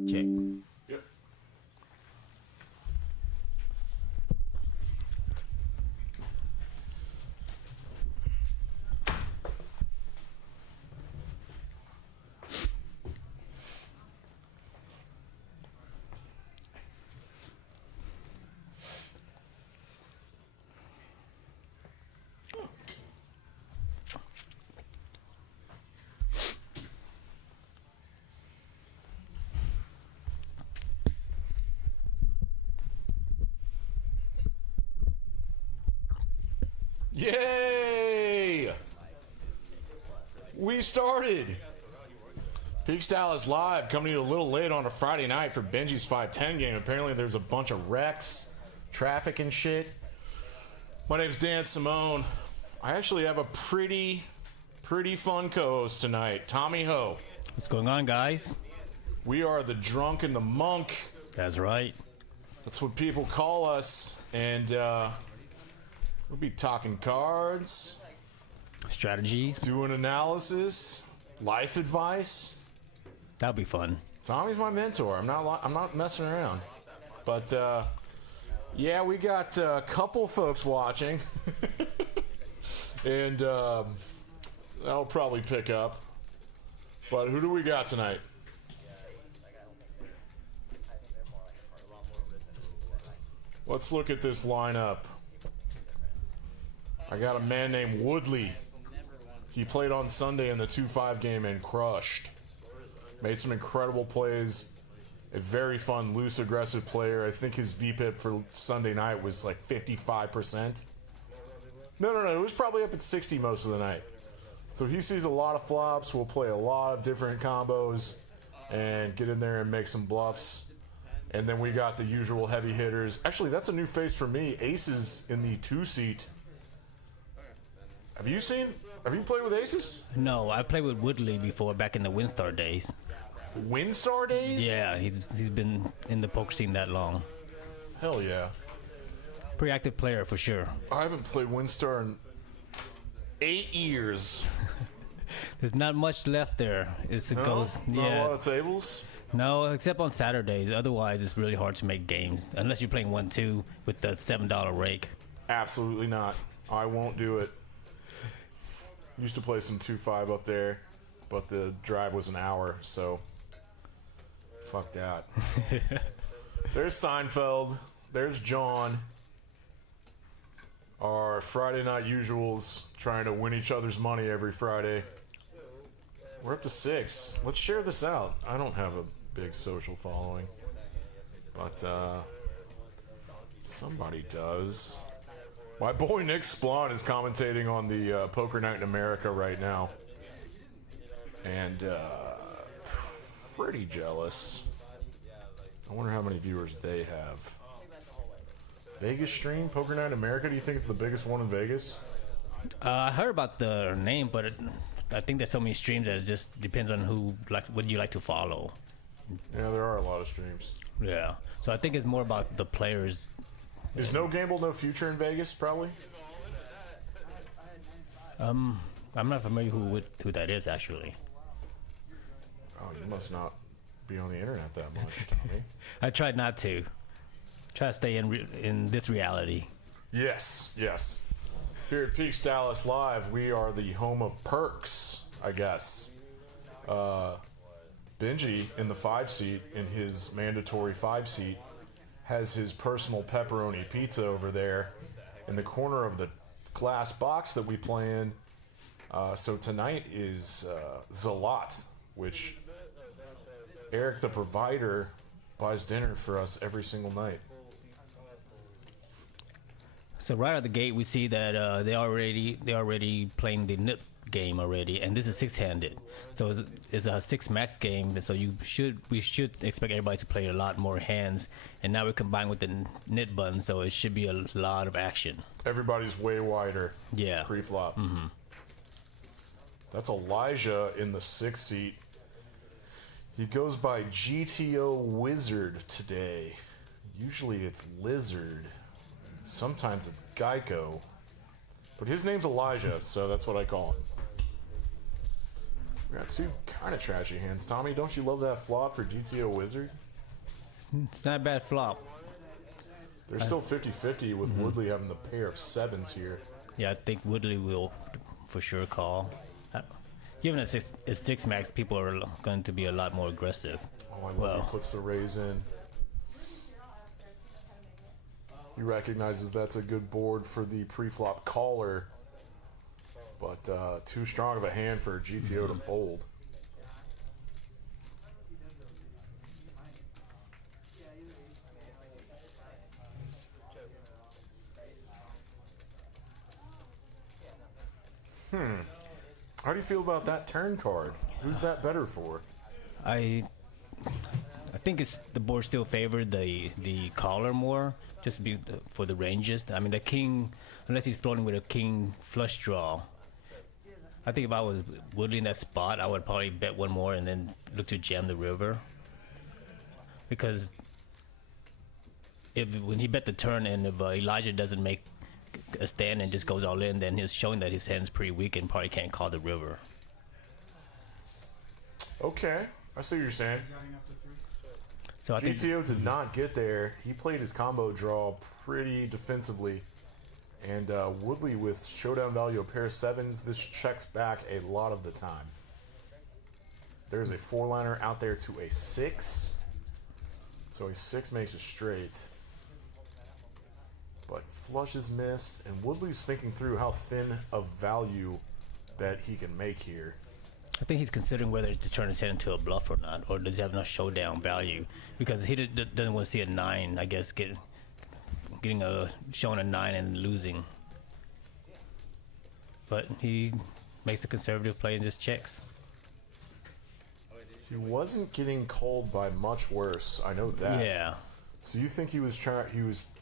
Mic check. Yep. Yay! We started. Peak Style is live, coming to you a little late on a Friday night for Benji'S 510 game. Apparently there's a bunch of wrecks, traffic and shit. My name's Dan Simone. I actually have a pretty fun co-host tonight, Tommy Ho. What's going on, guys? We are the Drunk and the Monk. That's right. That's what people call us, and we'll be talking cards, Strategies. doing analysis, life advice. That'll be fun. Tommy's my mentor. I'm not messing around. But yeah, we got a couple folks watching, and that'll probably pick up. But who do we got tonight? Let's look at this lineup. I got a man named Woodley. He played on Sunday in the 2-5 game and crushed. Made some incredible plays. A very fun, loose, aggressive player. I think his VPIP for Sunday night was like 55%. No. It was probably up at 60 most of the night. So he sees a lot of flops. We'll play a lot of different combos and get in there and make some bluffs. And then we got the usual heavy hitters. Actually, that's a new face for me. Aces in the 2-seat. Have you played with Aces? No, I played with Woodley before back in the WinStar days. WinStar days? Yeah, he's been in the poker scene that long. Hell yeah. Pretty active player for sure. I haven't played WinStar in 8 years. There's not much left there. It goes. Not a lot of tables? No, except on Saturdays. Otherwise, it's really hard to make games unless you're playing 1-2 with the $7 rake. Absolutely not. I won't do it. Used to play some 2-5 up there, but the drive was an hour, so fuck that. There's Seinfeld. There's John. Our Friday night usuals, trying to win each other's money every Friday. We're up to 6. Let's share this out. I don't have a big social following, but somebody does. My boy Nick Splon is commentating on the Poker Night in America right now, and pretty jealous. I wonder how many viewers they have. Vegas stream, Poker Night in America. Do you think it's the biggest one in Vegas? I heard about the name, but I think there's so many streams that it just depends on what you like to follow. Yeah, there are a lot of streams. Yeah, so I think it's more about the players. Is No Gamble No Future in Vegas? Probably. I'm not familiar who that is actually. Oh, you must not be on the internet that much, Tommy. I tried not to. Try to stay in this reality. Yes. Here at Peaks Dallas Live, we are the home of perks, I guess. Benji in the 5-seat, in his mandatory 5-seat, has his personal pepperoni pizza over there in the corner of the glass box that we play in. So tonight is Zalat, which Eric the provider buys dinner for us every single night. So right out of the gate, we see that they already playing the nip game already, and this is 6-handed. So it's a 6 max game. So we should expect everybody to play a lot more hands. And now we're combined with the nit button, so it should be a lot of action. Everybody's way wider. Yeah. Pre-flop. Mm-hmm. That's Elijah in the 6-seat. He goes by GTO Wizard today. Usually it's Lizard. Sometimes it's Geico. But his name's Elijah, so that's what I call him. We got two kind of trashy hands. Tommy, don't you love that flop for GTO Wizard? It's not a bad flop. They're still 50-50 with Woodley having the pair of sevens here. Yeah, I think Woodley will for sure call. Given a six max, people are going to be a lot more aggressive. Oh, I love he puts the raise in. He recognizes that's a good board for the pre-flop caller, but too strong of a hand for GTO to fold. How do you feel about that turn card? Who's that better for? I think it's the board still favored the caller more, just for the ranges. I mean, the king, unless he's floating with a king flush draw. I think if I was Woodley in that spot, I would probably bet one more and then look to jam the river. Because when he bet the turn and if Elijah doesn't make a stand and just goes all in, then he's showing that his hand's pretty weak and probably can't call the river. Okay, I see what you're saying. So I think GTO did not get there. He played his combo draw pretty defensively. And Woodley with showdown value of pair of sevens, this checks back a lot of the time. There's a four-liner out there to a six. So a six makes it straight. But flush is missed, and Woodley's thinking through how thin of value bet he can make here. I think he's considering whether to turn his hand into a bluff or not, or does he have enough showdown value? Because he doesn't want to see a 9, I guess, showing a 9 and losing. But he makes the conservative play and just checks. He wasn't getting called by much worse, I know that. Yeah. So you think he was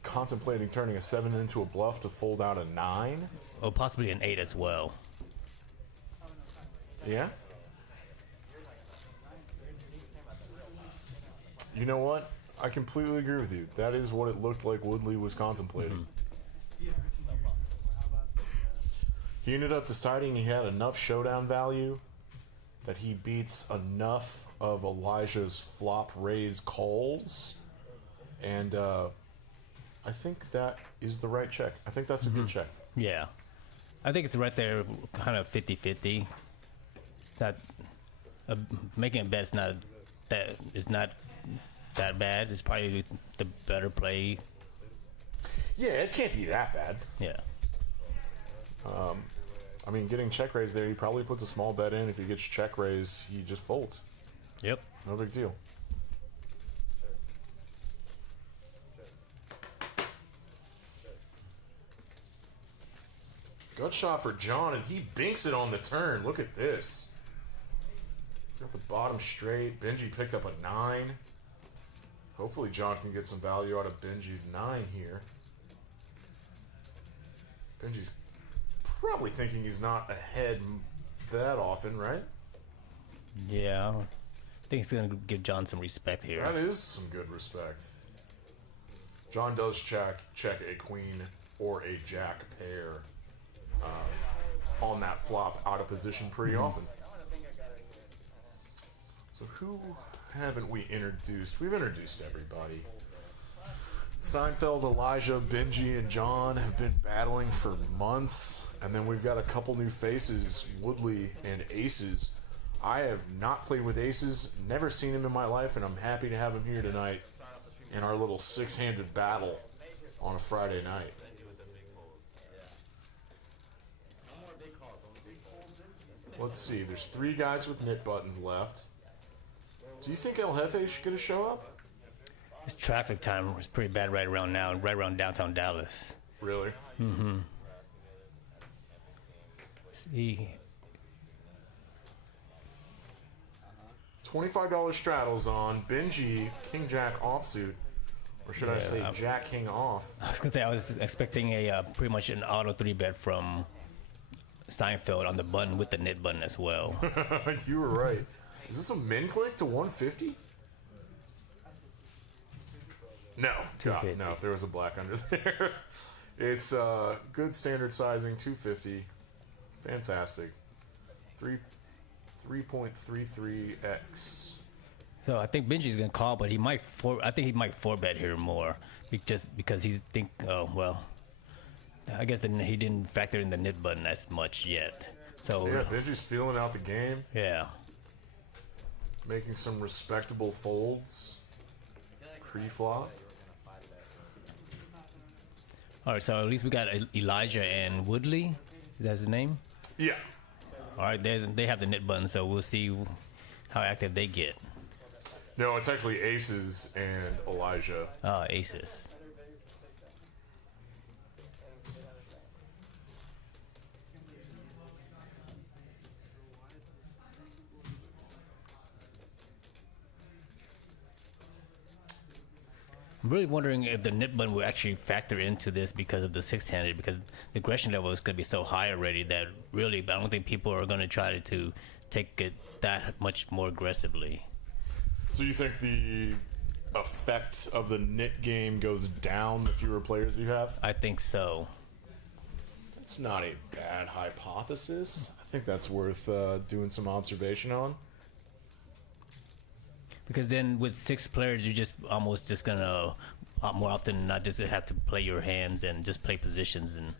contemplating turning a 7 into a bluff to fold out a 9? Or possibly an 8 as well. Yeah? You know what? I completely agree with you. That is what it looked like Woodley was contemplating. He ended up deciding he had enough showdown value that he beats enough of Elijah's flop raise calls. And I think that is the right check. I think that's a good check. Yeah. I think it's right there, kind of 50-50. That making a bet is not that bad. It's probably the better play. Yeah, it can't be that bad. Yeah. I mean, getting check raised there, he probably puts a small bet in. If he gets check raised, he just folds. Yep. No big deal. Gut shot for John, and he binks it on the turn. Look at this. He's got the bottom straight. Benji picked up a 9. Hopefully John can get some value out of Benji's 9 here. Benji's probably thinking he's not ahead that often, right? Yeah. I think it's going to give John some respect here. That is some good respect. John does check a queen or a jack pair on that flop out of position pretty often. So who haven't we introduced? We've introduced everybody. Seinfeld, Elijah, Benji, and John have been battling for months. And then we've got a couple new faces, Woodley and Aces. I have not played with Aces, never seen him in my life, and I'm happy to have him here tonight in our little six-handed battle on a Friday night. Let's see, there's 3 guys with knit buttons left. Do you think El Jefe is going to show up? His traffic time is pretty bad right around now, right around downtown Dallas. Really? Mm-hmm. See. $25 straddles on Benji, King Jack offsuit. Or should I say Jack King off? I was going to say, I was expecting a pretty much an auto 3-bet from Steinfeld on the button with the knit button as well. You were right. Is this a min click to 150? No. God, no, there was a black under there. It's good standard sizing, 250. Fantastic. 3.33x. So I think Benji's gonna call, but he might I think he might 4-bet here more, just because he's think. Oh well, I guess then he didn't factor in the nit button as much yet. So yeah, Benji's feeling out the game. Yeah. Making some respectable folds. Pre-flop. All right, so at least we got Elijah and Woodley. Is that his name? Yeah. All right, they have the nit button, so we'll see how active they get. No, it's actually Aces and Elijah. Ah, Aces. I'm really wondering if the nit button will actually factor into this because of the six-handed, because the aggression level is going to be so high already that really, I don't think people are going to try to take it that much more aggressively. So you think the effect of the nit game goes down the fewer players you have? I think so. That's not a bad hypothesis. I think that's worth doing some observation on. Because then with 6 players, you're just almost just gonna more often not just have to play your hands and just play positions and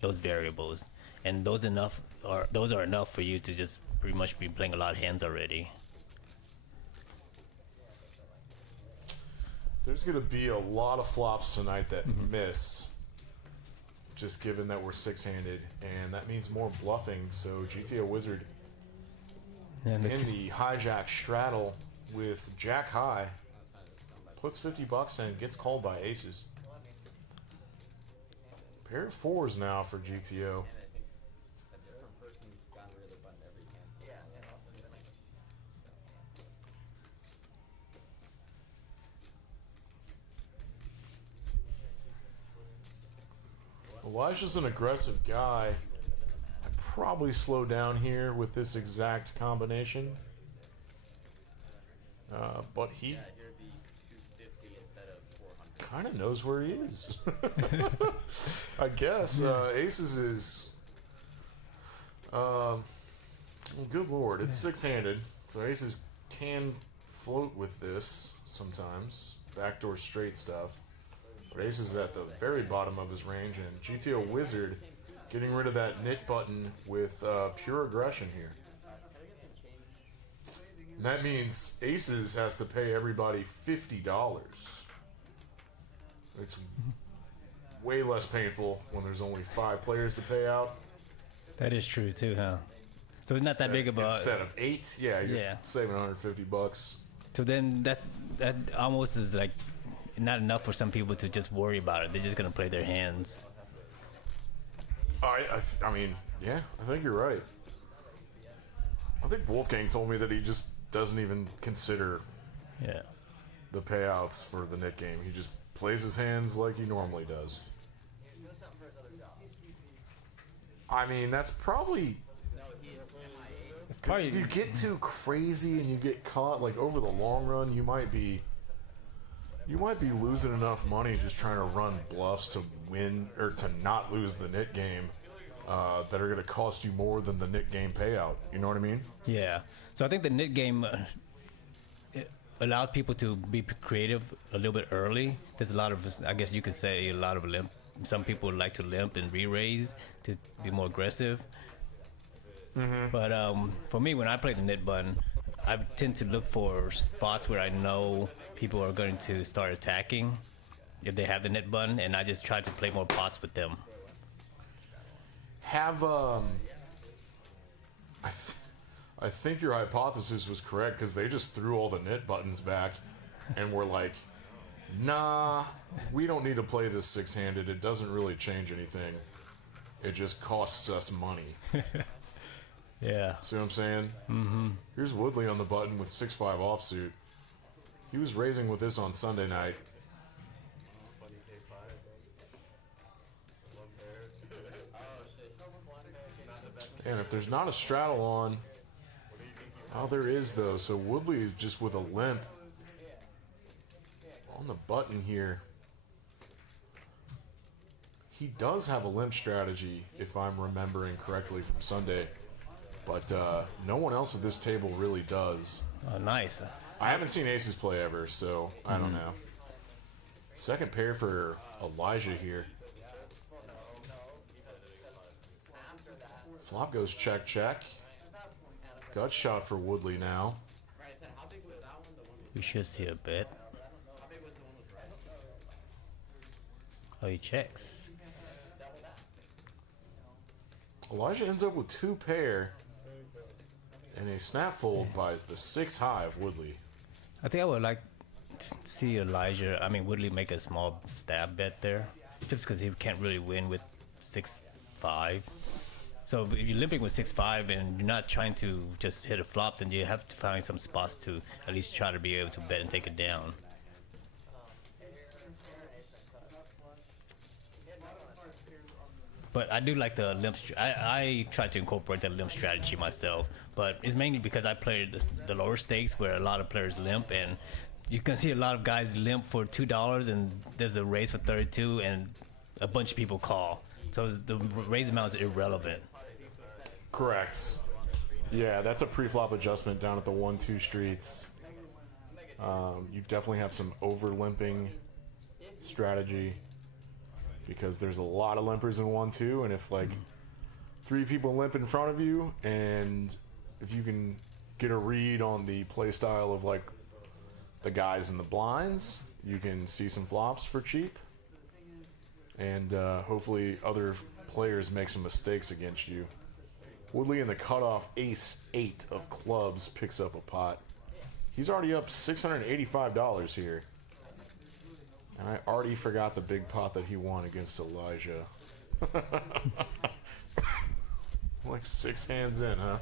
those variables, and those are enough for you to just pretty much be playing a lot of hands already. There's gonna be a lot of flops tonight that miss, just given that we're six-handed, and that means more bluffing. So GTO Wizard And in the hijack straddle with Jack High puts $50 and gets called by Aces. Pair of 4s now for GTO. Elijah's an aggressive guy. I'd probably slow down here with this exact combination. But he kind of knows where he is. I guess. Aces is... well, good lord. It's six-handed. So Aces can float with this sometimes. Backdoor straight stuff. But Aces is at the very bottom of his range. And GTO Wizard getting rid of that nit button with pure aggression here. And that means Aces has to pay everybody $50. It's way less painful when there's only 5 players to pay out. that is true too, huh? So it's not that big of a... Instead of 8, you're saving $150. So then that almost is like not enough for some people to just worry about it. They're just gonna play their hands. I mean, yeah, I think you're right. I think Wolfgang told me that he just doesn't even consider the payouts for the nit game. He just plays his hands like he normally does. I mean, that's probably... If you get too crazy and you get caught, like over the long run, you might be losing enough money just trying to run bluffs to win or to not lose the nit game that are going to cost you more than the nit game payout. You know what I mean? Yeah. So I think the nit game it allows people to be creative a little bit early. There's a lot of, I guess you could say, a lot of limp. Some people like to limp and re-raise to be more aggressive. But for me, when I play the nit button, I tend to look for spots where I know people are going to start attacking if they have the nit button, and I just try to play more pots with them. I think your hypothesis was correct because they just threw all the nit buttons back and were like, nah, we don't need to play this six-handed. It doesn't really change anything. It just costs us money. Yeah. See what I'm saying? Mm-hmm. Here's Woodley on the button with 6-5 offsuit. He was raising with this on Sunday night. And if there's not a straddle on, oh, there is though. So Woodley is just with a limp on the button here. He does have a limp strategy, if I'm remembering correctly from Sunday. But no one else at this table really does. Oh, nice. I haven't seen aces play ever, so I don't know. Second pair for Elijah here. Flop goes check, check. Gut shot for Woodley now. We should see a bet. Oh, he checks. Elijah ends up with 2 pair. And a snap fold buys the 6 high of Woodley. I think I would like to see Woodley make a small stab bet there. Just because he can't really win with 6-5. So if you're limping with 6-5 and you're not trying to just hit a flop, then you have to find some spots to at least try to be able to bet and take it down. But I do like the limp. I try to incorporate the limp strategy myself, but it's mainly because I played the lower stakes where a lot of players limp, and you can see a lot of guys limp for $2, and there's a raise for 32, and a bunch of people call. So the raise amount is irrelevant. Correct. Yeah, that's a pre-flop adjustment down at the 1-2 streets. You definitely have some over-limping strategy because there's a lot of limpers in 1-2, and if like 3 people limp in front of you, and if you can get a read on the play style of like the guys in the blinds, you can see some flops for cheap, and hopefully other players make some mistakes against you. Woodley in the cutoff ace-8 of clubs picks up a pot. He's already up $685 here. And I already forgot the big pot that he won against Elijah. Like 6 hands in, huh?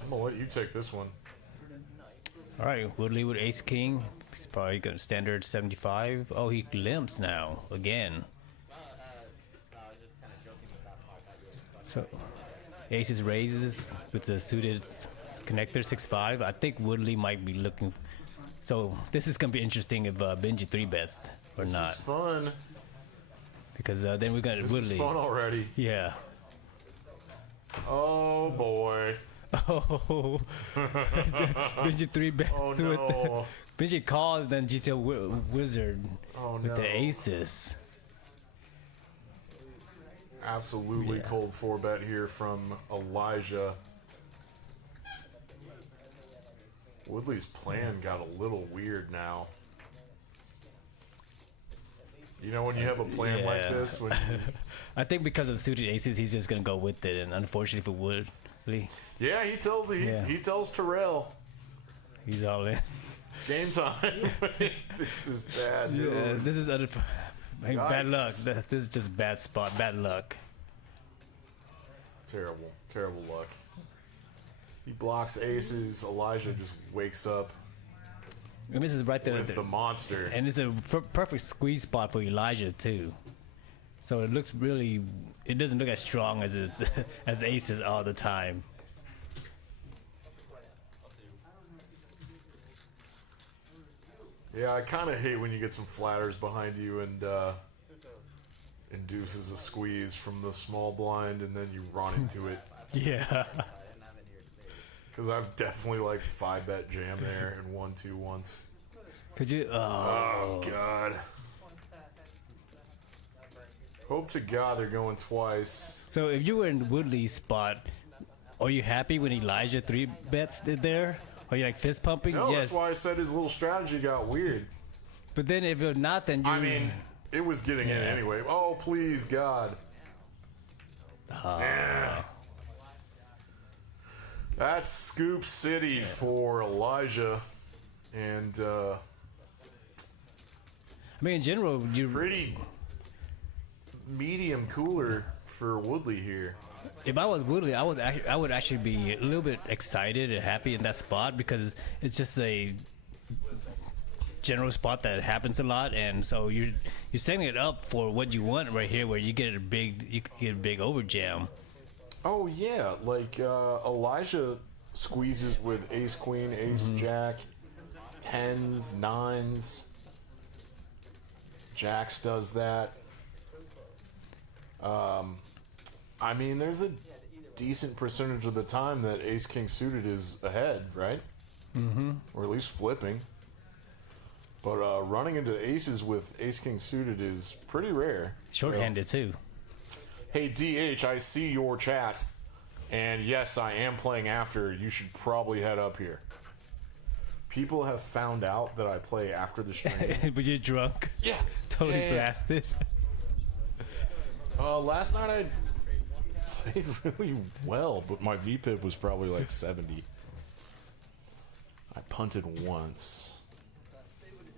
I'm gonna let you take this one. All right, Woodley with ace king. He's probably got standard 75. Oh, he limps now again. So aces raises with the suited connector 6-5. I think Woodley might be looking. So this is gonna be interesting if Benji 3-bets or This not, is fun. because then we're gonna This Woodley. is fun already. Yeah. Oh boy. Oh, Benji 3-bets Oh with no. Benji calls, then GTO Wizard Oh with no. the aces. Absolutely Yeah. cold 4-bet here from Elijah. Woodley's plan got a little weird now. You know when you have a plan like Yeah. this? When you, I think because of suited aces, he's just gonna go with it, and unfortunately for Woodley, yeah, he tells Terrell, he's all in. it's game time. This is bad news. Yeah, this is bad Yikes. luck. This is just bad spot, bad luck. Terrible, terrible luck. He blocks aces. Elijah just wakes up And this is right there, with the monster. and it's a perfect squeeze spot for Elijah too. So it looks really, it doesn't look as strong as it's as aces all the time. Yeah, I kind of hate when you get some flatters behind you and induces a squeeze from the small blind and then you run into it. Yeah. Because I've definitely like 5-bet jam there and 1-2 once. Could you? Oh, God. Hope to God they're going twice. So if you were in Woodley's spot, are you happy when Elijah 3-bets there? Are you like fist pumping? No, Yes. that's why I said his little strategy got weird. But then if you're not, then you. I mean, it was getting in Yeah. anyway. Oh, please, God. Yeah. That's Scoop City for Elijah. And I mean, in general, you. pretty medium cooler for Woodley here. if I was Woodley, I would actually be a little bit excited and happy in that spot because it's just a general spot that happens a lot, and so you're setting it up for what you want right here, where you get a big over jam. Oh yeah, like Elijah squeezes with ace queen, ace jack, tens, nines. Jacks does that. I mean, there's a decent percentage of the time that ace king suited is ahead, right? Or at least flipping. But running into aces with ace king suited is pretty rare. Shorthanded too. Hey DH, I see your chat, and yes, I am playing after. You should probably head up here. People have found out that I play after the stream. But you're drunk. Yeah. Totally blasted. Last night I played really well, but my VPIP was probably like 70. I punted once.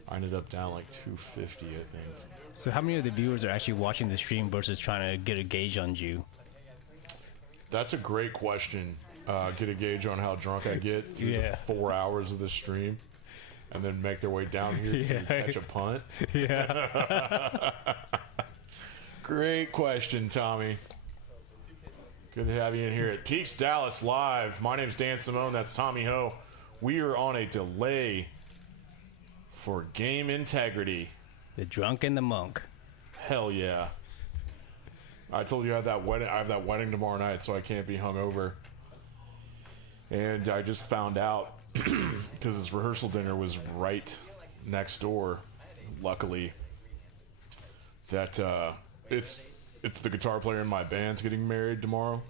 I ended up down like 250, I think. So how many of the viewers are actually watching the stream versus trying to get a gauge on you? That's a great question. Get a gauge on how drunk I get through the 4 hours of the stream, and then make their way down here to catch a punt. Yeah. Great question, Tommy. Good to have you in here at Peaks Dallas Live. My name's Dan Simone. That's Tommy Ho. We are on a delay for game integrity. The drunk and the monk. Hell yeah. I told you I have that wedding tomorrow night, so I can't be hungover. And I just found out because this rehearsal dinner was right next door, luckily, that it's the guitar player in my band's getting married tomorrow.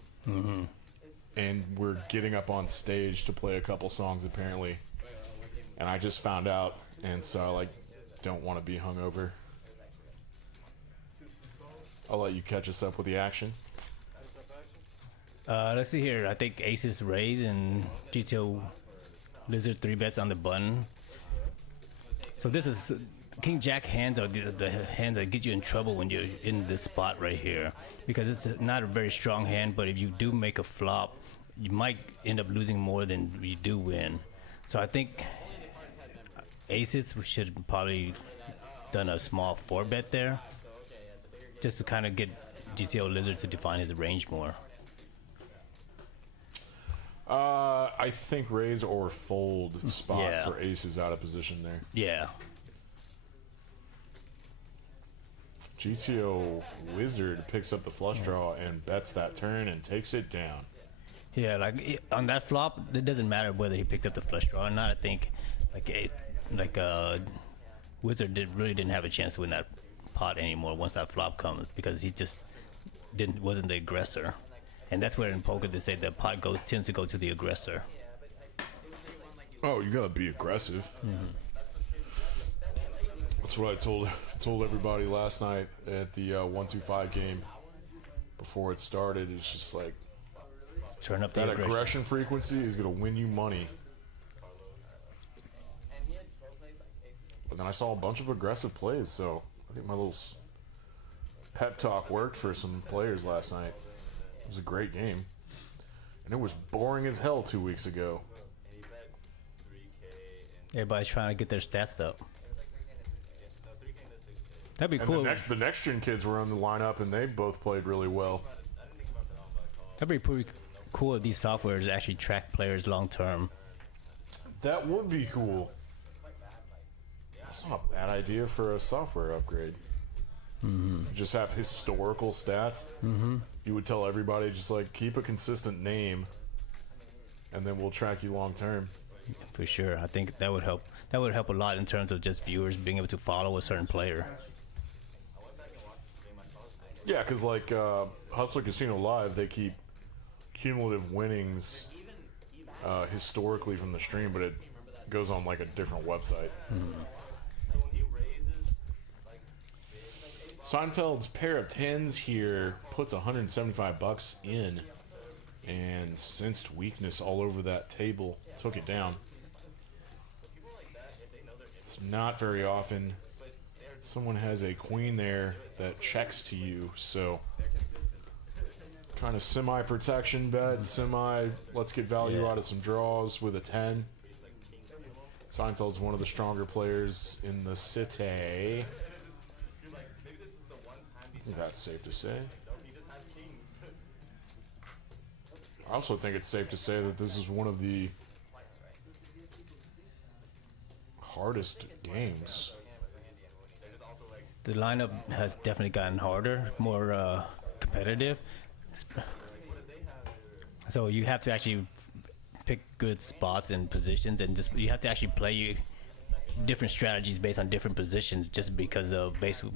And we're getting up on stage to play a couple songs apparently. And I just found out, and so I don't want to be hungover. I'll let you catch us up with the action. Let's see here. I think aces raise and GTO lizard 3-bets on the button. So this is King Jack hands are the hands that get you in trouble when you're in this spot right here, because it's not a very strong hand, but if you do make a flop, you might end up losing more than you do win. So I think aces should probably done a small 4-bet there, just to kind of get GTO lizard to define his range more. I think raise or fold spot for aces out of position there. Yeah. GTO wizard picks up the flush draw and bets that turn and takes it down. Yeah, like on that flop, it doesn't matter whether he picked up the flush draw or not. I think wizard really didn't have a chance to win that pot anymore once that flop comes, because he just wasn't the aggressor. And that's where in poker they say the pot tends to go to the aggressor. Oh, you gotta be aggressive. That's what I told everybody last night at the 125 game before it started. It's just like, turn up the that aggression frequency is gonna win you money. But then I saw a bunch of aggressive plays, so I think my little pep talk worked for some players last night. It was a great game, and it was boring as hell 2 weeks ago. Everybody's trying to get their stats up. That'd be cool. The next gen kids were on the lineup, and they both played really well. That'd be pretty cool if these softwares actually track players long term. That would be cool. That's not a bad idea for a software upgrade. Just have historical stats. You would tell everybody, just like, keep a consistent name, and then we'll track you long term. For sure. I think that would help. That would help a lot in terms of just viewers being able to follow a certain player. Yeah, because like Hustler Casino Live, they keep cumulative winnings historically from the stream, but it goes on like a different website. Seinfeld's pair of tens here puts $175 in, and sensed weakness all over that table, took it down. It's not very often someone has a queen there that checks to you, so Kind of semi-protection bet, let's get value out of some draws with a 10. Seinfeld's one of the stronger players in the city. I think that's safe to say. I also think it's safe to say that this is one of the hardest games. The lineup has definitely gotten harder, more competitive. So you have to actually pick good spots and positions, and just you have to actually play different strategies based on different positions, just because of based on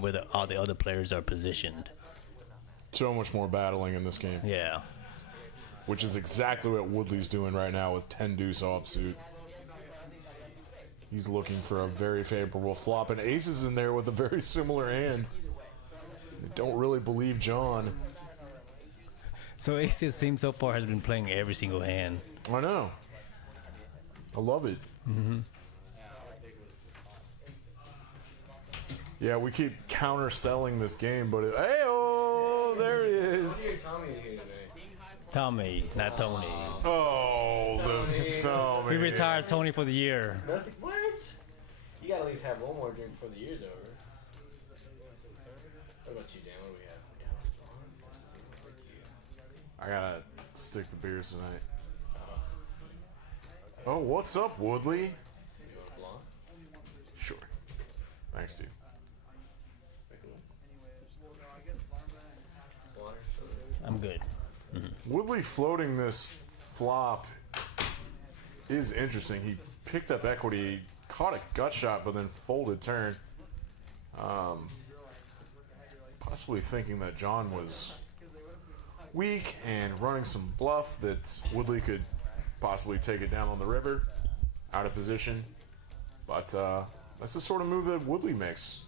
where all the other players are positioned. So much more battling in this game. Yeah. Which is exactly what Woodley's doing right now with 10 deuce offsuit. He's looking for a very favorable flop, and Ace is in there with a very similar hand. I don't really believe John. So Ace, it seems so far, has been playing every single hand. I know. I love it. Mm-hmm. Yeah, we keep counter-selling this game, but hey-oh, there he is. Tommy, not Tony. Oh, the Tommy. We retired Tony for the year. What? You gotta at least have one more drink before the year's over. What about you, Dan? What do we have? I gotta stick to beers tonight. Oh, what's up, Woodley? Sure. Thanks, dude. I'm good. Woodley floating this flop is interesting. He picked up equity, caught a gut shot, but then folded turn. Possibly thinking that John was weak and running some bluff, that Woodley could possibly take it down on the river, out of position. But that's the sort of move that Woodley makes.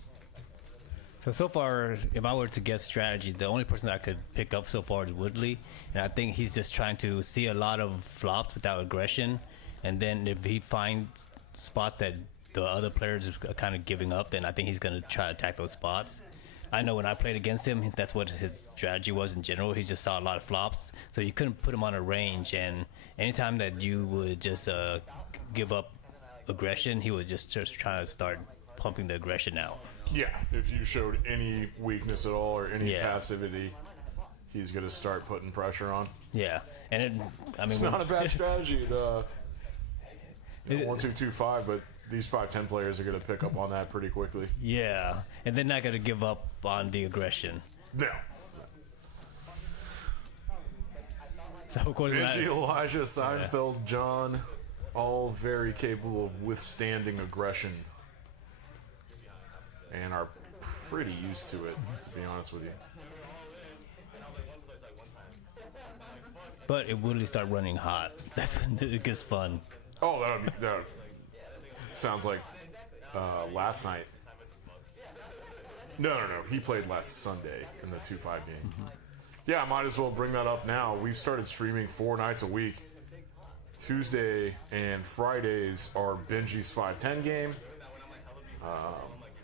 So far, if I were to guess strategy, the only person I could pick up so far is Woodley, and I think he's just trying to see a lot of flops without aggression, and then if he finds spots that the other players are kind of giving up, then I think he's going to try to attack those spots. I know when I played against him, that's what his strategy was in general. He just saw a lot of flops, so you couldn't put him on a range, and anytime that you would just give up aggression, he would just try to start pumping the aggression out. Yeah, if you showed any weakness at all or any passivity, he's going to start putting pressure on. Yeah, and it's not a bad strategy. 1-2-2-5, but these 5-10 players are going to pick up on that pretty quickly. Yeah, and they're not going to give up on the aggression. No. So of course, Benji, Elijah, Seinfeld, John, all very capable of withstanding aggression. And are pretty used to it, to be honest with you. But it would start running hot. That's when it gets fun. Oh, that sounds like last night. No. He played last Sunday in the 2-5 game. Mm-hmm. Yeah, I might as well bring that up now. We've started streaming 4 nights a week. Tuesday and Fridays are Benji'S 5-10 game.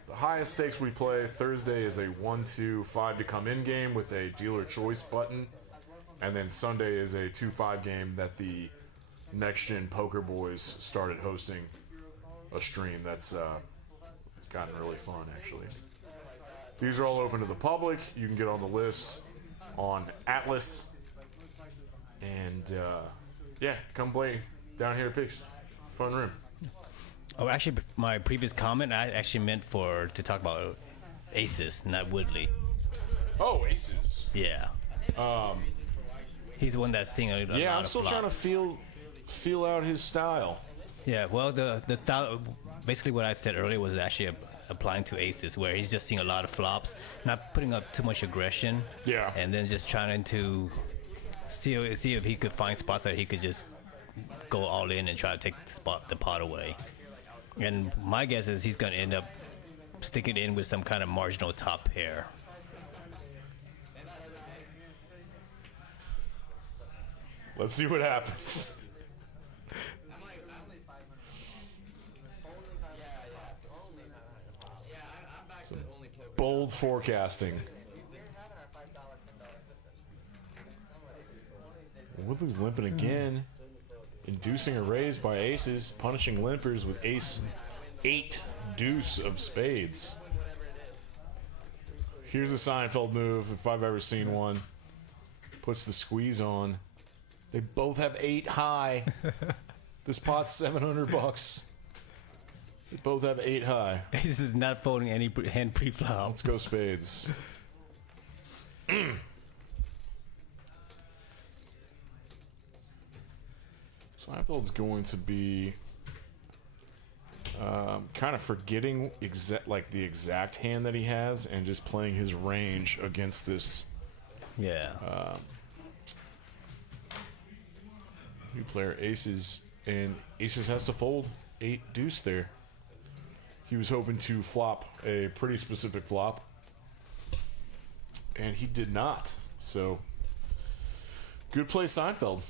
The highest stakes we play Thursday is a 1-2-5 to come in game with a dealer choice button, and then Sunday is a 2-5 game that the Next Gen Poker Boys started hosting a stream that's gotten really fun actually. These are all open to the public. You can get on the list on Atlas, and yeah, come play down here at Pix. Fun room. Oh, actually, my previous comment, I actually meant to talk about Aces, not Woodley. Oh, Aces. Yeah. He's the one that's seeing a lot I'm of still flops. trying to feel out his style. Yeah, well, the style, basically what I said earlier was actually applying to Aces, where he's just seeing a lot of flops, not putting up too much aggression. Yeah. And then just trying to see if he could find spots that he could just go all in and try to take the pot away. And my guess is he's going to end up sticking in with some kind of marginal top pair. Let's see what happens. Some bold forecasting. Woodley's limping again. Inducing a raise by aces, punishing limpers with ace 8 deuce of spades. Here's a Seinfeld move if I've ever seen one. Puts the squeeze on. They both have 8 high. This pot's $700. They both have 8 high. Ace is not folding any hand pre-flop. Let's go spades. Seinfeld's going to be kind of forgetting the exact hand that he has and just playing his range against this Yeah. new player, aces, and aces has to fold 8 deuce there. He was hoping to flop a pretty specific flop, and he did not. So, good play, Seinfeld.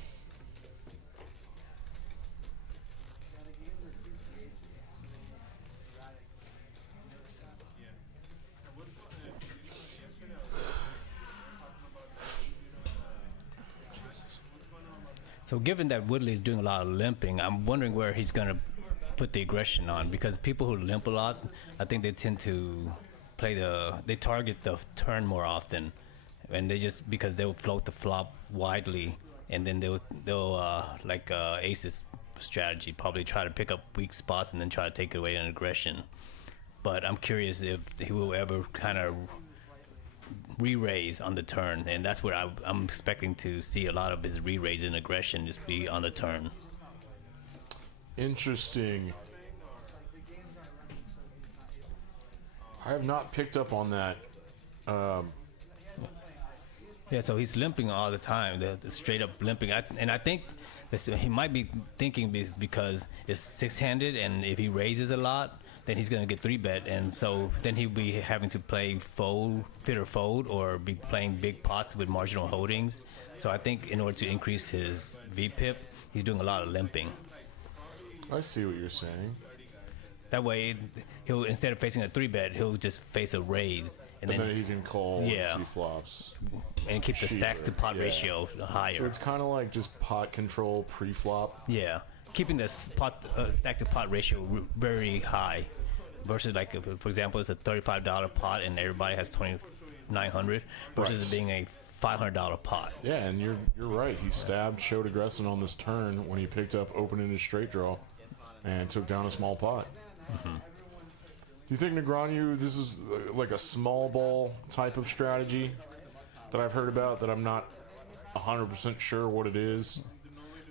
So given that Woodley is doing a lot of limping, I'm wondering where he's going to put the aggression on, because people who limp a lot, I think they tend to they target the turn more often, and because they'll float the flop widely, and then they'll like Ace's strategy, probably try to pick up weak spots and then try to take away an aggression. But I'm curious if he will ever kind of re-raise on the turn, and that's where I'm expecting to see a lot of his re-raise and aggression just be on the turn. Interesting. I have not picked up on that. Yeah, so he's limping all the time, the straight up limping. And I think he might be thinking because it's 6-handed, and if he raises a lot, then he's going to get 3-bet, and so then he'll be having to play fit or fold, or be playing big pots with marginal holdings. So I think in order to increase his VPIP, he's doing a lot of limping. I see what you're saying. That way, he'll, instead of facing a 3-bet, he'll just face a raise. And then he can call once he flops. And keep the stacks to pot ratio higher. So it's kind of like just pot control pre-flop. Yeah. Keeping the stack to pot ratio very high, versus like, for example, it's a $35 pot and everybody has $2,900 versus it being a $500 pot. Yeah, and you're right. He showed aggression on this turn when he picked up open-ended straight draw and took down a small pot. Mm-hmm. Do you think Negreanu, this is like a small ball type of strategy that I've heard about that I'm not 100% sure what it is?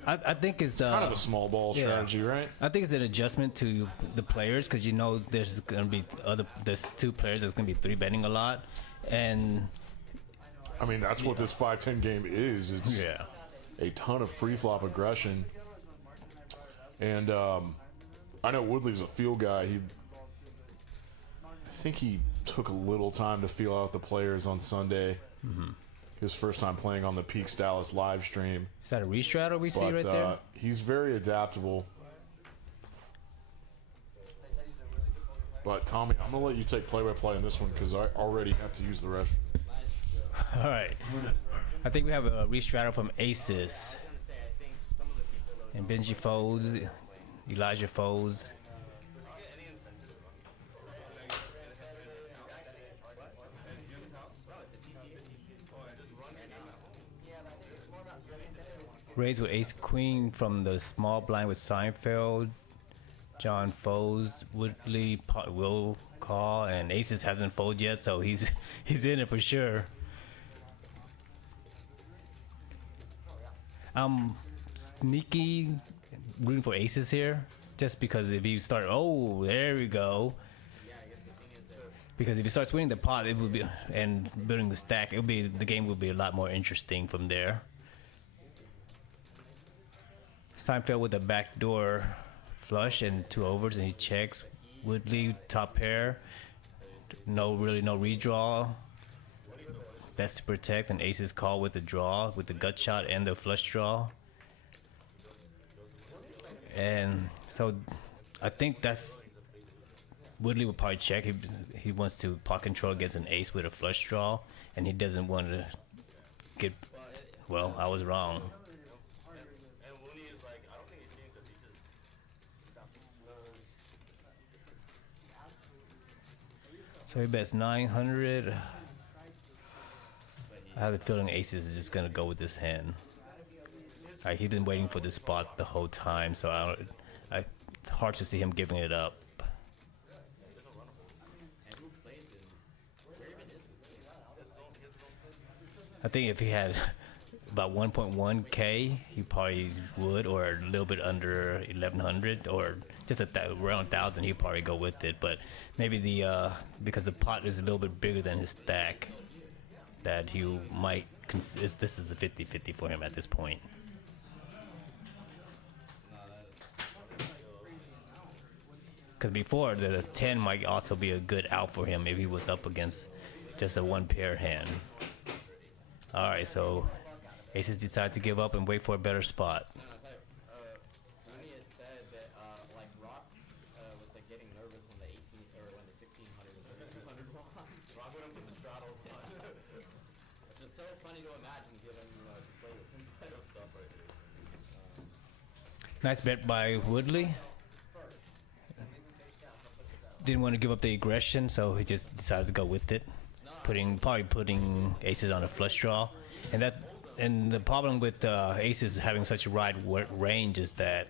I think it's kind of a small ball strategy, right? I think it's an adjustment to the players, because you know there's going to be there's 2 players that's going to be 3-betting a lot, and I mean that's what this 5-10 game is. It's a ton of pre-flop aggression, and I know Woodley's a feel guy. I think he took a little time to feel out the players on Sunday. Mm-hmm. His first time playing on the Peaks Dallas live stream. Is that a restraddle we see right there? He's very adaptable. But Tommy, I'm gonna let you take play-by-play on this one because I already have to use the rest. All right. I think we have a restraddle from Aces. And Benji folds. Elijah folds. Raise with ace queen from the small blind with Seinfeld. John folds. Woodley will call, and aces hasn't folded yet, so he's in it for sure. I'm sneaky rooting for aces here, just because if you start, oh, there we go. Because if he starts winning the pot, it would be, and building the stack, the game will be a lot more interesting from there. Seinfeld with a backdoor flush and 2 overs, and he checks. Woodley top pair, no redraw. Best to protect, and aces call with the draw, with the gut shot and the flush draw. And so I think that's Woodley will probably check. He wants to pot control against an ace with a flush draw, and he doesn't want to get. Well, I was wrong. So he bets 900. I have a feeling Aces is just gonna go with this hand. Like, he's been waiting for this spot the whole time, so it's hard to see him giving it up. I think if he had about 1.1k, he probably would, or a little bit under 1100, or just around 1000, he'd probably go with it. But maybe because the pot is a little bit bigger than his stack, that he might. This is a 50-50 for him at this point. Because before, the 10 might also be a good out for him if he was up against just a one pair hand. Alright, so Aces decide to give up and wait for a better spot. Nice bet by Woodley. Didn't want to give up the aggression, so he just decided to go with it, probably putting Aces on a flush draw, and the problem with Aces having such a wide range is that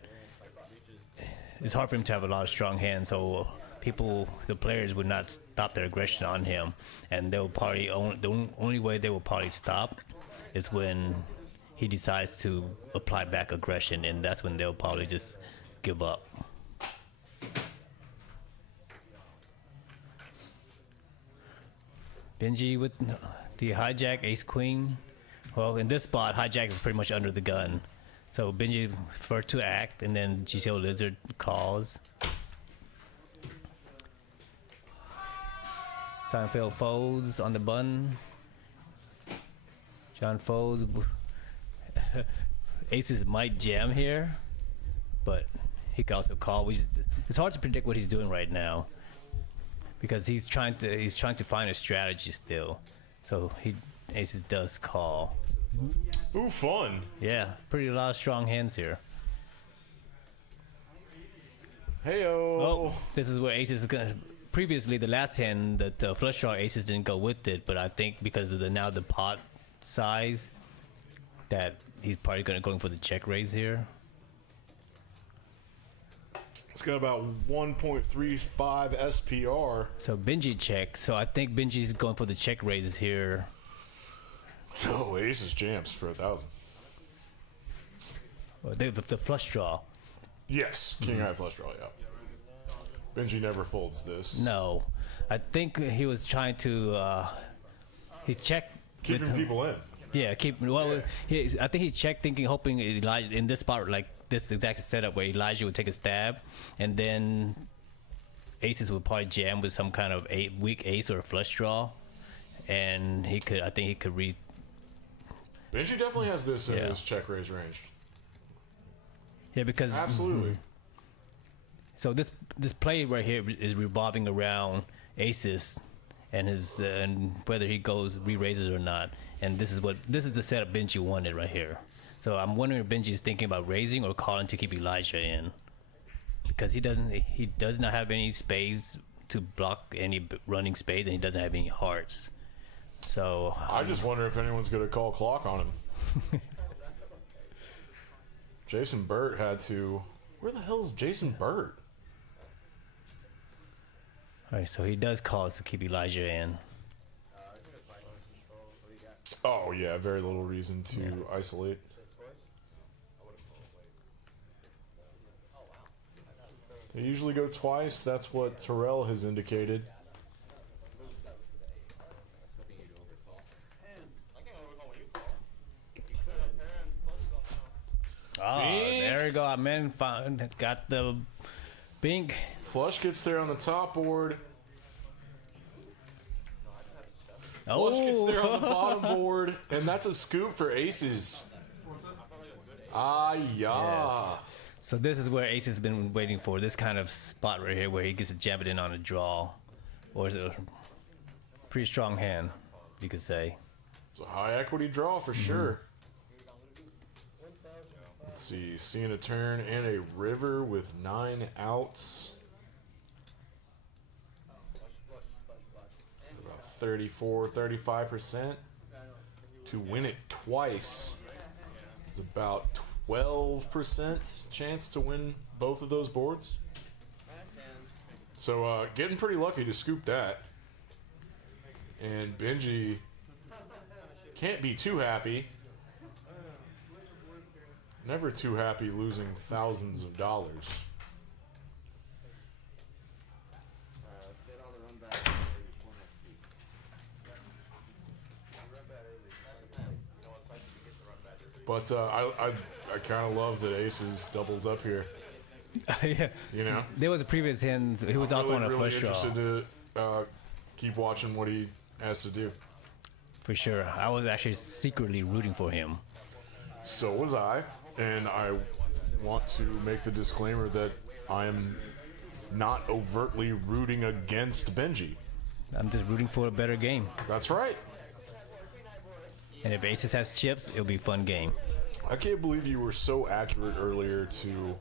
it's hard for him to have a lot of strong hands. So the players would not stop their aggression on him, and they'll probably the only way they will probably stop is when he decides to apply back aggression, and that's when they'll probably just give up. Benji with the hijack, ace queen. Well, in this spot, hijack is pretty much under the gun. So Benji first to act, and then GCO Lizard calls. Seinfeld folds on the button. John folds. Aces might jam here, but he can also call. It's hard to predict what he's doing right now, because he's trying to find a strategy still. So Aces does call. Ooh, fun. Yeah, pretty lot of strong hands here. Heyo. Oh, this is where Aces is gonna. Previously, the last hand that flush draw Aces didn't go with it, but I think because of the pot size, that he's probably going for the check raise here. It's got about 1.35 SPR. So Benji checks. So I think Benji's going for the check raises here. Oh, Aces jams for 1,000. Well, the flush draw. Yes, King High flush draw. Yeah. Benji never folds this. No, I think he was trying to. He checked. Keeping people in. Yeah, I think he checked, hoping Elijah in this spot, like this exact setup where Elijah would take a stab, and then Aces would probably jam with some kind of weak ace or a flush draw, and I think he could read. Benji definitely has this in his check raise range. Yeah, because absolutely. So this play right here is revolving around Aces and his and whether he goes re-raises or not. And this is the setup Benji wanted right here. So I'm wondering if Benji is thinking about raising or calling to keep Elijah in, because he does not have any spades to block any running spades, and he doesn't have any hearts. So I just wonder if anyone's gonna call clock on him. Jason Burt had to. Where the hell is Jason Burt? All right, so he does call to keep Elijah in. Oh yeah, very little reason to isolate. They usually go twice. That's what Terrell has indicated. Oh, there we go. Our man got the bink. Flush gets there on the top board. Oh. Flush gets there on the bottom board, and that's a scoop for Aces. Ah, yeah. Yes. So this is where Ace has been waiting for, this kind of spot right here where he gets to jam it in on a draw, or is it a pretty strong hand, you could say. It's a high equity draw for sure. Let's see, seeing a turn and a river with 9 outs. 34, 35% to win it twice. It's about 12% chance to win both of those boards. So getting pretty lucky to scoop that. And Benji can't be too happy. Never too happy losing thousands of dollars. But I kind of love that Aces doubles up here. Yeah. You know? There was a previous hand. He was also on a really flush draw. interested to keep watching what he has to do. For sure. I was actually secretly rooting for him. So was I. And I want to make the disclaimer that I am not overtly rooting against Benji. I'm just rooting for a better game. That's right. And if Aces has chips, it'll be a fun game. I can't believe you were so accurate earlier to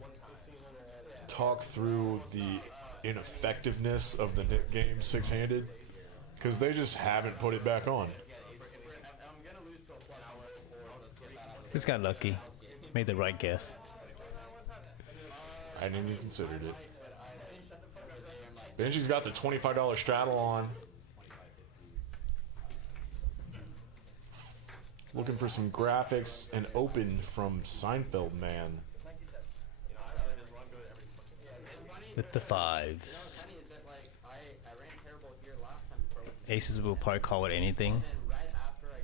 talk through the ineffectiveness of the Nip game six-handed, because they just haven't put it back on. Just got lucky. Made the right guess. I hadn't even considered it. Benji's got the $25 straddle on. Looking for some graphics and open from Seinfeld Man. With the fives. Aces will probably call it anything.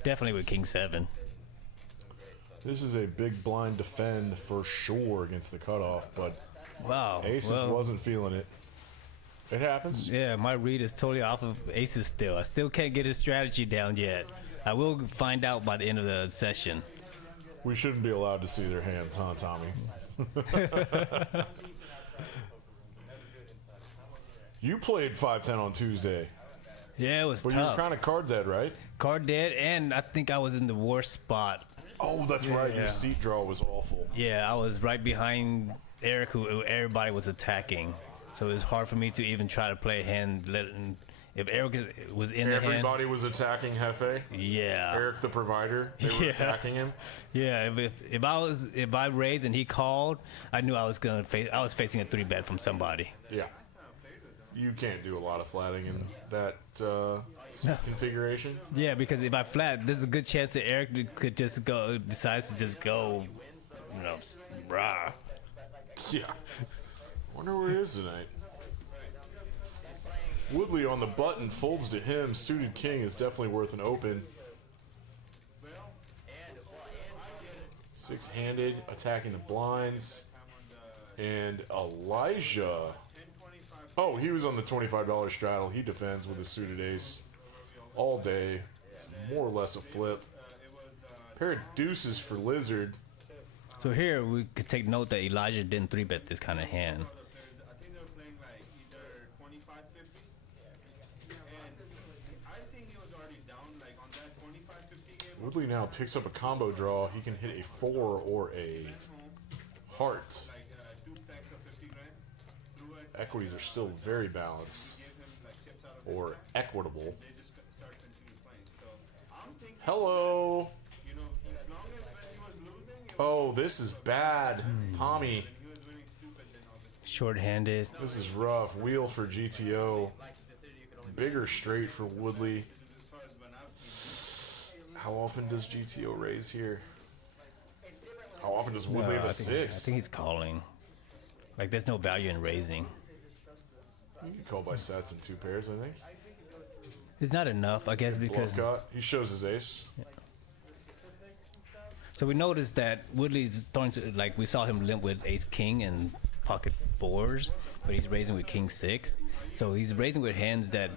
Definitely with King 7. This is a big blind defend for sure against the cutoff, but Wow. Aces well, wasn't feeling it. It happens. Yeah, my read is totally off of Aces still. I still can't get his strategy down yet. I will find out by the end of the session. We shouldn't be allowed to see their hands, huh, Tommy? You played 5-10 on Tuesday, Yeah, it was but you were tough. kind of card dead, right? Card dead, and I think I was in the worst spot. Oh, that's right. Your Yeah. seat draw was awful. Yeah, I was right behind Eric, who everybody was attacking. So it was hard for me to even try to play a hand. If Eric was in the hand, Everybody was attacking Hefe. yeah, Eric the provider. They were Yeah. attacking him. yeah. If I raised and he called, I knew I was gonna face. I was facing a 3-bet from somebody. Yeah. You can't do a lot of flatting in that configuration. Yeah, because if I flat, there's a good chance that Eric could just decides to just go, rah. Yeah. Wonder where he is tonight. Woodley on the button folds to him. Suited king is definitely worth an open. Six-handed, attacking the blinds. And Elijah. Oh, he was on the $25 straddle. He defends with a suited ace all day. It's more or less a flip. Pair of deuces for Lizard. So here we could take note that Elijah didn't 3-bet this kind of hand. Woodley now picks up a combo draw. He can hit a 4 or a heart. Equities are still very balanced or equitable. Hello. Oh, this is bad. Tommy, Short-handed. this is rough. Wheel for GTO. Bigger straight for Woodley. How often does GTO raise here? How often does Woodley have a 6? I think he's calling. Like, there's no value in raising. You call by sets in 2 pairs, I think. It's not enough, I guess, because... Bluff cut. He shows his ace. So we noticed that Woodley's starting to, like, we saw him limp with ace-king and pocket 4s, but he's raising with king-6. So he's raising with hands that,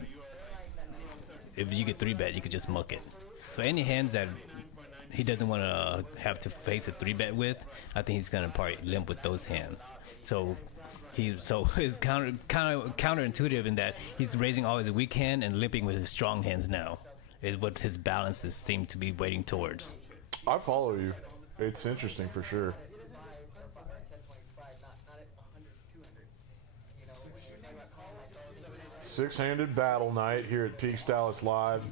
if you get 3-bet, you could just muck it. So any hands that he doesn't want to have to face a 3-bet with, I think he's going to probably limp with those hands. So it's counterintuitive in that he's raising all his weak hand and limping with his strong hands now. Is what his balances seem to be waiting towards. I follow you. It's interesting for sure. Six-handed battle night here at Peaks Dallas Live.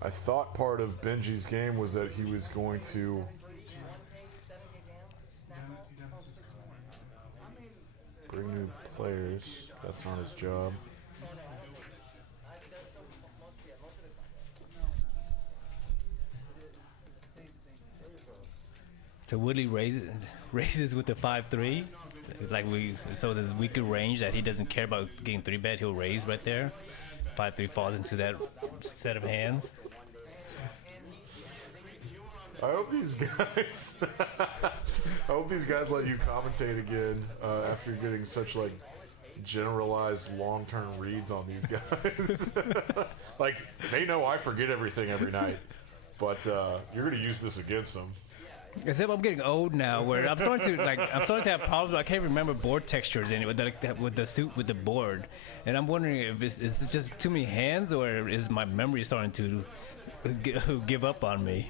I thought part of Benji's game was that he was going to bring new players. That's not his job. So Woodley raises with the 5-3, like so there's weaker range that he doesn't care about getting 3-bet. He'll raise right there. 5-3 falls into that set of hands. I hope these guys. I hope these guys let you commentate again after getting such like generalized long-term reads on these guys. Like they know I forget everything every night, but you're gonna use this against them. Except I'm getting old now, where I'm starting to have problems. I can't remember board textures in it with the suit with the board, and I'm wondering if it's just too many hands or is my memory starting to give up on me.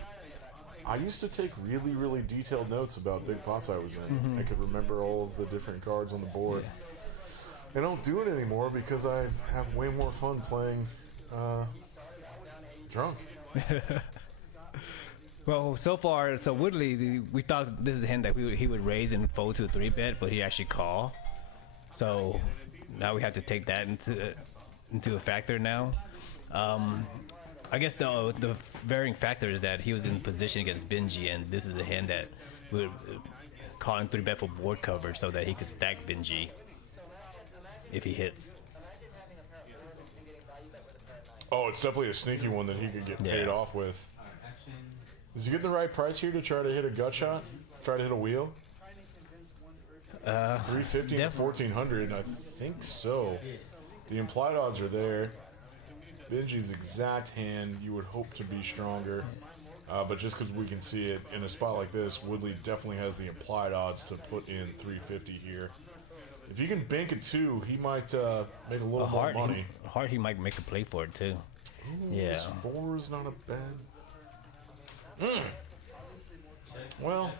I used to take really, really detailed notes about big pots I was in. I could remember all of the different cards on the board. Yeah. I don't do it anymore because I have way more fun playing drunk. Well, so far, so Woodley, we thought this is the hand that he would raise and fold to a 3-bet, but he actually call. So now we have to take that into a factor now. I guess the varying factor is that he was in position against Benji, and this is a hand that would call him 3-bet for board cover so that he could stack Benji if he hits. Oh, it's definitely a sneaky one that he could get paid off with. Is he getting the right price here to try to hit a gut shot? Try to hit a wheel? 350 to 1400, I think so. The implied odds are there. Benji's exact hand, you would hope to be stronger. But just because we can see it in a spot like this, Woodley definitely has the implied odds to put in 350 here. If he can bank a 2, he might make a little more money. He might make a play for it too. Ooh, Yeah. This 4 is not a bad. Well,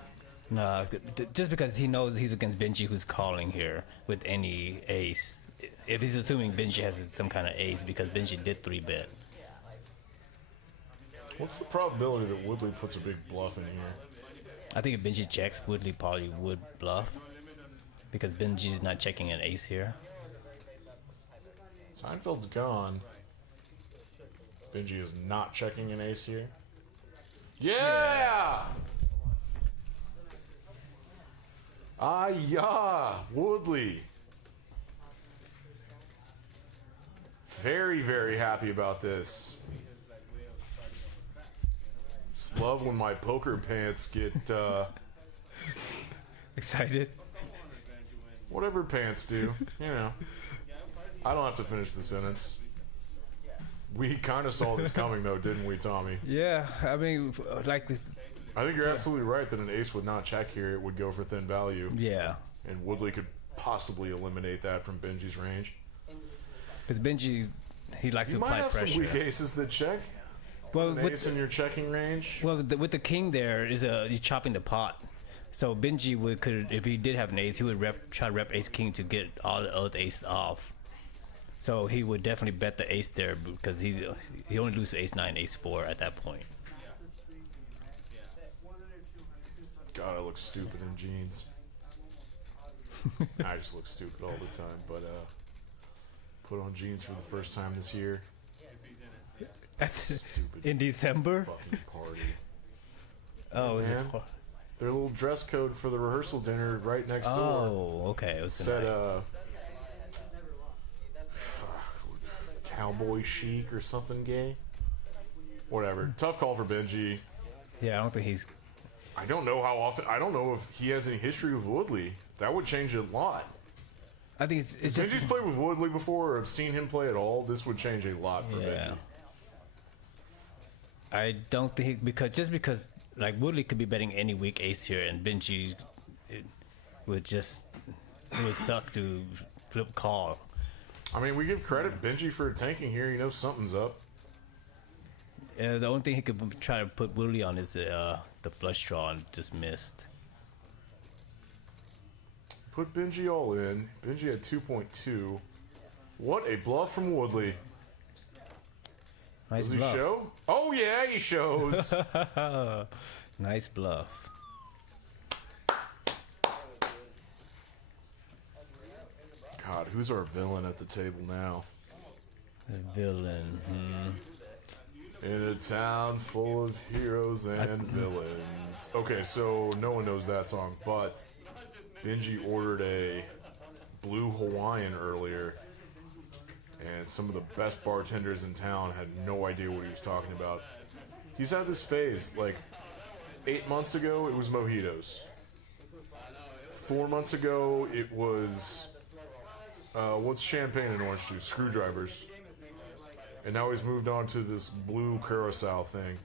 no, just because he knows he's against Benji, who's calling here with any ace. If he's assuming Benji has some kind of ace, because Benji did 3-bet. What's the probability that Woodley puts a big bluff in here? I think if Benji checks, Woodley probably would bluff, because Benji's not checking an ace here. Seinfeld's gone. Benji is not checking an ace here. Yeah! Ah, Woodley. Very, very happy about this. Just love when my poker pants get, Excited? whatever pants do, you know. I don't have to finish the sentence. We kind of saw this coming, though, didn't we, Tommy? Yeah, I mean, like, I think you're absolutely right that an ace would not check here. It would go for thin value. yeah. And Woodley could possibly eliminate that from Benji's range. Because Benji, he likes You to might apply have pressure. some weak aces that check. Well, An ace in your checking range. Well, with the king there is you're chopping the pot. So Benji could, if he did have an ace, he would try to rep ace king to get all the other aces off. So he would definitely bet the ace there because he only loses ace 9, ace 4 at that point. God, I look stupid in jeans. I just look stupid all the time, but put on jeans for the first time this year. Stupid In December? fucking party. Oh, is Man. it? Their little dress code for the rehearsal dinner right next door Oh, okay. It was said tonight. cowboy chic or something gay. Whatever. Tough call for Benji. Yeah, I don't think he's. I don't know how often. I don't know if he has any history with Woodley. That would change a lot. I think it's If just. Benji's played with Woodley before or have seen him play at all, this would change a lot for Yeah. Benji. I don't think because like Woodley could be betting any weak ace here, and Benji it would suck to flip call. I mean, we give credit Benji for tanking here. You know something's up. The only thing he could try to put Woodley on is the flush draw and just missed. put Benji all in. Benji had 2.2. What a bluff from Woodley. Nice Does he bluff. show? Oh yeah, he shows. Nice bluff. God, who's our villain at the table now? The villain. In a town full of heroes and villains. Okay, so no one knows that song, but Benji ordered a Blue Hawaiian earlier, and some of the best bartenders in town had no idea what he was talking about. He's had this phase, like 8 months ago it was mojitos. 4 months ago it was, what's champagne and orange juice? Screwdrivers. And now he's moved on to this blue curacao thing.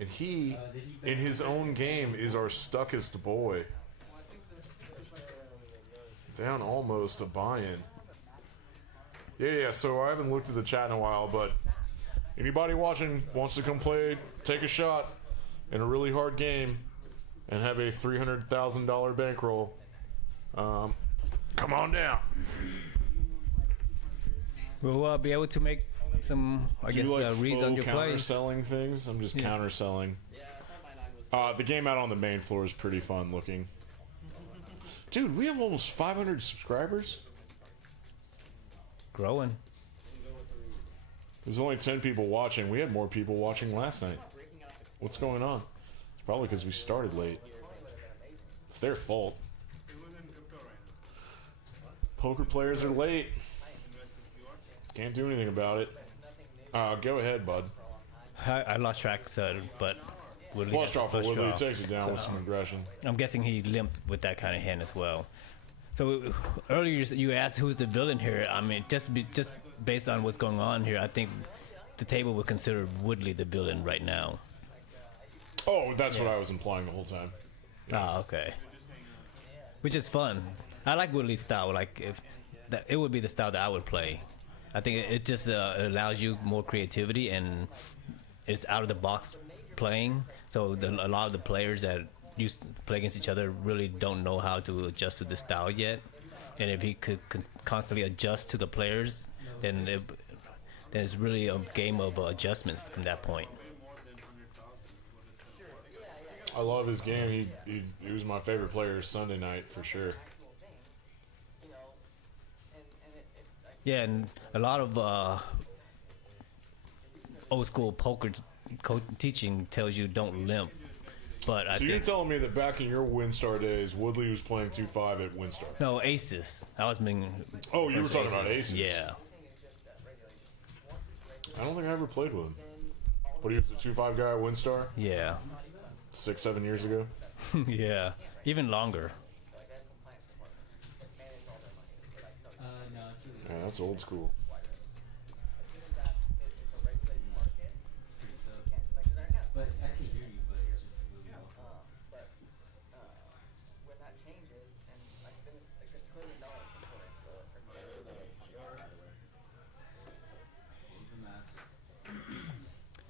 And he, in his own game, is our stuckest boy. Down almost a buy-in. Yeah, so I haven't looked at the chat in a while, but anybody watching wants to come play, take a shot in a really hard game and have a $300,000 bankroll, come on down. We'll be able to make some, I guess, reads on your play. Counter-selling things? I'm just counter-selling. The game out on the main floor is pretty fun looking. Dude, we have almost 500 subscribers. Growing. There's only 10 people watching. We had more people watching last night. What's going on? It's probably because we started late. It's their fault. Poker players are late. Can't do anything about it. Go ahead, bud. I lost track, but Woodley Flush has off the of Woodley. He draw. takes it down with some aggression. I'm guessing he limped with that kind of hand as well. So earlier you asked who's the villain here. I mean, just based on what's going on here, I think the table would consider Woodley the villain right now. Oh, that's what I was implying the whole time. Ah, okay. Which is fun. I like Woodley's style. Like, it would be the style that I would play. I think it just allows you more creativity, and it's out of the box playing. So a lot of the players that used to play against each other really don't know how to adjust to the style yet. And if he could constantly adjust to the players, then it's really a game of adjustments from that point. I love his game. He was my favorite player Sunday night for sure. Yeah, and a lot of old school poker teaching tells you don't limp. But So you're telling me that back in your WinStar days, Woodley was playing 2-5 at WinStar? No, aces. I was being. Oh, you were talking about aces? Yeah. I don't think I ever played with him. But he was a 2-5 guy at WinStar? Yeah. 6-7 years ago? Yeah. Even longer. Yeah, that's old school.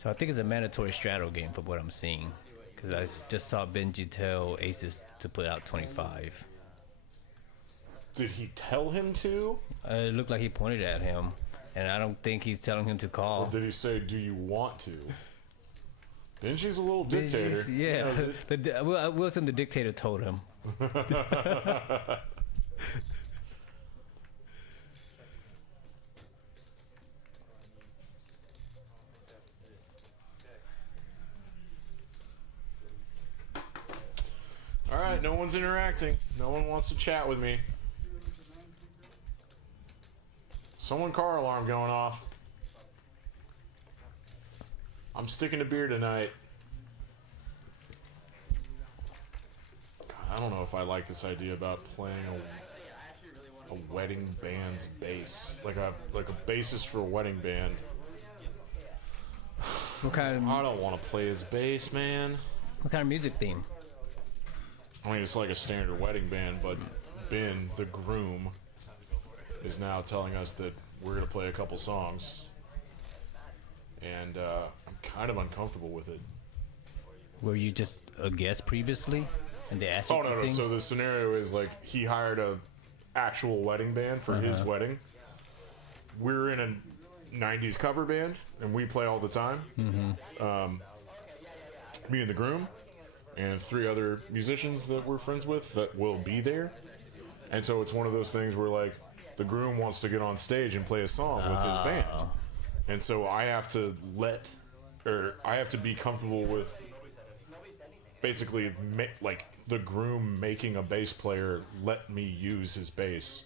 So I think it's a mandatory straddle game from what I'm seeing. Because I just saw Benji tell aces to put out 25. Did he tell him to? It looked like he pointed at him. And I don't think he's telling him to call. Or did he say, do you want to? Benji's a little dictator. Yeah. Wilson, the dictator, told him. Alright, no one's interacting. No one wants to chat with me. Someone car alarm going off. I'm sticking to beer tonight. God, I don't know if I like this idea about playing a wedding band's bass. Like a bassist for a wedding band. What kind I don't want to play his bass, man. of music theme? I mean, it's like a standard wedding band, but Ben, the groom, is now telling us that we're going to play a couple songs. And I'm kind of uncomfortable with it. Were you just a guest previously? And they asked you Oh to no, no. sing? So the scenario is like he hired a actual wedding band for his wedding. We're in a '90s cover band, and we play all the time. Me and the groom, and 3 other musicians that we're friends with that will be there. And so it's one of those things where like the groom wants to get on stage and play a song with his band, and so I have to be comfortable with basically like the groom making a bass player let me use his bass,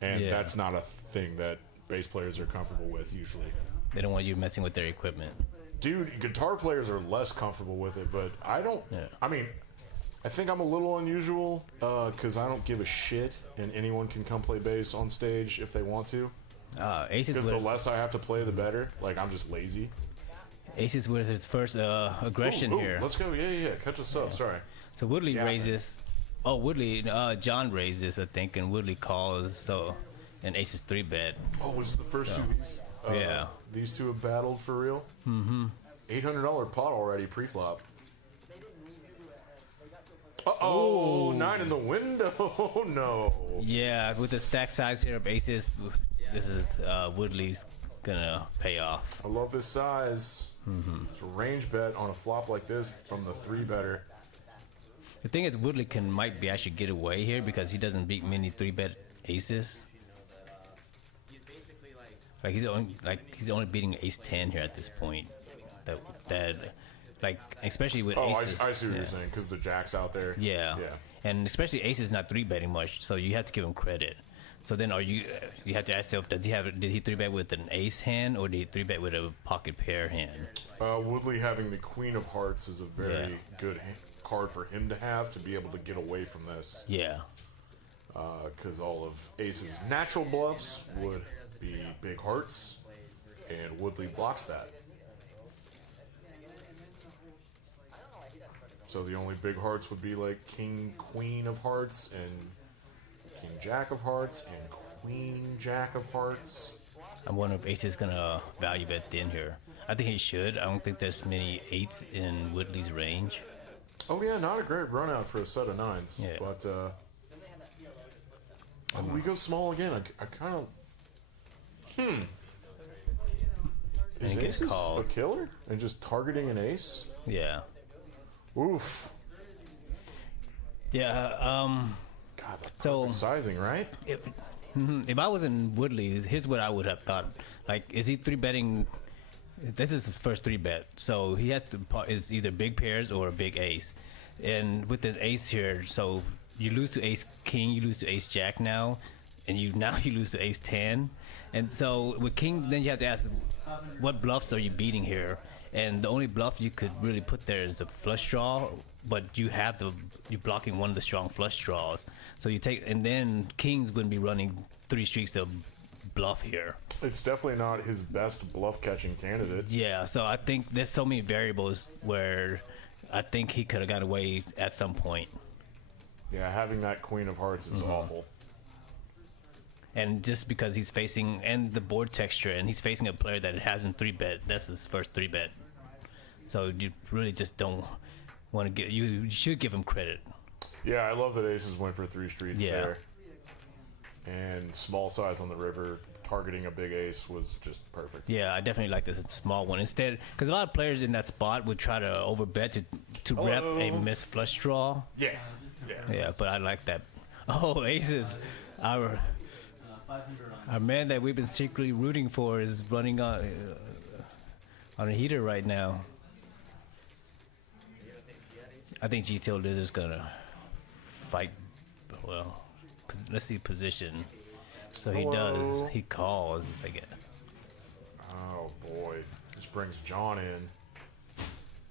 and that's not a thing that bass players are comfortable with usually. They don't want you messing with their equipment. Dude, guitar players are less comfortable with it, but I don't. I mean, I think I'm a little unusual because I don't give a shit, and anyone can come play bass on stage if they want to. Aces Because the less I have to play, the better. Like, I'm just lazy. Aces with his first aggression Ooh, here. Let's go. Yeah. Catch us up. Sorry. So Woodley raises. Oh, Woodley. John raises, I think, and Woodley calls. So, and Aces 3-bet. Oh, was this the first two? These two have battled for real? Mm-hmm. $800 pot already pre-flop. Uh-oh, 9 in the window. No. Yeah, with the stack size here of Aces, this is Woodley's gonna pay off. I love this size. It's a range bet on a flop like this from the 3-better. The thing is, Woodley might be actually get away here because he doesn't beat many 3-bet Aces. Like he's only beating Ace 10 here at this point. That like especially with Aces. I see what you're saying because the jack's out there. Yeah. And especially Ace is not 3-betting much, so you have to give him credit. So then, you have to ask yourself, did he 3-bet with an ace hand or did he 3-bet with a pocket pair hand? Woodley having the Queen of Hearts is a very good card for him to have to be able to get away from this. Yeah. Because all of Ace's natural bluffs would be big hearts, and Woodley blocks that. So the only big hearts would be like King, Queen of Hearts, and King, Jack of Hearts, and Queen, Jack of Hearts. I'm wondering if Ace is gonna value bet thin here. I think he should. I don't think there's many 8s in Woodley's range. Oh yeah, not a great run out for a set of 9s. Yeah. But we go small again. I kind of Is he gets Ace called. a killer and just targeting an ace? Yeah. Oof. Yeah. God, that's So- perfect sizing, right? If I was in Woodley, here's what I would have thought. Like, is he 3-betting? This is his first 3-bet, so he has to is either big pairs or a big ace. And with the ace here, so you lose to Ace King, you lose to Ace Jack now, and you lose to Ace 10. And so with King, then you have to ask, what bluffs are you beating here? And the only bluff you could really put there is a flush draw, but you're blocking one of the strong flush draws. So you take, and then King's going to be running 3 streaks to bluff here. It's definitely not his best bluff catching candidate. Yeah, so I think there's so many variables where I think he could have got away at some point. Yeah, having that Queen of Hearts is awful. And just because he's facing, and the board texture, and he's facing a player that hasn't 3-bet, that's his first 3-bet. So you really just don't want to give, you should give him credit. Yeah, I love that Aces went for 3 streets Yeah. there. And small size on the river, targeting a big ace was just perfect. Yeah, I definitely like this small one instead, because a lot of players in that spot would try to overbet to rep a missed flush draw. Yeah. Yeah, but I like that. Oh, Aces, our man that we've been secretly rooting for is running on a heater right now. I think GTO Lizard's gonna fight. Well, let's see position. So he does. He calls, I guess. Oh boy, this brings John in.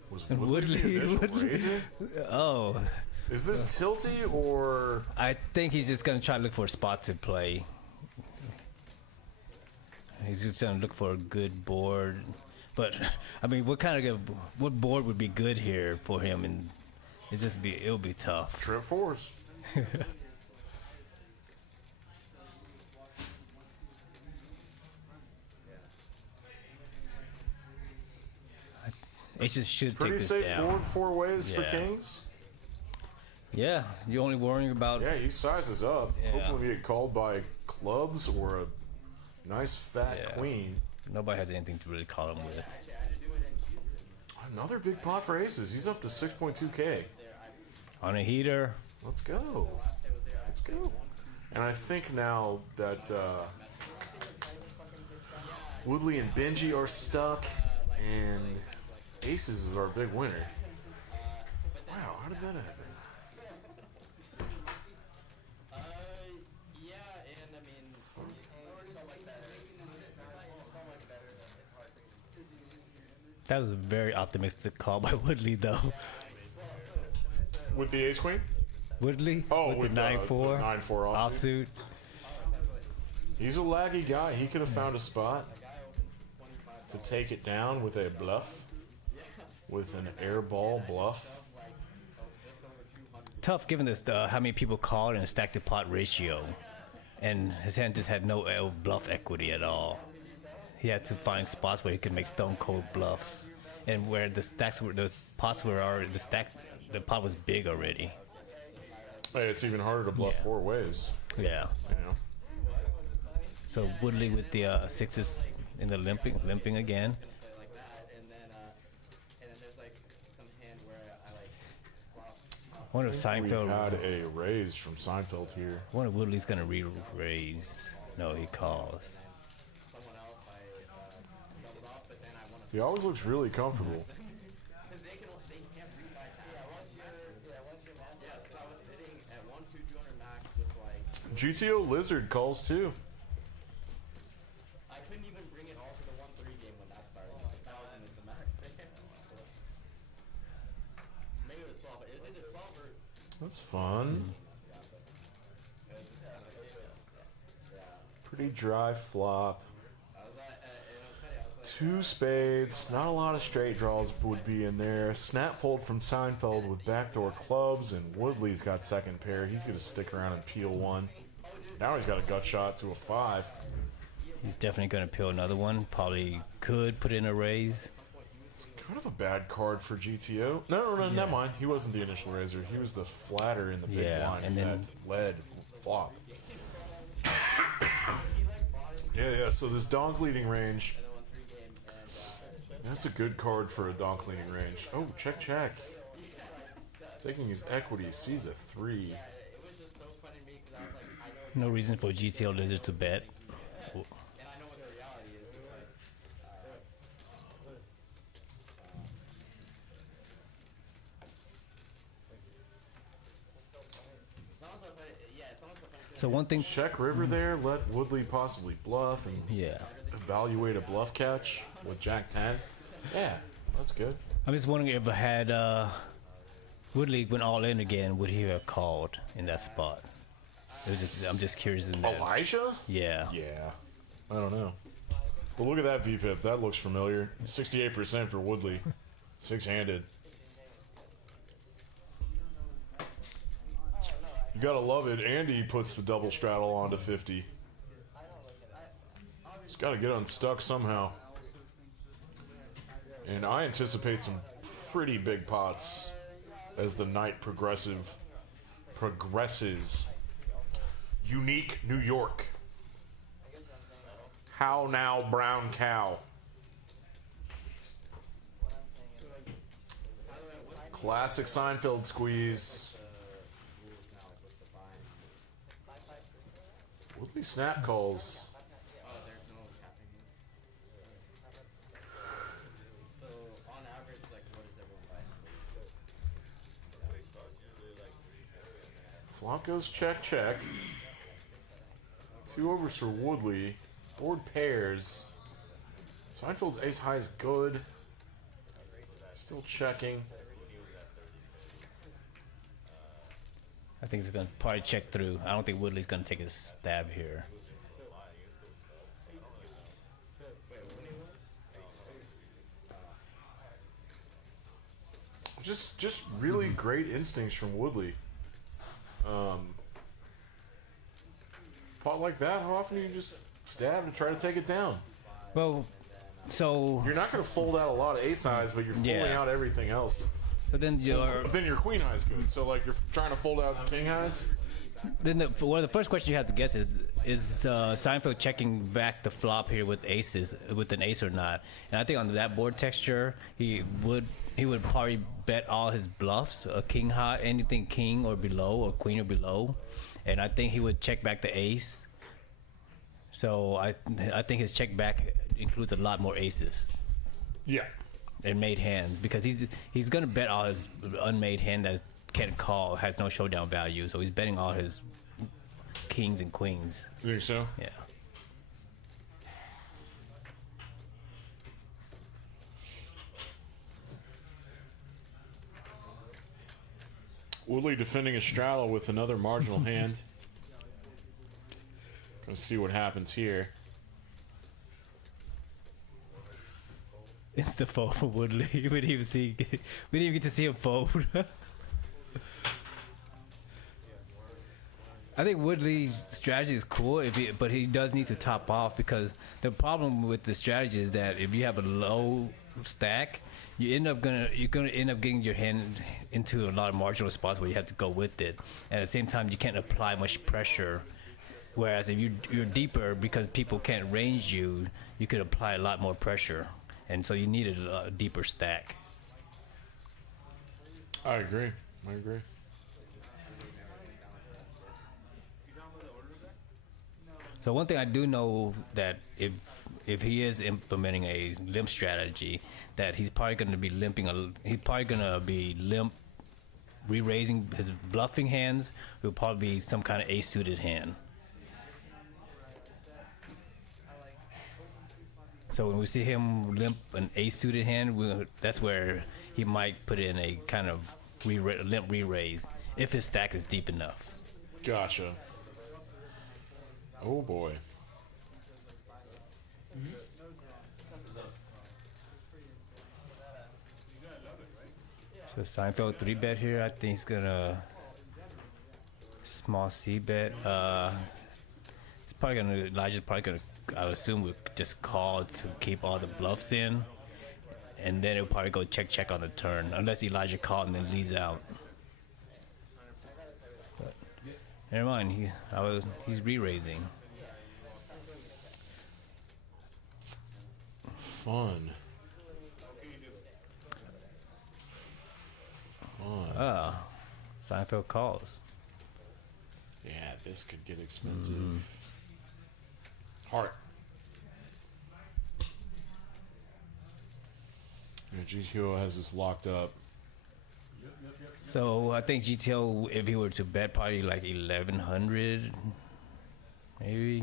Was Woodley- the initial Woodley- raising? Oh, Is this tilty or? I think he's just gonna try to look for a spot to play. He's just gonna look for a good board. But I mean, what board would be good here for him? And it'll be tough. Trip 4s. Aces should Pretty take this safe down. board 4 ways for Yeah. kings. Yeah, you're only worrying about. Yeah, he sizes up. Yeah. Hopefully we get called by clubs or a nice fat Yeah. queen. Nobody has anything to really call him with. Another big pot for aces. He's up to 6.2K. On a heater. Let's go. Let's go. And I think now that Woodley and Benji are stuck, and aces is our big winner. Wow, how did that happen? That was a very optimistic call by Woodley, though. With the ace queen? Woodley? Oh, with the 9-4 9-4 offsuit. offsuit. He's a laggy guy. He could have found a spot to take it down with a bluff, with an air ball bluff. Tough given this how many people called and a stack to pot ratio, and his hand just had no bluff equity at all. He had to find spots where he could make stone cold bluffs, and where the stacks were, the pots were already the pot was big already. Hey, it's even harder to bluff Yeah. 4 ways. Yeah. You know. So Woodley with the sixes in the limping again. I wonder if We Seinfeld. had a raise from Seinfeld here. I wonder if Woodley's gonna re-raise. No, he calls. He always looks really comfortable. GTO Lizard calls too. I couldn't even bring it all to the 1-3 game when that started. 1,000 is the max there. Maybe it was 12, but is it 12 or? That's fun. Pretty dry flop. Two spades. Not a lot of straight draws would be in there. Snap fold from Seinfeld with backdoor clubs, and Woodley's got second pair. He's going to stick around and peel one. Now he's got a gut shot to a 5. He's definitely gonna peel another one. Probably could put in a raise. It's kind of a bad card for GTO. No, never mind. He wasn't the initial raiser. He was the flatter in the big Yeah, blind and then- that led flop. Yeah, so this donk leading range. That's a good card for a donk leading range. Oh, check. Taking his equity, sees a 3. No reason for GTO Lizard to bet. So one thing, Check river there, let Woodley possibly bluff and yeah. evaluate a bluff catch with Jack 10. Yeah, that's good. I'm just wondering if I had Woodley went all in again, would he have called in that spot? I'm just curious in that. Elijah? Yeah. Yeah, I don't know. But look at that VPIP. That looks familiar. 68% for Woodley. 6-handed. You gotta love it. Andy puts the double straddle onto 50. He's gotta get unstuck somehow. And I anticipate some pretty big pots as the night progresses. Unique New York. How now, brown cow? Classic Seinfeld squeeze. Woodley snap calls. Flop goes check. 2 overs for Woodley. Board pairs. Seinfeld's ace high is good. Still checking. I think he's gonna probably check through. I don't think Woodley's gonna take a stab here. Just really great instincts from Woodley. Pot like that, how often do you just stab and try to take it down? Well, so You're not going to fold out a lot of ace highs, but you're folding Yeah. out everything else. So then Then your queen high is good. So like you're trying to fold out king highs. then the first question you have to guess is Seinfeld checking back the flop here with aces with an ace or not? And I think on that board texture he would probably bet all his bluffs, a king high, anything king or below or queen or below, and I think he would check back the ace. So I think his check back includes a lot more aces Yeah. and made hands, because he's gonna bet all his unmade hand that can't call, has no showdown value, so he's betting all his kings and queens. You think so? Yeah. Woodley defending a straddle with another marginal hand. Gonna see what happens here. It's the fold for Woodley. We didn't even get to see him fold. I think Woodley's strategy is cool, but he does need to top off, because the problem with the strategy is that if you have a low stack, you're gonna end up getting your hand into a lot of marginal spots where you have to go with it. And at the same time, you can't apply much pressure. Whereas if you're deeper, because people can't range you, you could apply a lot more pressure. And so you needed a deeper stack. I agree. So one thing I do know, that if he is implementing a limp strategy, that he's probably going to be limp, re-raising his bluffing hands. Will probably be some kind of ace suited hand. So when we see him limp an ace suited hand, that's where he might put in a kind of limp re-raise if his stack is deep enough. Gotcha. Oh boy. So Seinfeld 3-bet here. I think he's gonna small c-bet. Elijah's probably gonna, I would assume, would just call to keep all the bluffs in, and then it'll probably go check on the turn, unless Elijah called and then leads out. But never mind, he's re-raising. Fun. Seinfeld calls. Yeah, this could get expensive. Heart. Yeah, GTO has this locked up. So I think GTO, if he were to bet, probably like 1100, maybe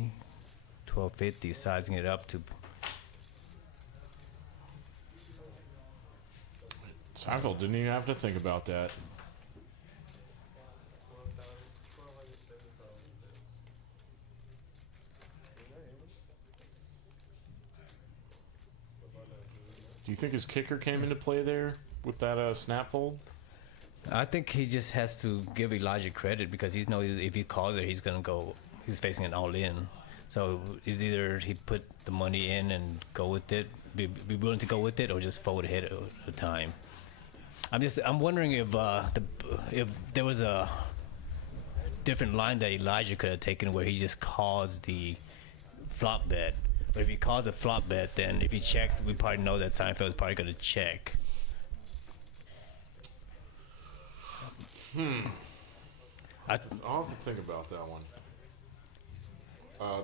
1250, sizing it up to. Seinfeld didn't even have to think about that. Do you think his kicker came into play there with that snap fold? I think he just has to give Elijah credit, because he knows if he calls it, he's facing an all-in. So it's either he put the money in and go with it, be willing to go with it, or just fold ahead of the time. I'm wondering if there was a different line that Elijah could have taken, where he just calls the flop bet. But if he calls the flop bet, then if he checks, we probably know that Seinfeld is probably going to check. I'll have to think about that one.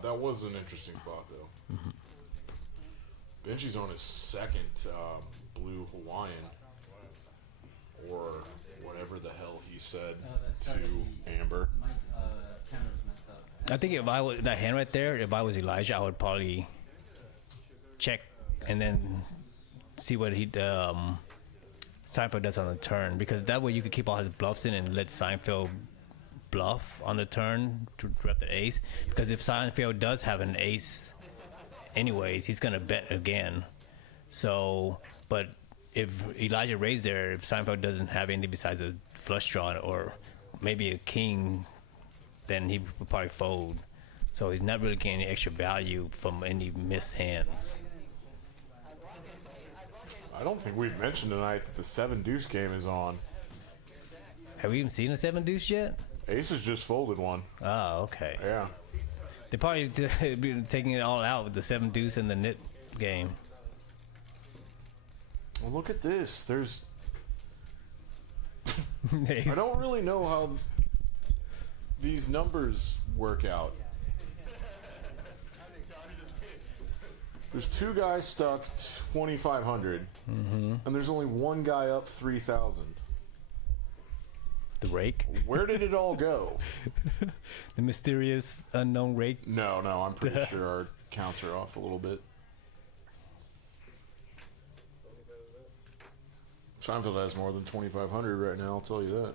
That was an interesting thought, though. Benji's on his second blue Hawaiian, or whatever the hell he said to Amber. I think if I was that hand right there, if I was Elijah, I would probably check and then see what Seinfeld does on the turn, because that way you could keep all his bluffs in and let Seinfeld bluff on the turn to rep the ace. Because if Seinfeld does have an ace anyways, he's gonna bet again. So, but if Elijah raised there, if Seinfeld doesn't have anything besides a flush draw or maybe a king, then he would probably fold. So he's not really getting any extra value from any missed hands. I don't think we've mentioned tonight that the 7 deuce game is on. Have we even seen a 7 deuce yet? Aces just folded one. Oh, okay. Yeah. They probably been taking it all out with the 7 deuce and the nit game. Well, look at this. There's. I don't really know how these numbers work out. There's 2 guys stuck 2,500, and there's only 1 guy up 3,000. The rake? Where did it all go? The mysterious unknown rake? No, I'm pretty sure our counts are off a little bit. Seinfeld has more than 2,500 right now, I'll tell you that.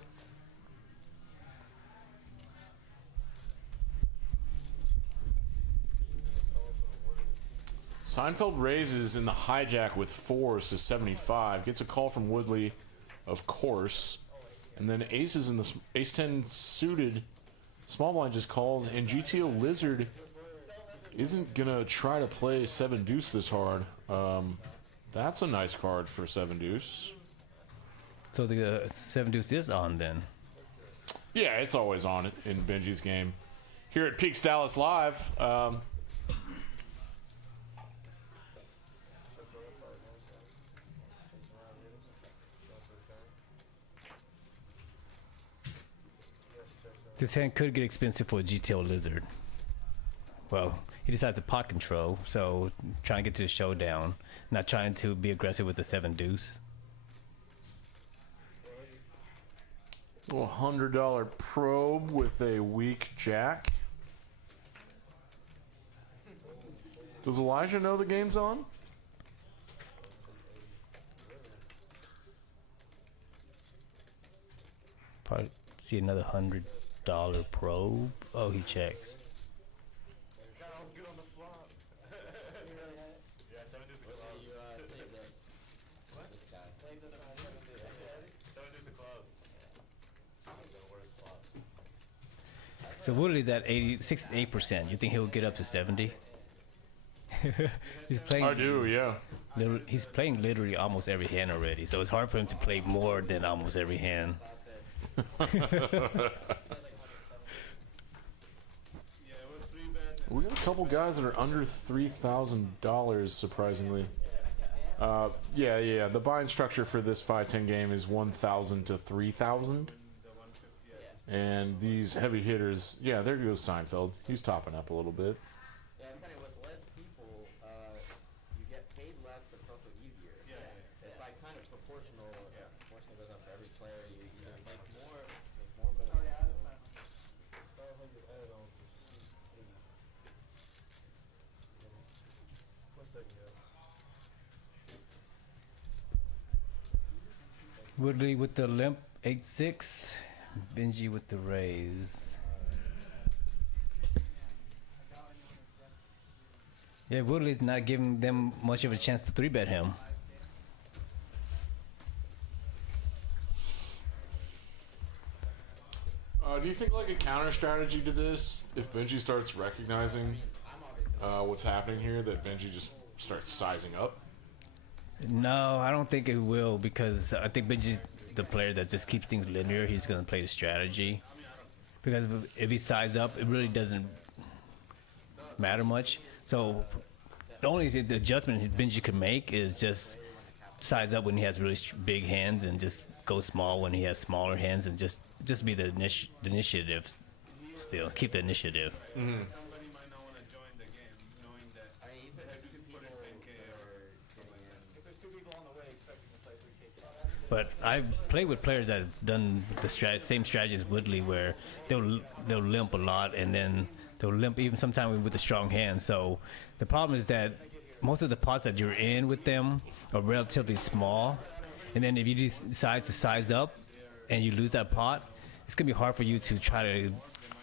Seinfeld raises in the hijack with 4s to 75. Gets a call from Woodley, of course. And then aces in the ace-10 suited. Small blind just calls. And GTO Lizard isn't going to try to play 7 deuce this hard. That's a nice card for 7 deuce. So the 7 deuce is on then. Yeah, it's always on in Benji's game. Here at Peaks Dallas Live, this hand could get expensive for a GTO Lizard. Well, he decides to pot control, so trying to get to the showdown, not trying to be aggressive with the 7 deuce. little $100 probe with a weak jack. Does Elijah know the game's on? Probably see another $100 probe. Oh, he checks. So Woodley's at 68%. You think he'll get up to 70? He's playing. I do, yeah. He's playing literally almost every hand already, so it's hard for him to play more than almost every hand. We got a couple guys that are under $3,000, surprisingly. Yeah. The buying structure for this 5-10 game is 1,000 to 3,000. And these heavy hitters, yeah, there goes Seinfeld. He's topping up a little bit. Yeah, it's funny, with less people, you get paid less, but it's also easier. Yeah. It's like kind of proportional. Yeah. Proportional goes up for every player. You make more, but Woodley with the limp 8-6. Benji with the raise. Yeah, Woodley's not giving them much of a chance to 3-bet him. Do you think like a counter strategy to this, if Benji starts recognizing what's happening here, that Benji just starts sizing up? No, I don't think it will, because I think Benji's the player that just keeps things linear. He's going to play the strategy. Because if he size up, it really doesn't matter much. So the only adjustment Benji can make is just size up when he has really big hands and just go small when he has smaller hands, and just be the initiative still. Keep the initiative. Mm-hmm. But I've played with players that have done the same strategy as Woodley, where they'll limp a lot, and then they'll limp even sometimes with a strong hand. So the problem is that most of the pots that you're in with them are relatively small, and then if you decide to size up and you lose that pot, it's gonna be hard for you to try to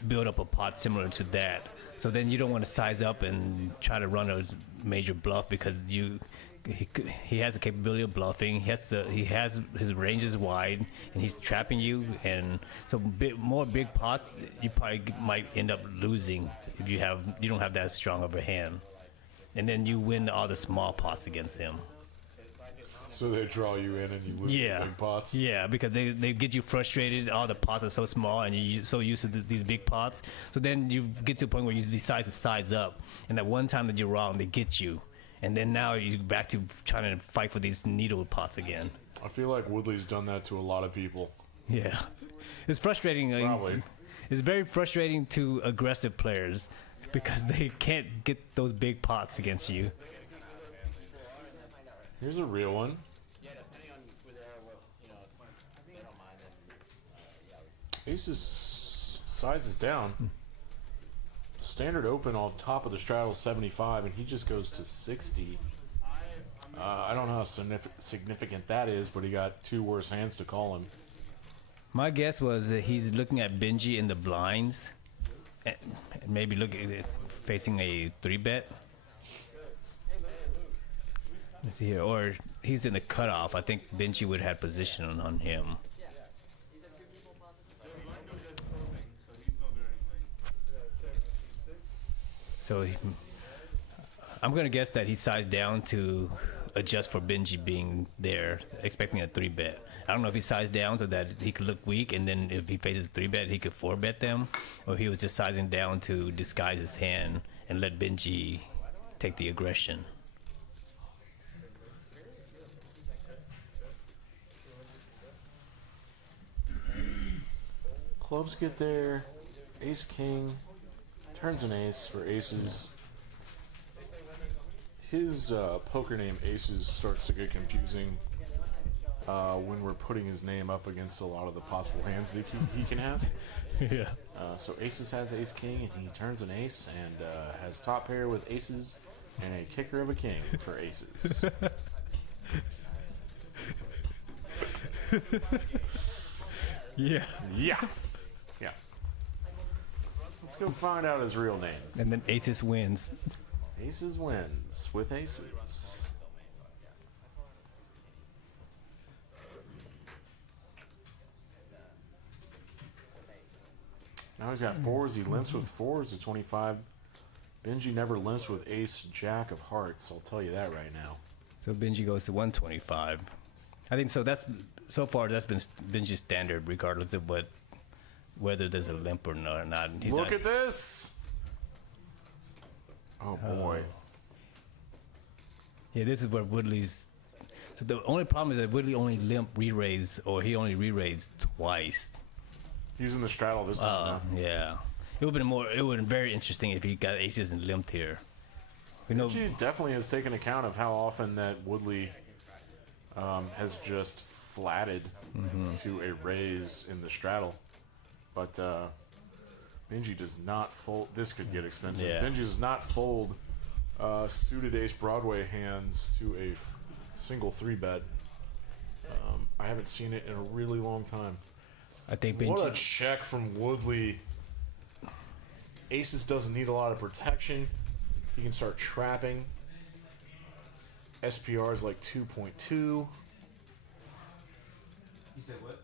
build up a pot similar to that. So then you don't want to size up and try to run a major bluff, because he has the capability of bluffing. He has his range is wide, and he's trapping you. And so more big pots, you probably might end up losing if you don't have that strong of a hand. And then you win all the small pots against him. So they draw you in and you lose the big pots. Yeah, because they get you frustrated. All the pots are so small, and you're so used to these big pots. So then you get to a point where you decide to size up, and that one time that you're wrong, they get you, and then now you're back to trying to fight for these needle pots again. I feel like Woodley's done that to a lot of people. Yeah, it's frustrating. Probably. It's very frustrating to aggressive players because they can't get those big pots against you. Here's a real one. Yeah, depending on what, they don't mind. And, Ace's size is down. Standard open off top of the straddle 75, and he just goes to 60. I don't know how significant that is, but he got 2 worse hands to call him. My guess was that he's looking at Benji in the blinds, and maybe looking at facing a 3-bet. Let's see here, or he's in the cutoff. I think Benji would have position on him. So I'm gonna guess that he sized down to adjust for Benji being there, expecting a 3-bet. I don't know if he sized down so that he could look weak, and then if he faces 3-bet, he could 4-bet them, or he was just sizing down to disguise his hand and let Benji take the aggression. Clubs get there. Ace King turns an ace for aces. His poker name Aces starts to get confusing when we're putting his name up against a lot of the possible hands that he can have. Yeah. So Aces has Ace King, and he turns an ace and has top pair with aces and a kicker of a king for aces. Yeah. Yeah. Yeah. Let's go find out his real name. And then Aces wins. Aces wins with aces. Now he's got 4s. He limps with 4s at 25. Benji never limps with ace jack of hearts. I'll tell you that right now. So Benji goes to 125. I think so. So far that's been Benji's standard, regardless of whether there's a limp or not. Look at this. Oh boy. Yeah, this is where Woodley's. So the only problem is that Woodley only limp re-raised, or he only re-raised twice. Using the straddle this time. Yeah. It would have been very interesting if he got aces and limped here. We know. She definitely has taken account of how often that Woodley has just flatted to a raise in the straddle. But Benji does not fold. This could get expensive. Yeah. Benji does not fold suited ace Broadway hands to a single 3-bet. I haven't seen it in a really long time. I think Benji. What a check from Woodley. Aces doesn't need a lot of protection. He can start trapping. SPR is like 2.2. You said what?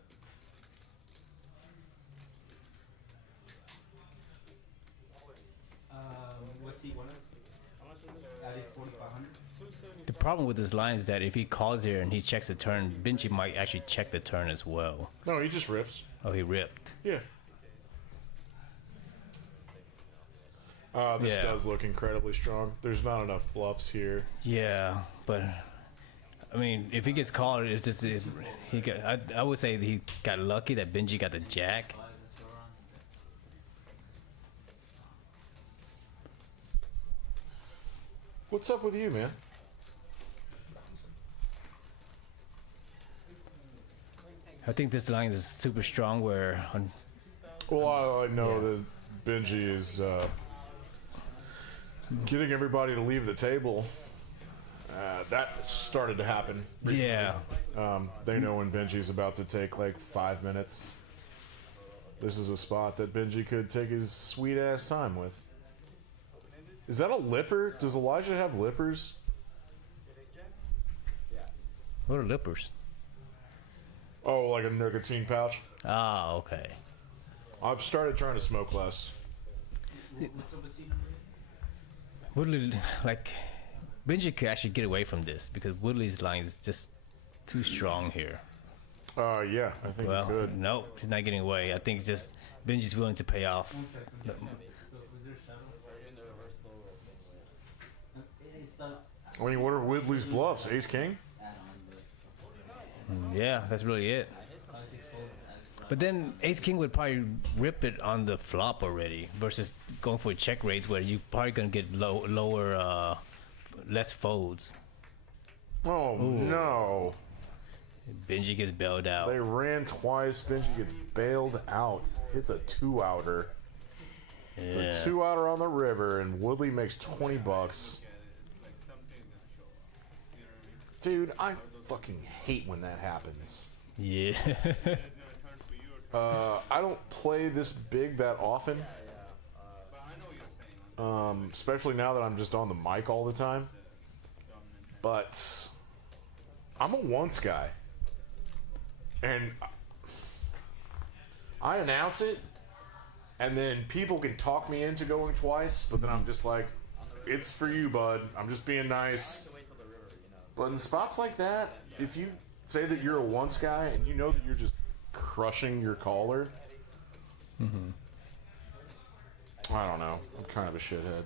What's he wanted? Added 4,500. The problem with this line is that if he calls here and he checks the turn, Benji might actually check the turn as well. No, he just rips. Oh, he ripped. Yeah. This Yeah. does look incredibly strong. There's not enough bluffs here. Yeah, but I mean, if he gets called, it's just he got. I would say that he got lucky that Benji got the jack. What's up with you, man? I think this line is super strong. Where Well, I know that Benji is getting everybody to leave the table. That started to happen recently. yeah, They know when Benji's about to take like 5 minutes. This is a spot that Benji could take his sweet ass time with. Is that a lipper? Does Elijah have lippers? what are lippers? Oh, like a nicotine pouch? Ah, okay. I've started trying to smoke less. Woodley, like Benji could actually get away from this because Woodley's line is just too strong here. Yeah, I think Well, he could. no, he's not getting away. I think it's just Benji's willing to pay off. 1 second. So, was there a shadow? in the reverse slow roll thing. It's the I mean, what are Woodley's bluffs? Ace King? add-on, but Yeah, that's really it. 5-6 fold. But then Ace King would probably rip it on the flop already versus going for check rates where you probably gonna get lower, less folds. Oh, no. Benji gets bailed out. They ran twice. Benji gets bailed out. Hits a 2-outer. It's Yeah. a 2-outer on the river, and Woodley makes 20 bucks. Dude, I fucking hate when that happens. Yeah. I don't play this big that often. Especially now that I'm just on the mic all the time. But I'm a once guy. And I announce it, and then people can talk me into going twice, but then I'm just like, it's for you, bud. I'm just being nice. But in spots like that, if you say that you're a once guy and you know that you're just crushing your caller, I don't know. I'm kind of a shithead.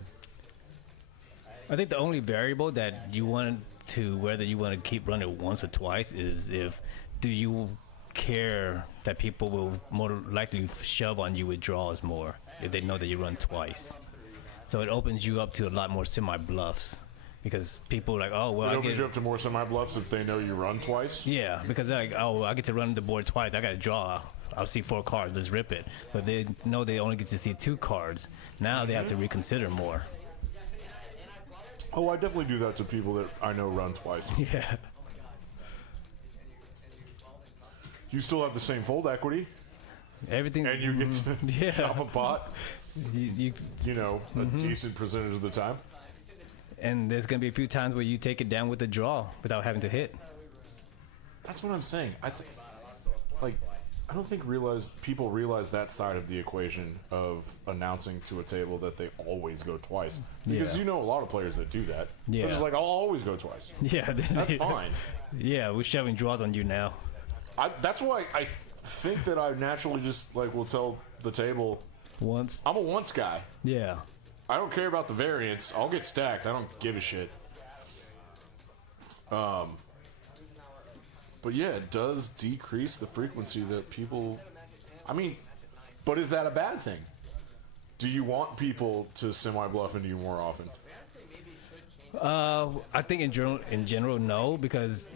I think the only variable that you want to, whether you want to keep running once or twice, is do you care that people will more likely shove on you with draws more if they know that you run twice. So it opens you up to a lot more semi-bluffs because people are like, oh, well, It I opens get, you up to more semi-bluffs if they know you run twice. yeah, because they're like, oh, I get to run the board twice. I got to draw. I'll see 4 cards. Let's rip it. But they know they only get to see 2 cards. Now they have to reconsider more. Oh, I definitely do that to people that I know run twice. Yeah. You still have the same fold equity, Everything. and you get to Yeah. chop a pot, you, you know, a decent percentage of the time. and there's gonna be a few times where you take it down with a draw without having to hit. That's what I'm saying. I don't think people realize that side of the equation of announcing to a table that they always go twice. Because Yeah. you know a lot of players that do that. Yeah. They're just like, I'll always go twice. Yeah. That's fine. Yeah, we're shoving draws on you now. That's why I think that I naturally just will tell the table, Once. I'm a once guy. Yeah. I don't care about the variance. I'll get stacked. I don't give a shit. But yeah, it does decrease the frequency that people. I mean, but is that a bad thing? Do you want people to semi-bluff into you more often? I think in general, no, because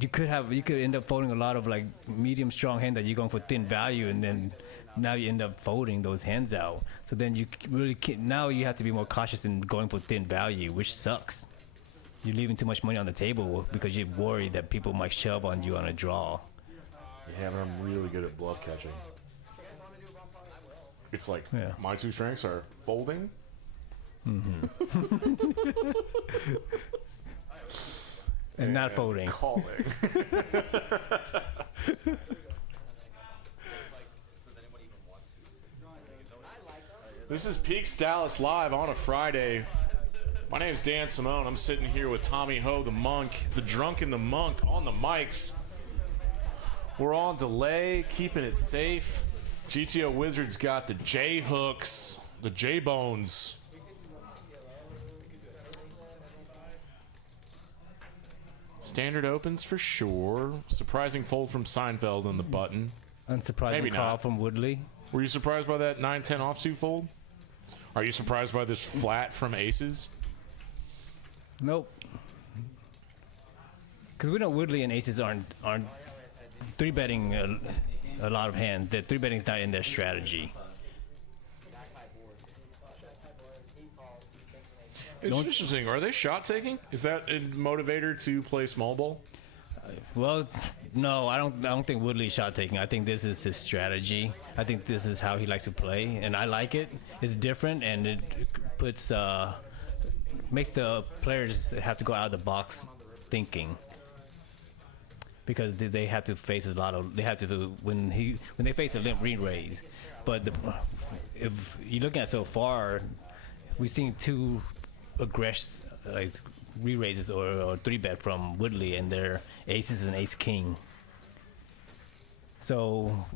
you could end up folding a lot of like medium strong hand that you're going for thin value, and then now you end up folding those hands out. So then you really can't, now you have to be more cautious in going for thin value, which sucks. You're leaving too much money on the table because you're worried that people might shove on you on a draw. Yeah, but I'm really good at bluff catching. It's like Yeah. my 2 strengths are folding. And not folding. Calling. This is Peaks Dallas Live on a Friday. My name's Dan Simone. I'm sitting here with Tommy Ho, the monk, the drunk and the monk on the mics. We're on delay, keeping it safe. GTO Wizards got the J hooks, the J bones. Standard opens for sure. Surprising fold from Seinfeld on the button. Unsurprising Maybe call not. from Woodley. Were you surprised by that 9-10 offsuit fold? Are you surprised by this flat from aces? Nope. Because we know Woodley and aces aren't 3-betting a lot of hands. The 3-betting's not in their strategy. It's interesting. Are they shot taking? Is that a motivator to play small ball? Well, no, I don't think Woodley's shot taking. I think this is his strategy. I think this is how he likes to play, and I like it. It's different, and it puts makes the players have to go out of the box thinking, because they have to face a lot of. They have to do when they face a limp re-raise. But if you're looking at so far, we've seen 2 aggressive, like re-raises or 3-bet from Woodley, and their aces and ace king. So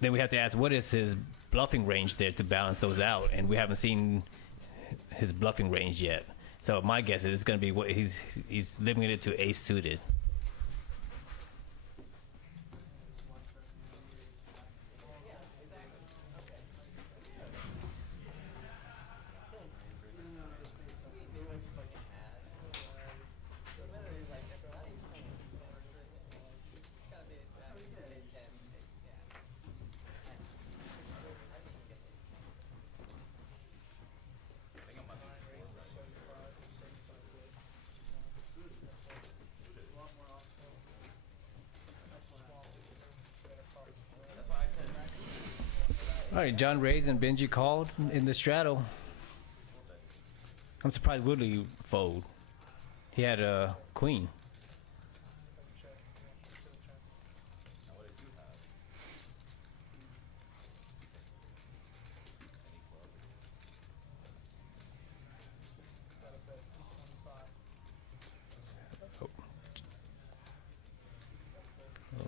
then we have to ask, what is his bluffing range there to balance those out? And we haven't seen his bluffing range yet. So my guess is it's going to be what he's limiting it to ace suited. All right, John raised and Benji called in the straddle. I'm surprised Woodley fold. He had a queen.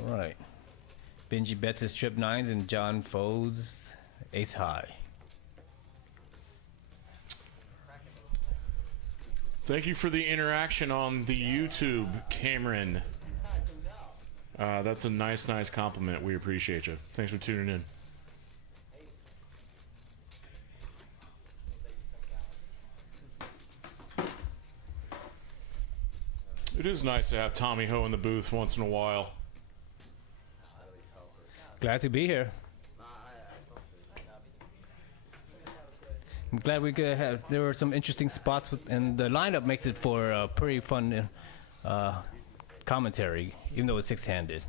All right. Benji bets his trip nines and John folds ace high. Thank you for the interaction on the YouTube, Cameron. That's a nice compliment. We appreciate you. Thanks for tuning in. It is nice to have Tommy Ho in the booth once in a while. Glad to be here. I'm glad we could have. There were some interesting spots, and the lineup makes it for a pretty fun commentary, even though it's six-handed.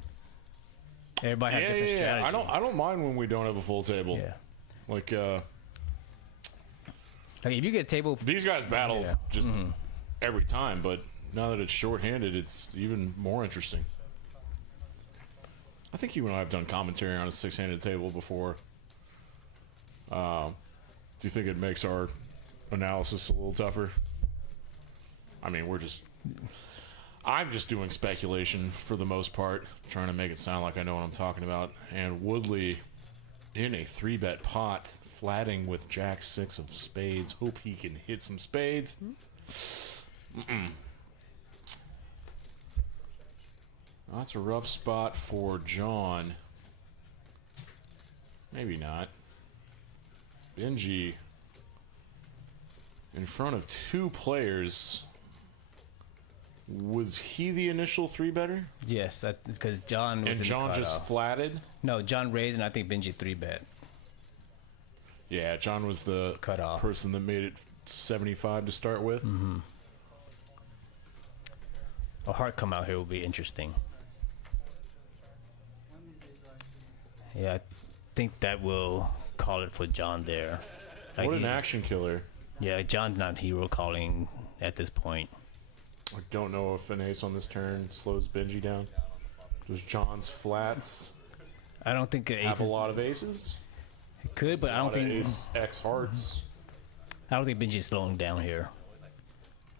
Everybody has different strategy. I don't mind when we don't have a full table. Yeah. Like if you get a table, these guys battle Yeah. just every time, but now that it's short-handed, it's even more interesting. I think you and I have done commentary on a six-handed table before. Do you think it makes our analysis a little tougher? I mean, I'm just doing speculation for the most part, trying to make it sound like I know what I'm talking about. And Woodley in a 3-bet pot, flatting with jack 6 of spades. Hope he can hit some spades. That's a rough spot for John. Maybe not. Benji in front of 2 players. Was he the initial 3-better? yes, because John was And in John the just cutoff. flatted? No, John raised, and I think Benji 3-bet. Yeah, John was the Cutoff. person that made it 75 to start with. A heart come out here will be interesting. Yeah, I think that will call it for John there. What an action killer. Yeah, John's not hero calling at this point. I don't know if an ace on this turn slows Benji down. Does John's flats I don't think an ace have a lot of aces? it could, but I A don't lot of think ace X hearts. Benji's slowing down here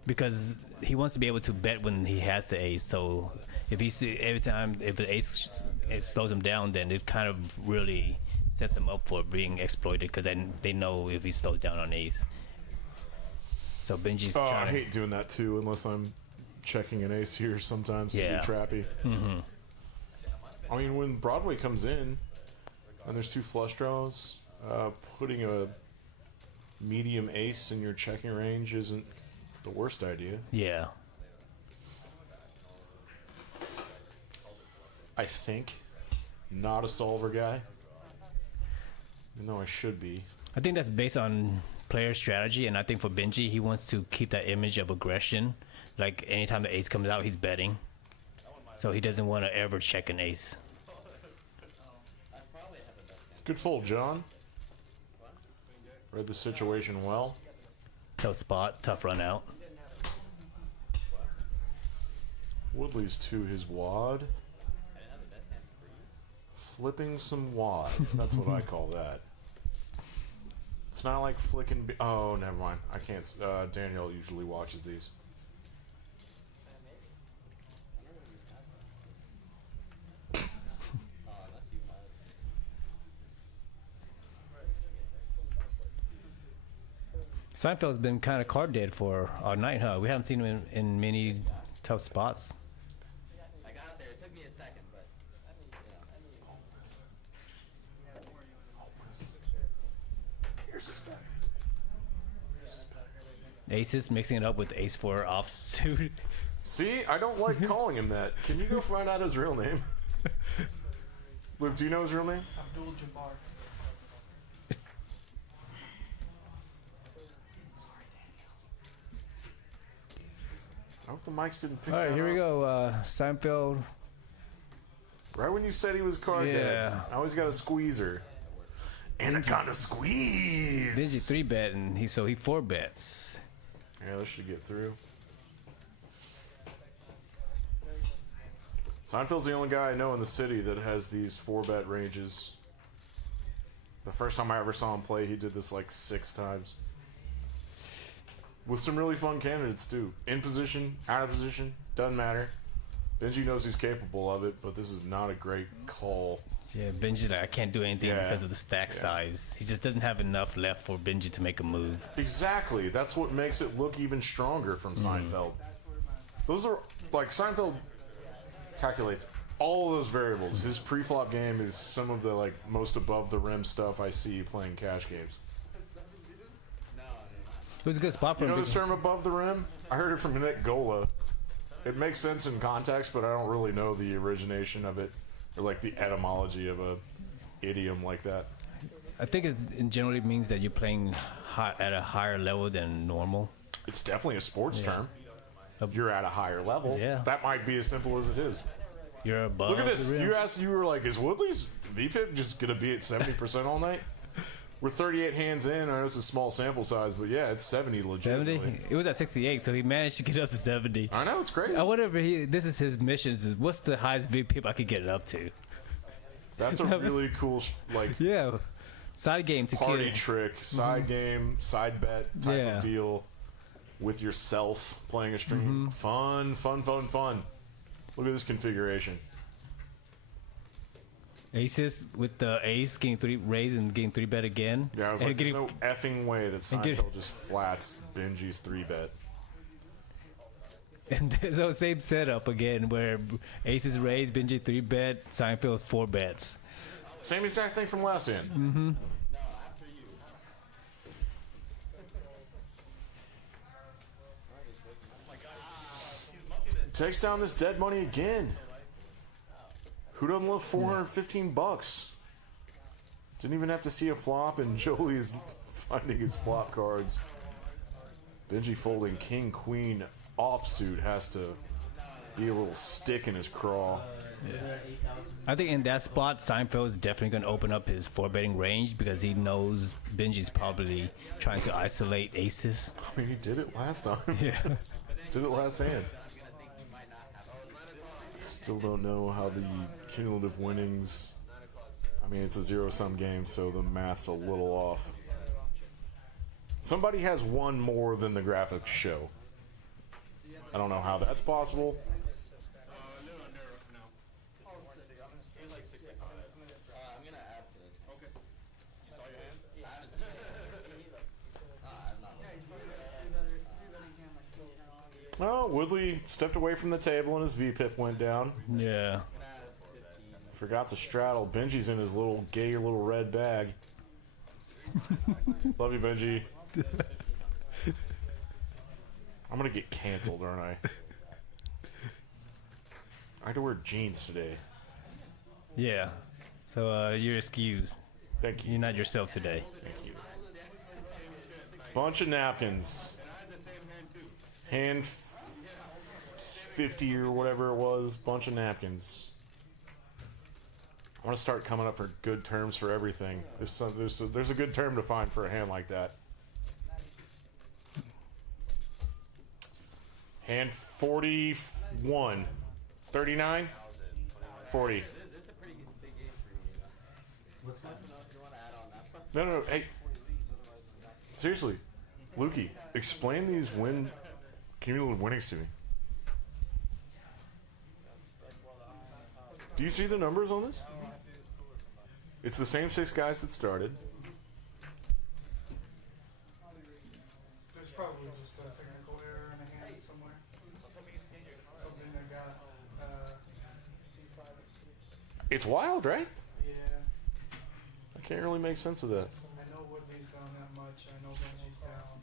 because he wants to be able to bet when he has the ace. So if every time if the ace it slows him down, then it kind of really sets him up for being exploited because then they know if he slows down on ace. So Benji's Oh, I trying to hate doing that too, unless I'm checking an ace here sometimes to Yeah. be trappy. I mean, when Broadway comes in and there's 2 flush draws, putting a medium ace in your checking range isn't the worst idea. yeah. I think. Not a solver guy. Even though I should be. I think that's based on player strategy, and I think for Benji, he wants to keep that image of aggression. Like anytime the ace comes out, he's betting, so he doesn't want to ever check an ace. Good fold, John. Read the situation well. Tough spot, tough run out. Woodley's to his wad. Flipping some wad. That's what I call that. It's not like flicking. Oh, never mind. I can't. Danielle usually watches these. Seinfeld's been kind of card dead for our night, huh? We haven't seen him in many tough spots. I got there. It took me a second, but Here's his bet. Aces mixing it up with ace 4 offsuit. See, I don't like calling him that. Can you go find out his real name? Luke, do you know his real name? Abdul Jabbar. I hope the mics didn't pick All right, that here we up. go. Seinfeld. Right when you said he was card dead, I always got a squeezer. Anaconda squeeze. Benji 3-bet, and he 4-bets. Yeah, this should get through. Seinfeld's the only guy I know in the city that has these 4-bet ranges. The first time I ever saw him play, he did this like 6 times. With some really fun candidates too. In position, out of position, doesn't matter. Benji knows he's capable of it, but this is not a great call. Yeah, Benji, I can't do anything Yeah. because of the stack size. He just doesn't have enough left for Benji to make a move. Exactly. That's what makes it look even stronger from Seinfeld. Those are like Seinfeld calculates all of those variables. His pre-flop game is some of the like most above the rim stuff I see playing cash games. It was a good spot for You him. know this term above the rim? I heard it from Nick Gola. It makes sense in context, but I don't really know the origination of it or like the etymology of a idiom like that. I think it generally means that you're playing at a higher level than normal. It's definitely a sports term. You're at a higher level. Yeah. That might be as simple as it is. You're above. Look at this. the rim. You were like, is Woodley's VPIP just going to be at 70% all night? We're 38 hands in. I know it's a small sample size, but yeah, it's 70 legitimately. 70? It was at 68, so he managed to get up to 70. I know, it's crazy. I wonder if this is his mission. Is what's the highest VP I could get it up to? That's a really cool, Yeah. Side game to party kill. trick, side game, side bet type Yeah. of deal with yourself playing a stream. Fun. Look at this configuration. Aces with the ace, getting 3 raise and getting 3-bet again. Yeah, I was And like, there's no effing way that get- Seinfeld just flats Benji's 3-bet. And there's the same setup again where aces raise, Benji 3-bet, Seinfeld 4-bets. Same exact thing from last hand. Takes down this dead money again. Who doesn't love 415 bucks? Didn't even have to see a flop, and Joey is finding his flop cards. Benji folding king queen offsuit has to be a little stick in his craw. I think in that spot, Seinfeld is definitely going to open up his 4-betting range because he knows Benji's probably trying to isolate aces. I mean, he did it last time. Yeah. Did it last hand. Still don't know how the cumulative winnings. I mean, it's a zero-sum game, so the math's a little off. Somebody has one more than the graphics show. I don't know how that's possible. I'm gonna add to this. Okay. You saw your hand? I haven't seen it. I'm not. Well, Woodley stepped away from the table and his VPIP went down. Yeah. Forgot to straddle. Benji's in his little gay little red bag. Love you, Benji. I'm gonna get canceled, aren't I? I had to wear jeans today. Yeah. So you're excused. Thank you. You're not yourself today. Thank you. Bunch of napkins. Hand 50 or whatever it was. Bunch of napkins. I want to start coming up for good terms for everything. There's a good term to find for a hand like that. Hand 41. 39? 40. This is a pretty big game for you. What's that? You want to add on that stuff? No, hey. Seriously. Lukey, explain these cumulative winnings to me. Do you see the numbers on this? It's the same 6 guys that started. It's wild, right? Yeah. I can't really make sense of that. I know Woodley's down that much. I know Benji's down.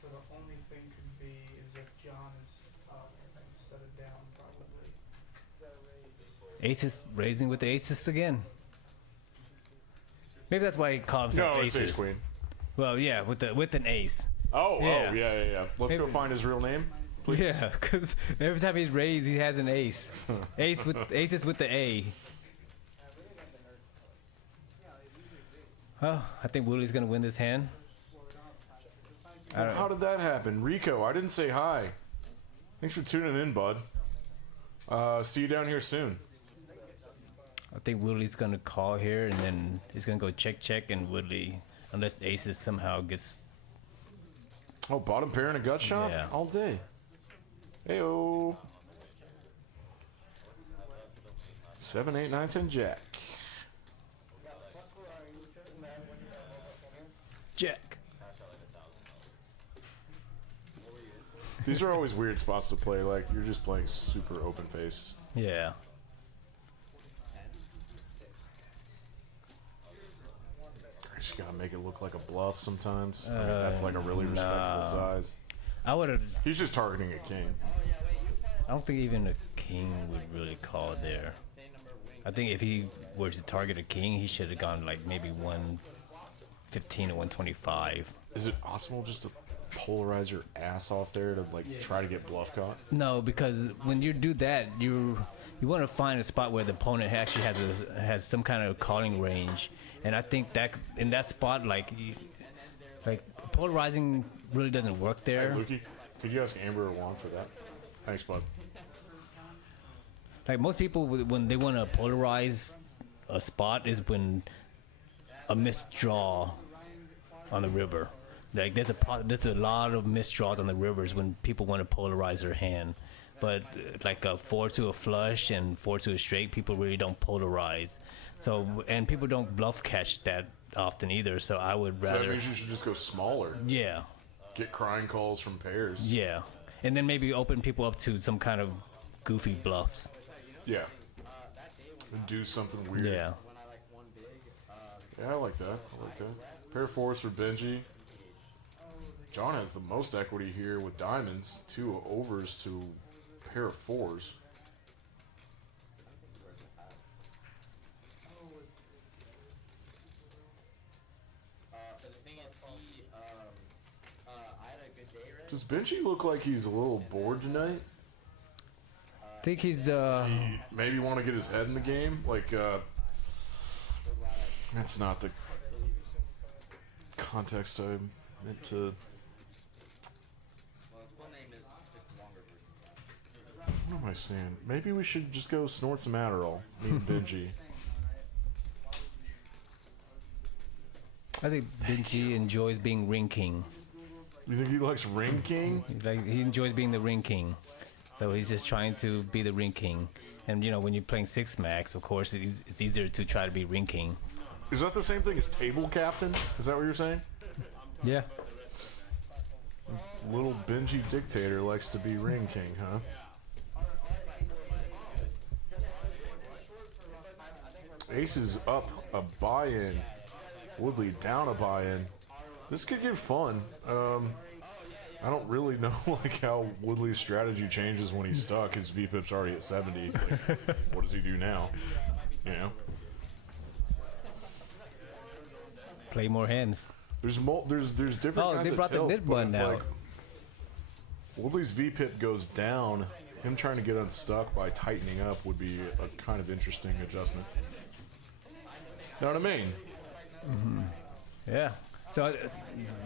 So the only thing could be is if John is up instead of down, probably. Aces raising with the aces again. Maybe that's why he called himself No, it's aces. ace queen. Well, yeah, with an ace. Oh, Yeah. yeah. Let's go Maybe- find his real name. Please. Yeah, because every time he's raised, he has an ace. Aces with the A. Oh, I think Willie's gonna win this hand. I don't How did that happen? Rico, I didn't say hi. Thanks for tuning in, bud. See you down here soon. I think Willie's gonna call here, and then he's gonna go check, and Willie, unless aces somehow gets. Oh, bottom pair and a gut shot? Yeah. All day. Heyo. 7, 8, 9, 10, jack. Jack. These are always weird spots to play. Like, you're just playing super open-faced. Yeah. You just gotta make it look like a bluff sometimes. I mean, that's like a really respectable nah. size. I would have. He's just targeting a king. I don't think even a king would really call there. I think if he were to target a king, he should have gone like maybe 115 or 125. Is it optimal just to polarize your ass off there to like try to get bluff caught? No, because when you do that, you want to find a spot where the opponent actually has some kind of calling range, and I think that in that spot, like polarizing really doesn't work Hey, there. Lukey, could you ask Amber or Juan for that? Thanks, bud. Like most people, when they want to polarize a spot, is when a missed draw on the river. Like there's a lot of missed draws on the rivers when people want to polarize their hand. But like a 4 to a flush and 4 to a straight, people really don't polarize. So and people don't bluff catch that often either. So I would So that rather, means you should just go smaller. yeah, Get crying calls from pairs. yeah, and then maybe open people up to some kind of goofy bluffs. Yeah. And do something weird. Yeah. When I like one big, Yeah, I like that. I like that. Pair of fours for Benji. John has the most equity here with diamonds. 2 overs to pair of fours. so the thing is, I had a good day, right? Does Benji look like he's a little bored tonight? I think he's He maybe want to get his head in the game? Like, that's not the context I meant to. Well, his full name is just longer version. What am I saying? Maybe we should just go snort some Adderall. Me and Benji. I think Benji enjoys being ring king. You think he likes Ring King? He enjoys being the ring king, so he's just trying to be the ring king. And you know, when you're playing 6 max, of course, it's easier to try to be ring king. Is that the same thing as table captain? Is that what you're saying? Yeah. Little Benji dictator likes to be Ring King, huh? Ace is up a buy-in. Woodley down a buy-in. This could get fun. I don't really know like how Woodley's strategy changes when he's stuck. His VPIP's already at 70. Like, what does he do now? You know? Play more hands. There's different Oh, kinds they of brought the tilts, mid but one if, now. like, Woodley's VPIP goes down. Him trying to get unstuck by tightening up would be a kind of interesting adjustment. Know what I mean? Yeah. So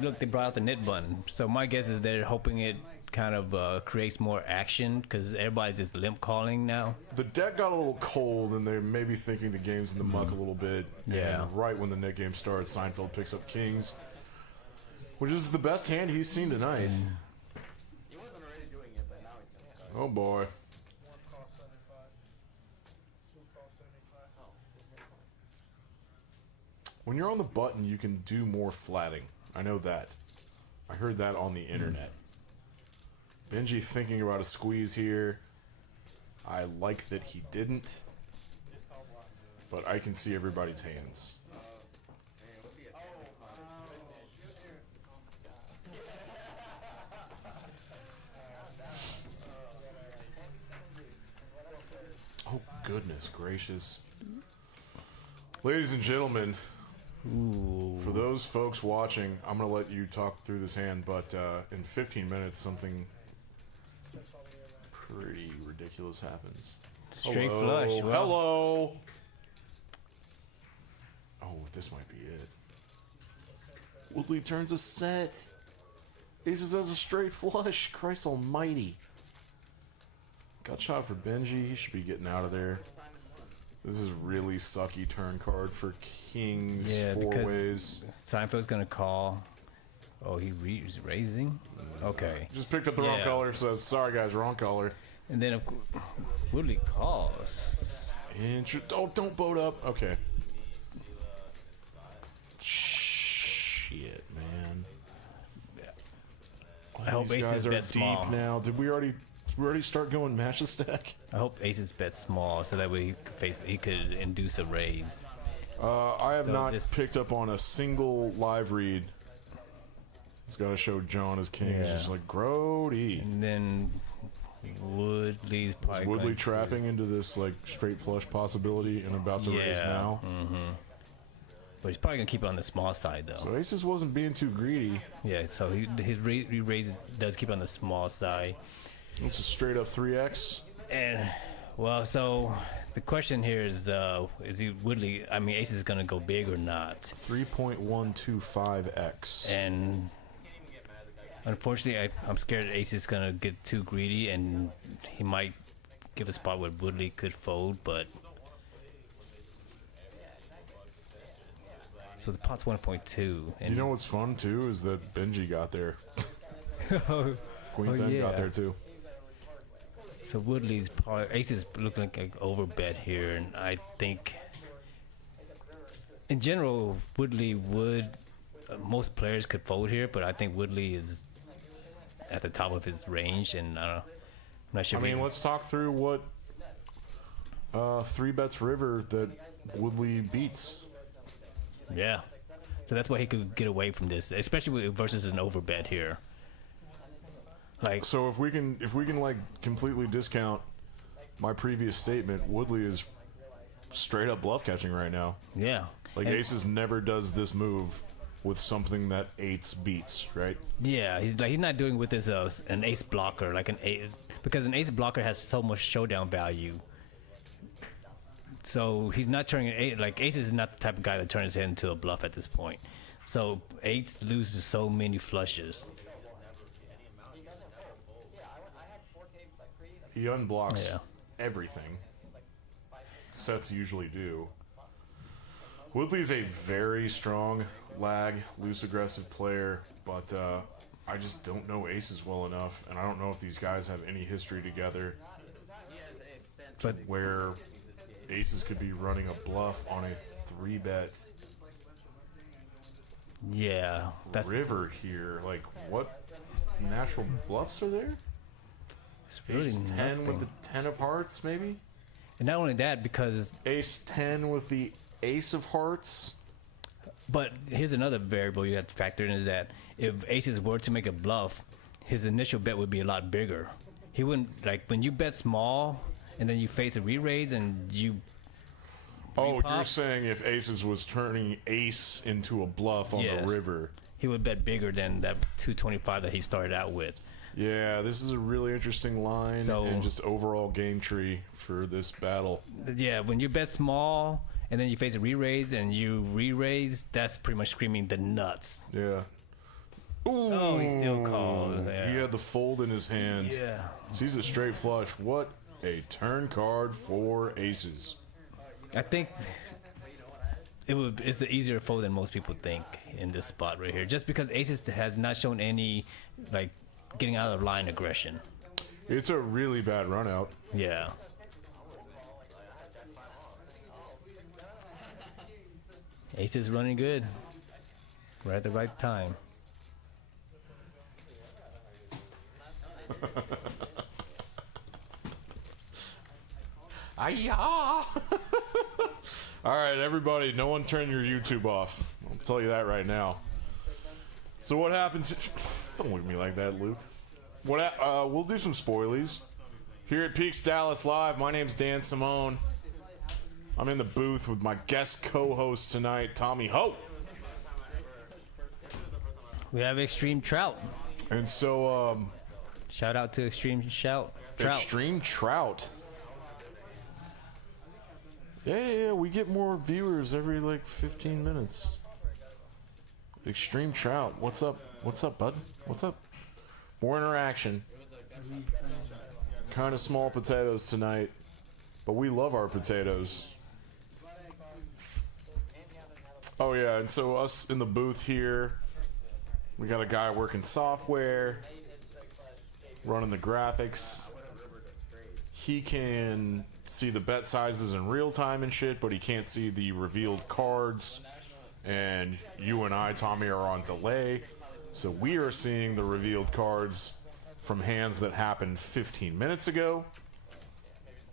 look, they brought out the knit button. So my guess is they're hoping it kind of creates more action because everybody's just limp calling now. The deck got a little cold, and they're maybe thinking the game's in the muck a little bit. Yeah. And right when the net game starts, Seinfeld picks up kings, which is the best hand he's seen tonight. He wasn't already doing it, but now he's gonna start. Oh boy. 1 cost 75. 2 cost 75. When you're on the button, you can do more flatting. I know that. I heard that on the internet. Benji thinking about a squeeze here. I like that he didn't. but I can see everybody's hands. Oh, goodness gracious. Ladies and gentlemen, Ooh. for those folks watching, I'm going to let you talk through this hand, but in 15 minutes, something pretty ridiculous happens. Straight Hello. flush. Well, Hello. Oh, this might be it. Woodley turns a set. Aces has a straight flush. Christ almighty. Got shot for Benji. He should be getting out of there. This is really sucky turn card for kings. Yeah, four because- ways. Seinfeld's gonna call. Oh, he's raising. Okay. Just picked up the wrong Yeah. color. Says sorry guys, wrong color. And then Woodley calls. Oh, don't boat up. Okay. Shit, man. I hope These guys aces are bet deep small. now. Did we already start going match the stack? I hope aces bet small so that way he could induce a raise. I have So not this- picked up on a single live read. He's got to show John as king. He's Yeah. just like Grody. And then Woodley's probably Is Woodley going to- trapping into this like straight flush possibility and about to raise Yeah. now? But he's probably gonna keep it on the small side though. So Aces wasn't being too greedy. Yeah, so his raise does keep on the small side. It's a straight up 3x. And well, so the question here is he Woodley? I mean, Ace is gonna go big or not? 3.125x. And unfortunately, I'm scared Ace is gonna get too greedy, and he might give a spot where Woodley could fold. But so the pot's 1.2, and You know what's fun too is that Benji got there. Queen Oh, 10 yeah. got there too. so Woodley's probably Ace is looking like an overbet here, and I think in general Woodley would. Most players could fold here, but I think Woodley is at the top of his range, and I'm not sure. I if he- mean, let's talk through what 3 bets river that Woodley beats. Yeah, so that's why he could get away from this, especially versus an overbet here. Like, So if we can like completely discount my previous statement, Woodley is straight up bluff catching right now. yeah, Like And- Aces never does this move with something that 8s beats, right? yeah, he's not doing with this an ace blocker like an ace, because an ace blocker has so much showdown value. So he's not turning an eight. Like Ace is not the type of guy that turns his head into a bluff at this point. So eights loses so many flushes. He unblocks Yeah. everything. Sets usually do. Woodley's a very strong lag, loose aggressive player, but I just don't know Aces well enough, and I don't know if these guys have any history together But where Aces could be running a bluff on a 3-bet yeah, that's river here. Like, what natural bluffs are there? it's really Ace 10 with nothing. the 10 of hearts, maybe? And not only that, because Ace 10 with the ace of hearts? but here's another variable you have to factor in is that if Aces were to make a bluff, his initial bet would be a lot bigger. He wouldn't like when you bet small and then you face a re-raise and you. Oh, you're repop, saying if Aces was turning ace into a bluff on Yes. the river. he would bet bigger than that 225 that he started out with. Yeah, this is a really interesting line So- and just overall game tree for this battle. Yeah, when you bet small and then you face a re-raise and you re-raise, that's pretty much screaming the nuts. Yeah. Ooh, Oh, he still called. Yeah. He had the fold in his hand. Yeah. Sees a straight flush. What a turn card for Aces. I think it's the easier fold than most people think in this spot right here. Just because Aces has not shown any like getting out of line aggression. It's a really bad run out. Yeah. Ace is running good. Right at the right time. Ayah! All right, everybody, no one turn your YouTube off. I'll tell you that right now. So what happens? Don't look at me like that, Luke. We'll do some spoilies here at Peaks Dallas Live. My name's Dan Simone. I'm in the booth with my guest co-host tonight, Tommy Ho. We have Extreme Trout. And so, Shout out to Extreme Trout. Extreme Trout. Yeah, we get more viewers every like 15 minutes. Extreme Trout, what's up? What's up, bud? What's up? More interaction. Kind of small potatoes tonight, but we love our potatoes. Oh yeah, and so us in the booth here, we got a guy working software, running the graphics. He can see the bet sizes in real time and shit, but he can't see the revealed cards. And you and I, Tommy, are on delay, so we are seeing the revealed cards from hands that happened 15 minutes ago.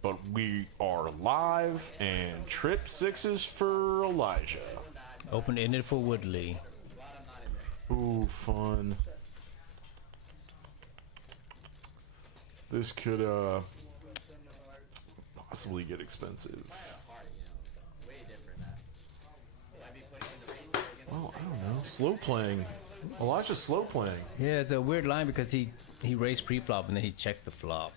But we are live, and trip sixes for Elijah. Open-ended for Woodley. Ooh, fun. This could possibly get expensive. Well, I don't know. Slow playing. Elijah's slow playing. Yeah, it's a weird line because he raised pre-flop and then he checked the flop.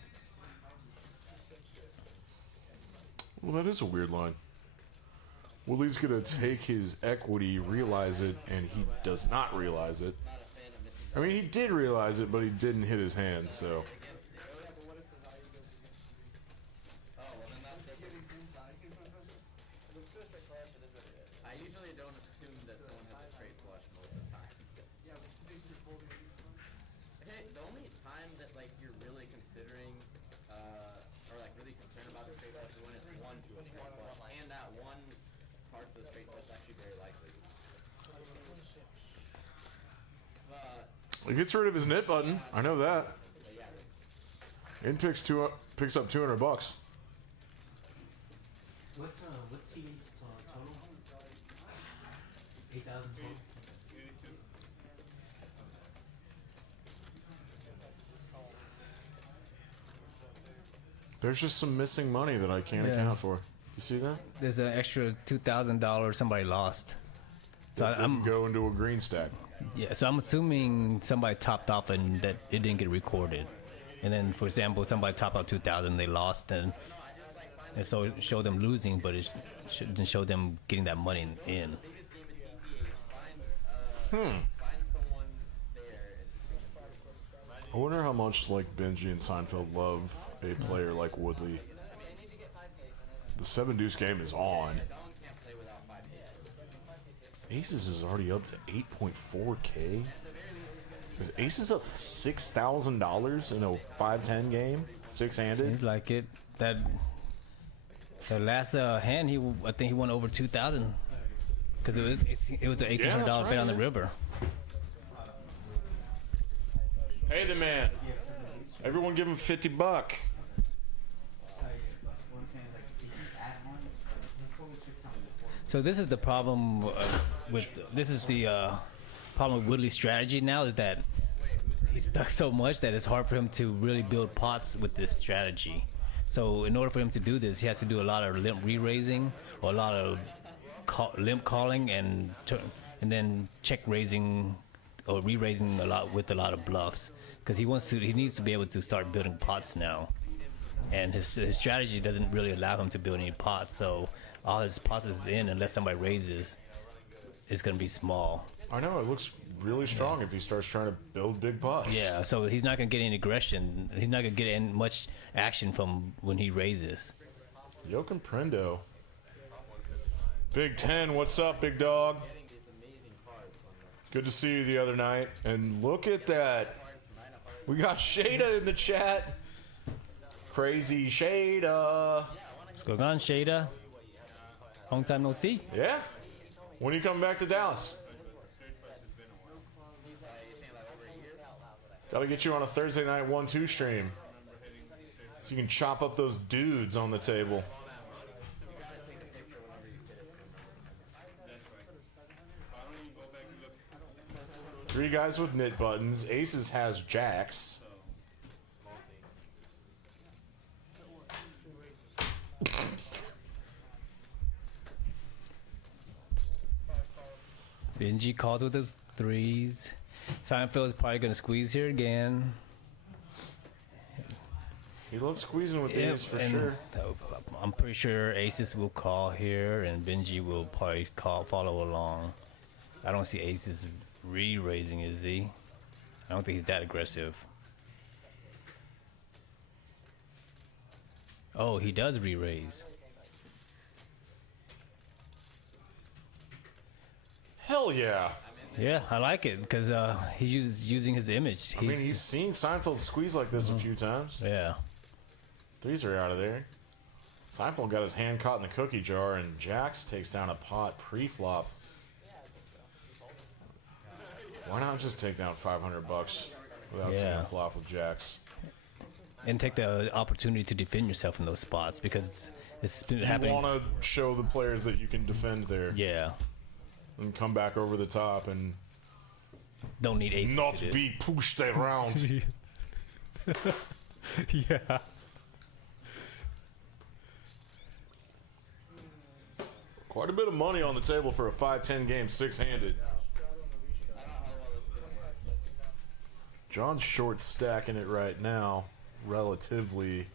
Well, that is a weird line. Willie's gonna take his equity, realize it, and he does not realize it. I mean, he did realize it, but he didn't hit his hand, so. I usually don't assume that someone has a straight flush most of the time. Hey, the only time that like you're really considering, or like really concerned about the straight flush is when it's one to a straight flush, and that one part of the straight flush is actually very likely. He gets rid of his knit button. I know that. And picks up $200. What's CH total? 8,000 total. There's just some missing money that I can't Yeah. account for. You see that? There's an extra $2,000 somebody lost. So That I'm didn't go into a green stack. Yeah, so I'm assuming somebody topped off and that it didn't get recorded. And then, for example, somebody topped out 2,000, they lost, and so it showed them losing, but it didn't show them getting that money in. I wonder how much like Benji and Seinfeld love a player like Woodley. The 7-deuce game is on. Aces is already up to 8.4K. Is Aces up $6,000 in a 5-10 game? Six-handed? Seems like it. That the last hand, I think he won over 2,000 because it was an $1,800 Yeah, that's bet right, on the man. river. Pay the man. Everyone give him $50. So this is the problem with problem with Woodley's strategy now, is that he's stuck so much that it's hard for him to really build pots with this strategy. So in order for him to do this, he has to do a lot of limp re-raising or a lot of limp calling and then check raising or re-raising a lot with a lot of bluffs, because he needs to be able to start building pots now, and his strategy doesn't really allow him to build any pots. So all his pots is in unless somebody raises. It's gonna be small. I know, it looks really strong if he starts trying to build big pots. Yeah, so he's not gonna get any aggression. He's not gonna get any much action from when he raises. Yo comprendo. Big 10, what's up, big dog? Good to see you the other night. And look at that. We got Shada in the chat. Crazy Shada. What's going on, Shada? Long time no see. Yeah? When are you coming back to Dallas? Gotta get you on a Thursday night 1-2 stream, so you can chop up those dudes on the table. Three guys with knit buttons. Aces has jacks. Benji calls with the threes. Seinfeld is probably going to squeeze here again. He loves squeezing with Yep, these for and sure. I'm pretty sure Aces will call here, and Benji will probably follow along. I don't see Aces re-raising, is he? I don't think he's that aggressive. Oh, he does re-raise. Hell yeah. Yeah, I like it because he's using his image. I mean, he's seen Seinfeld squeeze like this a few times. Yeah. Threes are out of there. Seinfeld got his hand caught in the cookie jar, and Jax takes down a pot pre-flop. Why not just take down $500 without seeing a flop with Jax? And take the opportunity to defend yourself in those spots because it's been happening. You want to show the players that you can defend there. Yeah. And come back over the top and Don't need aces. not to do it. be pushed around. Yeah. Quite a bit of money on the table for a 5-10 game six-handed. John's short stacking it right now, relatively.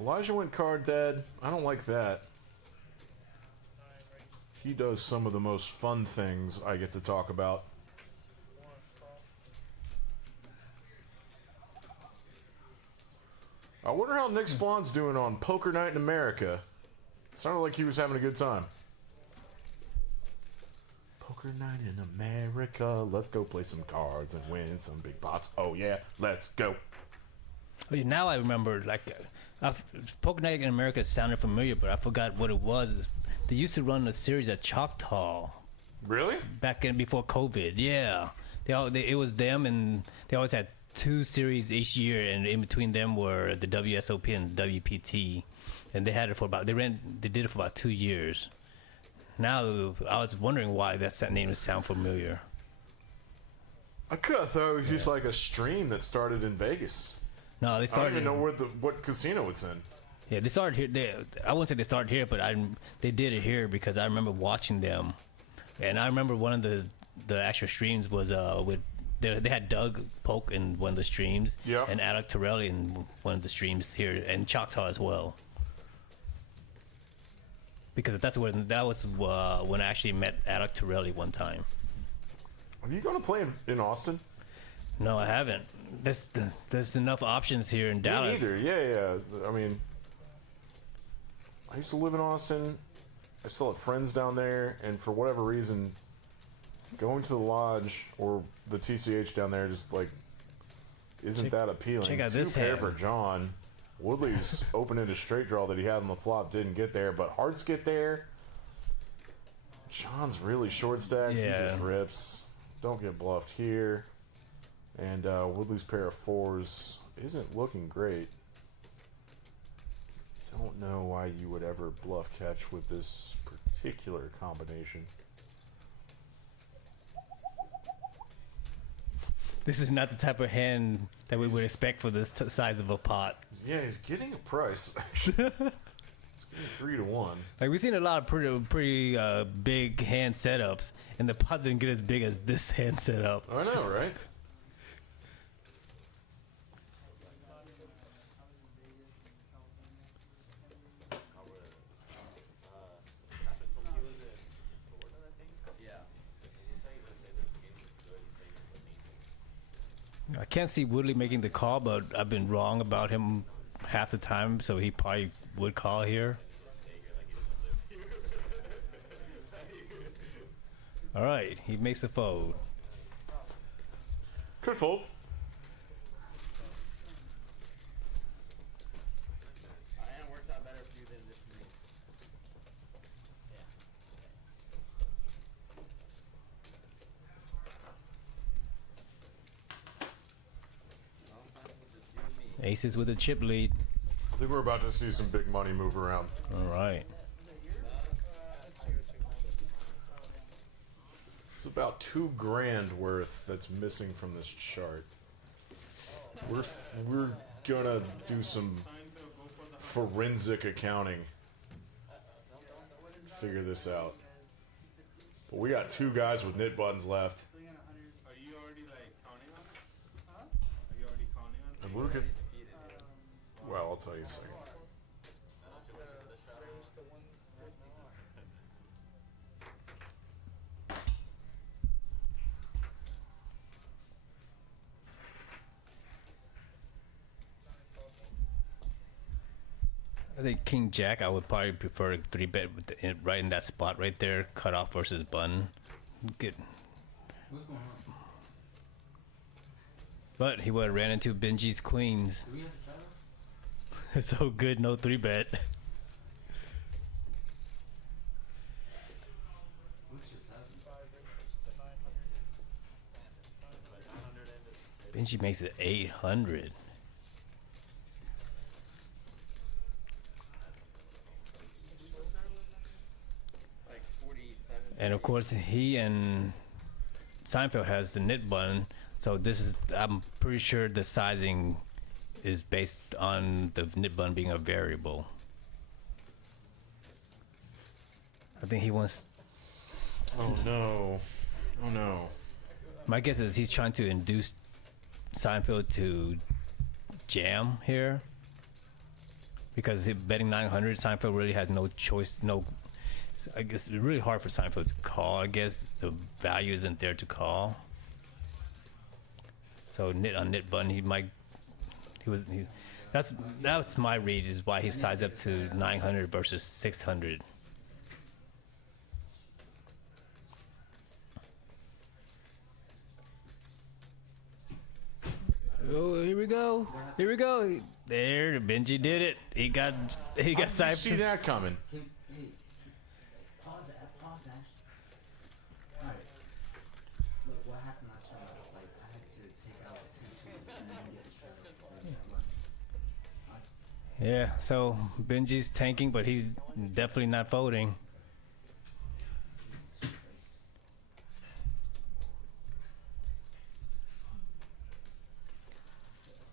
Elijah went card dead. I don't like that. He does some of the most fun things I get to talk about. I wonder how Nick Splon's doing on Poker Night in America. It sounded like he was having a good time. Poker Night in America. Let's go play some cards and win some big pots. Oh yeah, let's go. Oh, yeah, now I remember, like, Poker Night in America sounded familiar, but I forgot what it was. They used to run a series at Choctaw Really? back in before COVID. Yeah, it was them, and they always had 2 series each year, and in between them were the WSOP and WPT, and they had it for about they did it for about 2 years. Now I was wondering why that name would sound familiar. I could have thought it was just like a stream that started in Vegas. No, they I started. don't even know what casino it's in. Yeah, they started here. I wouldn't say they started here, but they did it here because I remember watching them, and I remember one of the actual streams was with they had Doug Polk in one of the streams, Yep. and Alec Torelli in one of the streams here, and Choctaw as well. Because that was when I actually met Alec Torelli one time. Are you going to play in Austin? No, I haven't. There's enough options here in Dallas. Me neither. Yeah. I mean, I used to live in Austin. I still have friends down there, and for whatever reason, going to the lodge or the TCH down there just like isn't that appealing. check out 2 this pair hand. for John. Woodley's opening a straight draw that he had on the flop, didn't get there, but hearts get there. John's really short stacked. Yeah. He just rips. Don't get bluffed here. And Woodley's pair of 4s isn't looking great. Don't know why you would ever bluff catch with this particular combination. This is not the type of hand that we would expect for this size of a pot. Yeah, he's getting a price. Actually, it's getting 3 to 1. Like, we've seen a lot of pretty big hand setups, and the pot didn't get as big as this hand setup. I know, right? I can't see Woodley making the call, but I've been wrong about him half the time, so he probably would call here. All right, he makes the fold. Could fold. Hand works out better for you than just for me. Aces with a chip lead. I think we're about to see some big money move around. All right. It's about $2,000 worth that's missing from this chart. We're gonna do some forensic accounting. Figure this out. But we got 2 guys with knit buttons left. Are you already like counting on it? Huh? Are you already counting on it? And we're good. Well, I'll tell you in a second. I think King Jack. I would probably prefer 3-bet with right in that spot right there. Cut off versus button. Good. What's going on? But he would have ran into Benji's queens. Do we have a shadow? So good, no 3-bet. What just happened? Benji makes it 800. Like 47. And of course, he and Seinfeld has the knit button. So this is, I'm pretty sure the sizing is based on the knit button being a variable. I think he wants, Oh no. Oh no. my guess is he's trying to induce Seinfeld to jam here. Because betting 900, Seinfeld really has no choice, I guess it's really hard for Seinfeld to call. I guess the value isn't there to call. So knit button, that's my read is why he sized up to 900 versus 600. Oh, here we go. Here we go. There, Benji did it. He got How did you Seinfeld. see that coming? Hey, pause that. Alright. Look, what happened last time? Like, I had to take out 2 swings and then get a shadow. Yeah, so Benji's tanking, but he's definitely not folding.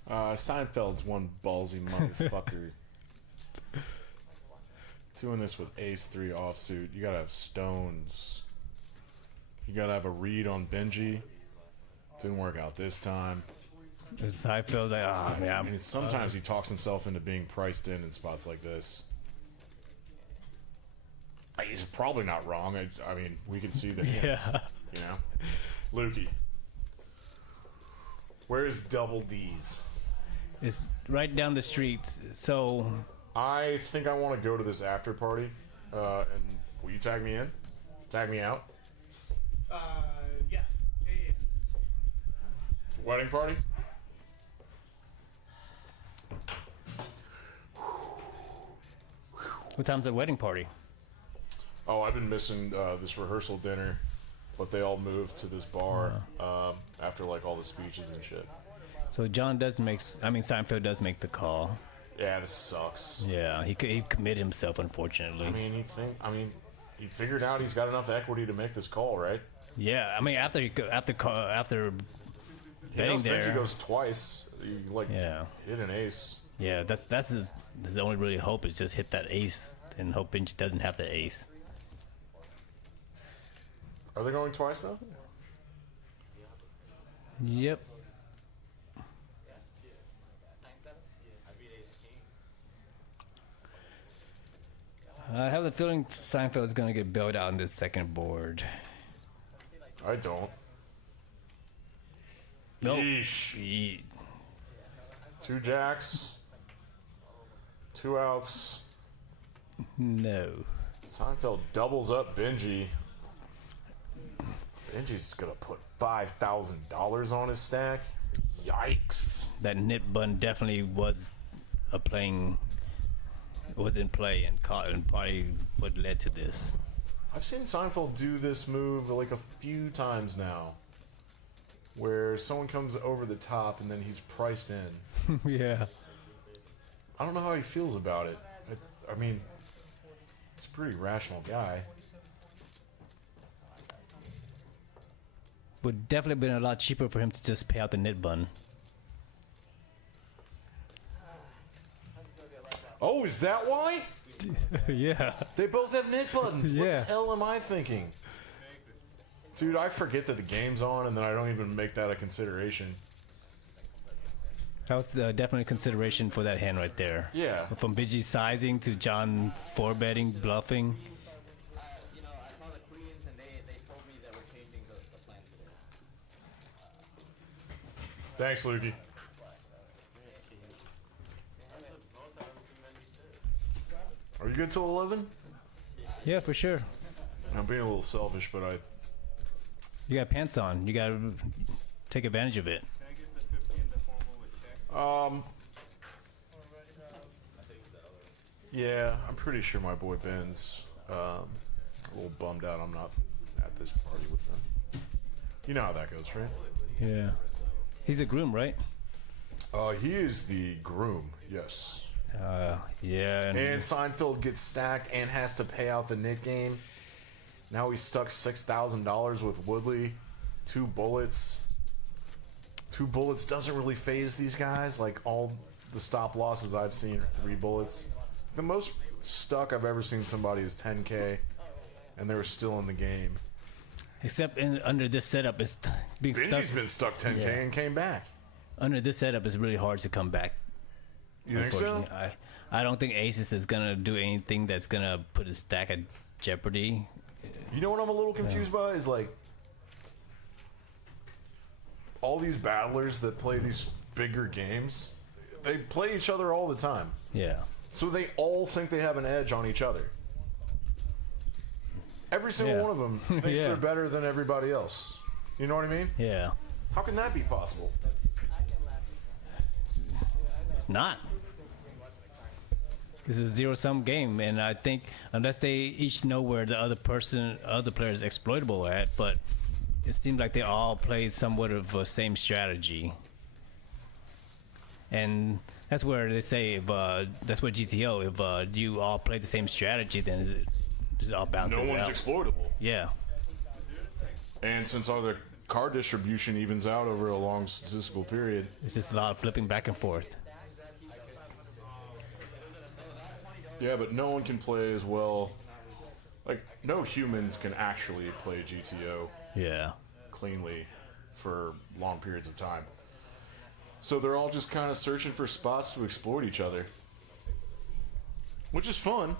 Seinfeld's one ballsy motherfucker. Doing this with ace-3 offsuit. You gotta have stones. You gotta have a read on Benji. Didn't work out this time. And Seinfeld's like, oh, yeah. I mean, sometimes he talks himself into being priced in spots like this. He's probably not wrong. I mean, we can see the hints. Yeah. You know? Lukey. Where's Double D's? It's right down the street. So I think I want to go to this after party. And will you tag me in? Tag me out? Yeah. Wedding party? what time's the wedding party? Oh, I've been missing this rehearsal dinner, but they all moved to this bar after like all the speeches and shit. So Seinfeld does make the call. Yeah, this sucks. Yeah, he committed himself, unfortunately. I mean, he figured out he's got enough equity to make this call, right? Yeah, I mean after betting Benji there. goes twice. He Yeah. hit an ace. Yeah, that's the only really hope is just hit that ace and hope Benji doesn't have the ace. Are they going twice now? Yep. I have the feeling Seinfeld is gonna get bailed out on this second board. I don't. Nope. Yeesh. 2 jacks. 2 outs. No. Seinfeld doubles up Benji. Benji's gonna put $5,000 on his stack. Yikes. That knit button definitely was in play and caught and probably what led to this. I've seen Seinfeld do this move like a few times now, where someone comes over the top and then he's priced in. Yeah. I don't know how he feels about it. I mean, he's a pretty rational guy. Would definitely been a lot cheaper for him to just pay out the knit bun. Oh, is that why? Yeah. They both have knit buttons. What Yeah. the hell am I thinking? Dude, I forget that the game's on, and then I don't even make that a consideration. That was definitely a consideration for that hand right there. Yeah. From Benji's sizing to John 4-betting, bluffing. You know, I saw the queens and they told me that we're changing the plan today. Thanks, Lukey. Are you good till 11? Yeah, for sure. I'm being a little selfish, but You got pants on. You got to take advantage of it. Can I get the 50 and the formal with check? Yeah, I'm pretty sure my boy Ben's a little bummed out I'm not at this party with them. You know how that goes, right? Yeah. He's a groom, right? He is the groom, yes. Yeah. And Seinfeld gets stacked and has to pay out the knit game. Now he's stuck $6,000 with Woodley. 2 bullets. 2 bullets doesn't really phase these guys. Like, all the stop losses I've seen are 3 bullets. The most stuck I've ever seen somebody is 10K, and they were still in the game. Except under this setup, it's being Benji's stuck. been stuck 10K Yeah. and came back. Under this setup, it's really hard to come back. You think so? Unfortunately. I don't think Aces is gonna do anything that's gonna put his stack at jeopardy. You know what I'm a little confused by is, like, all these battlers that play these bigger games, they play each other all the time. Yeah. So they all think they have an edge on each other. Every single Yeah. one of them thinks Yeah. they're better than everybody else. You know what I mean? Yeah. How can that be possible? It's not. This is a zero-sum game, and I think unless they each know where the other player is exploitable at, but it seems like they all play somewhat of the same strategy. And that's where they say, if, that's where GTO, if you all play the same strategy, then it's all bound No to one's out. exploitable. Yeah. And since all the card distribution evens out over a long statistical period, It's just a lot of flipping back and forth. yeah, but no one can play as well. Like, no humans can actually play GTO Yeah. cleanly for long periods of time. So they're all just kind of searching for spots to exploit each other. Which is fun.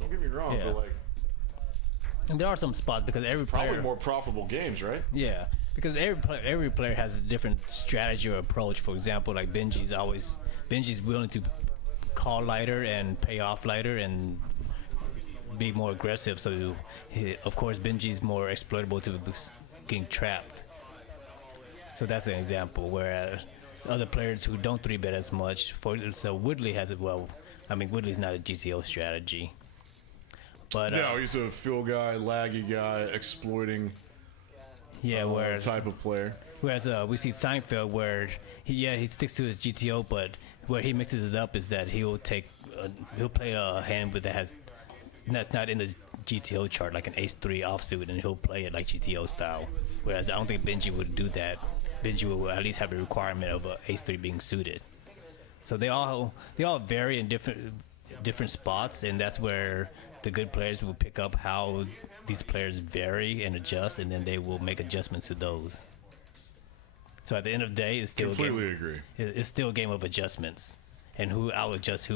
Don't get me wrong, Yeah. but, like, And there are some spots because every probably player. more profitable games, right? Yeah, because every player has a different strategy or approach. For example, like Benji's willing to call lighter and pay off lighter and be more aggressive. So, of course, Benji's more exploitable to getting trapped. So that's an example. Whereas other players who don't 3-bet as much, so Woodley has it. Well, I mean, Woodley's not a GTO strategy, but No, he's a fill guy, laggy guy, exploiting yeah. Whereas type of player. Whereas we see Seinfeld where he sticks to his GTO, but where he mixes it up is that he'll play a hand with that's not in the GTO chart, like an ace-3 offsuit, and he'll play it like GTO style. Whereas I don't think Benji would do that. Benji will at least have a requirement of a ace-3 being suited. So they all vary in different spots, and that's where the good players will pick up how these players vary and adjust, and then they will make adjustments to those. So at the end of the day, it's still Completely agree. It's still a game of adjustments, and who out adjusts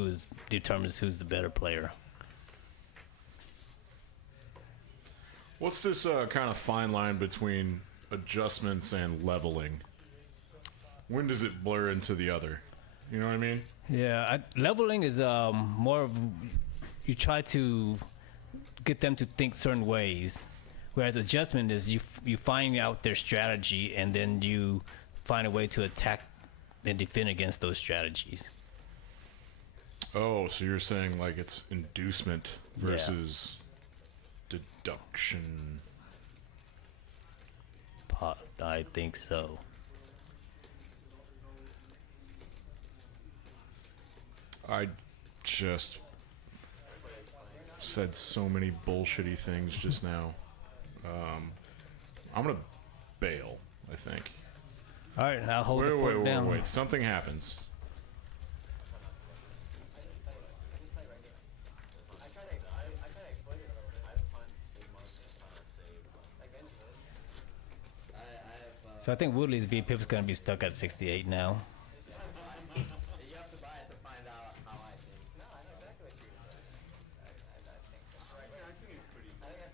determines who's the better player. What's this kind of fine line between adjustments and leveling? When does it blur into the other? You know what I mean? Yeah, leveling is more of you try to get them to think certain ways, whereas adjustment is you find out their strategy and then you find a way to attack and defend against those strategies. Oh, so you're saying like it's inducement versus deduction. I think so. I just said so many bullshitty things just now. I'm gonna bail, I think. All right, I'll hold the fort down. Wait. Something happens. So I think Woodley's VPIP is going to be stuck at 68 now. You have to buy it to find out how I think. No, I know exactly what you're doing. I think that's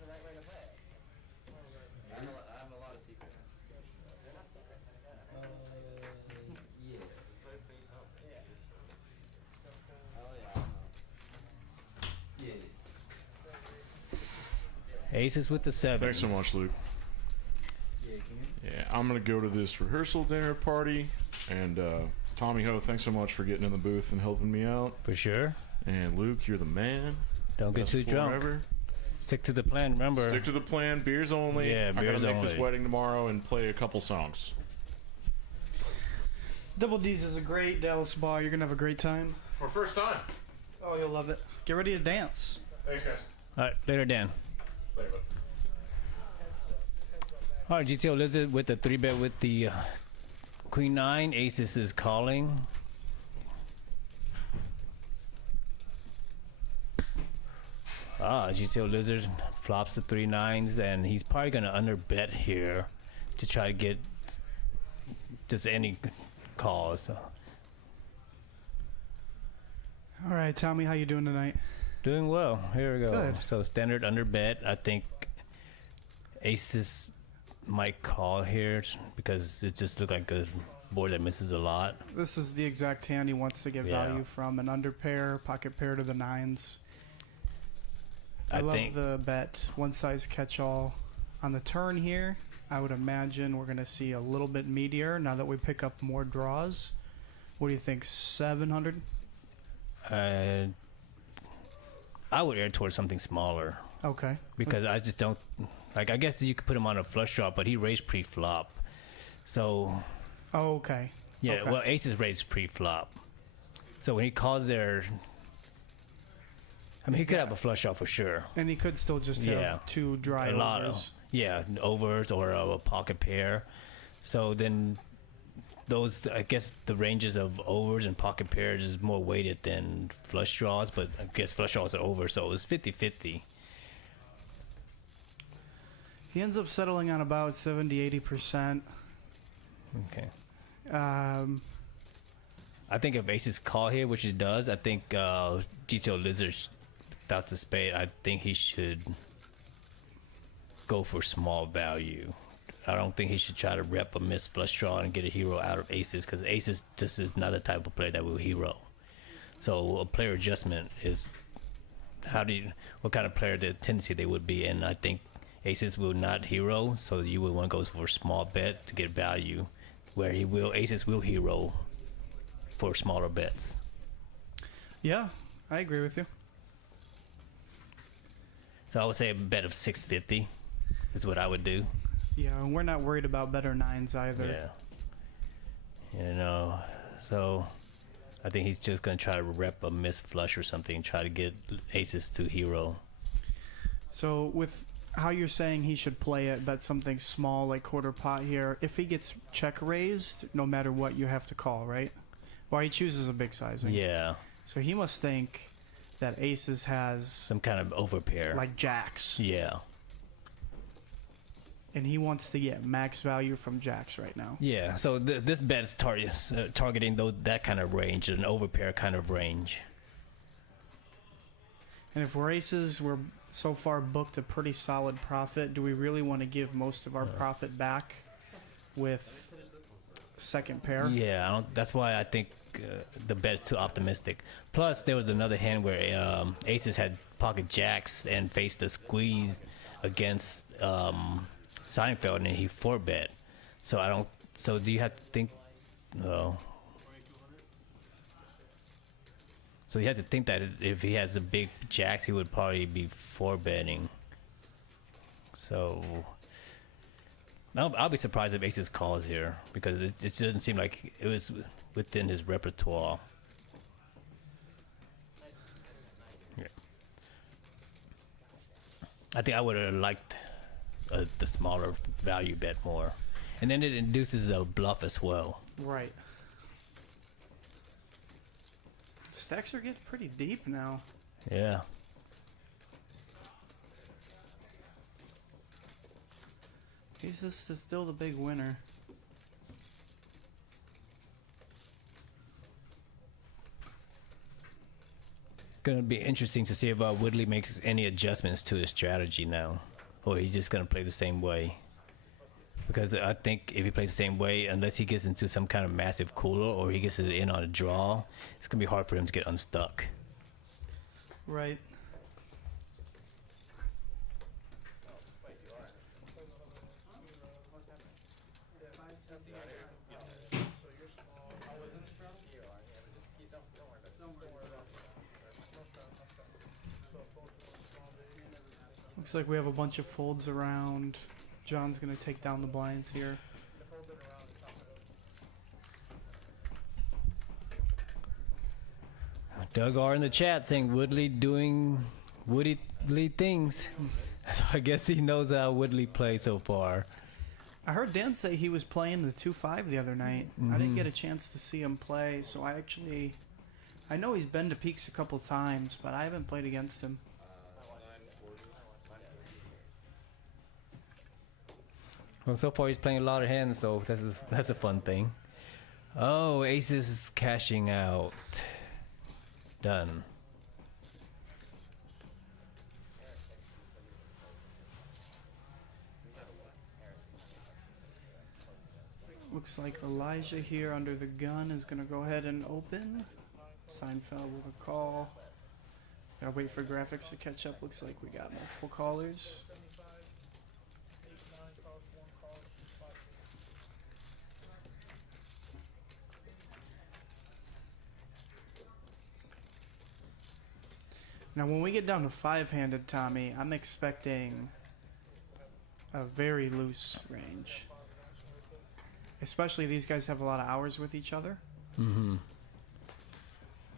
the right way to play it. I have a lot of secrets. They're not secrets. Yeah. Oh yeah, I know. Yeah. Aces with the 7. Thanks so much, Luke. Yeah, I'm gonna go to this rehearsal dinner party, and Tommy Ho, thanks so much for getting in the booth and helping me out. For sure. And Luke, you're the man. Don't get Best too drunk. forever. Stick to the plan, remember. Stick to the plan. Beers only. Yeah, I beers gotta make this only. wedding tomorrow and play a couple songs. Double D's is a great Dallas bar. You're gonna have a great time. For first time. Oh, you'll love it. Get ready to dance. Thanks, guys. All right, later, Dan. Later, bud. All right, GTO Lizard with the 3-bet with the Queen 9. Aces is calling. GTO Lizard flops the 3 9s, and he's probably going to underbet here to try to get just any calls. All right, Tommy, how you doing tonight? Doing well. Here we go. Good. So standard underbet. I think Aces might call here because it just looked like a board that misses a lot. This is the exact hand he wants to get Yeah. value from. An under pair, pocket pair to the 9s. I love think the bet. One size catch all. On the turn here, I would imagine we're going to see a little bit meatier now that we pick up more draws. What do you think, 700? I would err towards something smaller Okay. because I just don't like. I guess you could put him on a flush draw, but he raised pre-flop. So Oh, okay. yeah, Okay. well, aces raised pre-flop. So when he calls there, I mean, he could have a flush draw for sure. And he could still just Yeah. have two dry A lot overs. overs or a pocket pair. So then those, I guess the ranges of overs and pocket pairs is more weighted than flush draws, but I guess flush draws are over, so it was 50-50. He ends up settling on about 70-80%. Okay. I think if aces call here, which he does, I think GTO Lizard without the spade, I think he should go for small value. I don't think he should try to rep a missed flush draw and get a hero out of aces, because aces just is not the type of player that will hero. So a player adjustment is what kind of player the tendency they would be, and I think aces will not hero, so you would want to go for a small bet to get value, where aces will hero for smaller bets. Yeah, I agree with you. So I would say a bet of 650 is what I would do. Yeah, and we're not worried about better 9s either. Yeah. So I think he's just going to try to rep a missed flush or something, try to get aces to hero. So with how you're saying he should play it, bet something small like quarter pot here, if he gets check raised, no matter what, you have to call, right? Well, he chooses a big sizing. Yeah. So he must think that aces has Some kind of overpair. like jacks, Yeah. and he wants to get max value from jacks right now. Yeah. So this bet is targeting that kind of range, an overpair kind of range. And if we're aces, we're so far booked a pretty solid profit. Do we really want to give most of our profit back with second pair? Yeah, that's why I think the bet is too optimistic. Plus, there was another hand where aces had pocket jacks and faced a squeeze against Seinfeld, and he 4-bet. So do you have to think? So you have to think that if he has the big jacks, he would probably be 4-betting. So I'll be surprised if aces calls here, because it doesn't seem like it was within his repertoire. Yeah. I think I would have liked the smaller value bet more. And then it induces a bluff as well. Right. Stacks are getting pretty deep now. Yeah. He's just still the big winner. Gonna be interesting to see if Woodley makes any adjustments to his strategy now, or he's just gonna play the same way. Because I think if he plays the same way, unless he gets into some kind of massive cooler or he gets it in on a draw, it's gonna be hard for him to get unstuck. Right. Looks like we have a bunch of folds around. John's gonna take down the blinds here. Doug R in the chat saying Woodley doing Woodley things. So I guess he knows how Woodley plays so far. I heard Dan say he was playing the 2-5 the other night. I didn't get a chance to see him play, so I know he's been to Peaks a couple times, but I haven't played against him. Well, so far he's playing a lot of hands, so that's a fun thing. Oh, Aces is cashing out. Done. Looks like Elijah here under the gun is going to go ahead and open. Seinfeld with a call. Gotta wait for graphics to catch up. Looks like we got multiple callers. Now, when we get down to five-handed, Tommy, I'm expecting a very loose range. Especially these guys have a lot of hours with each other. Mm-hmm.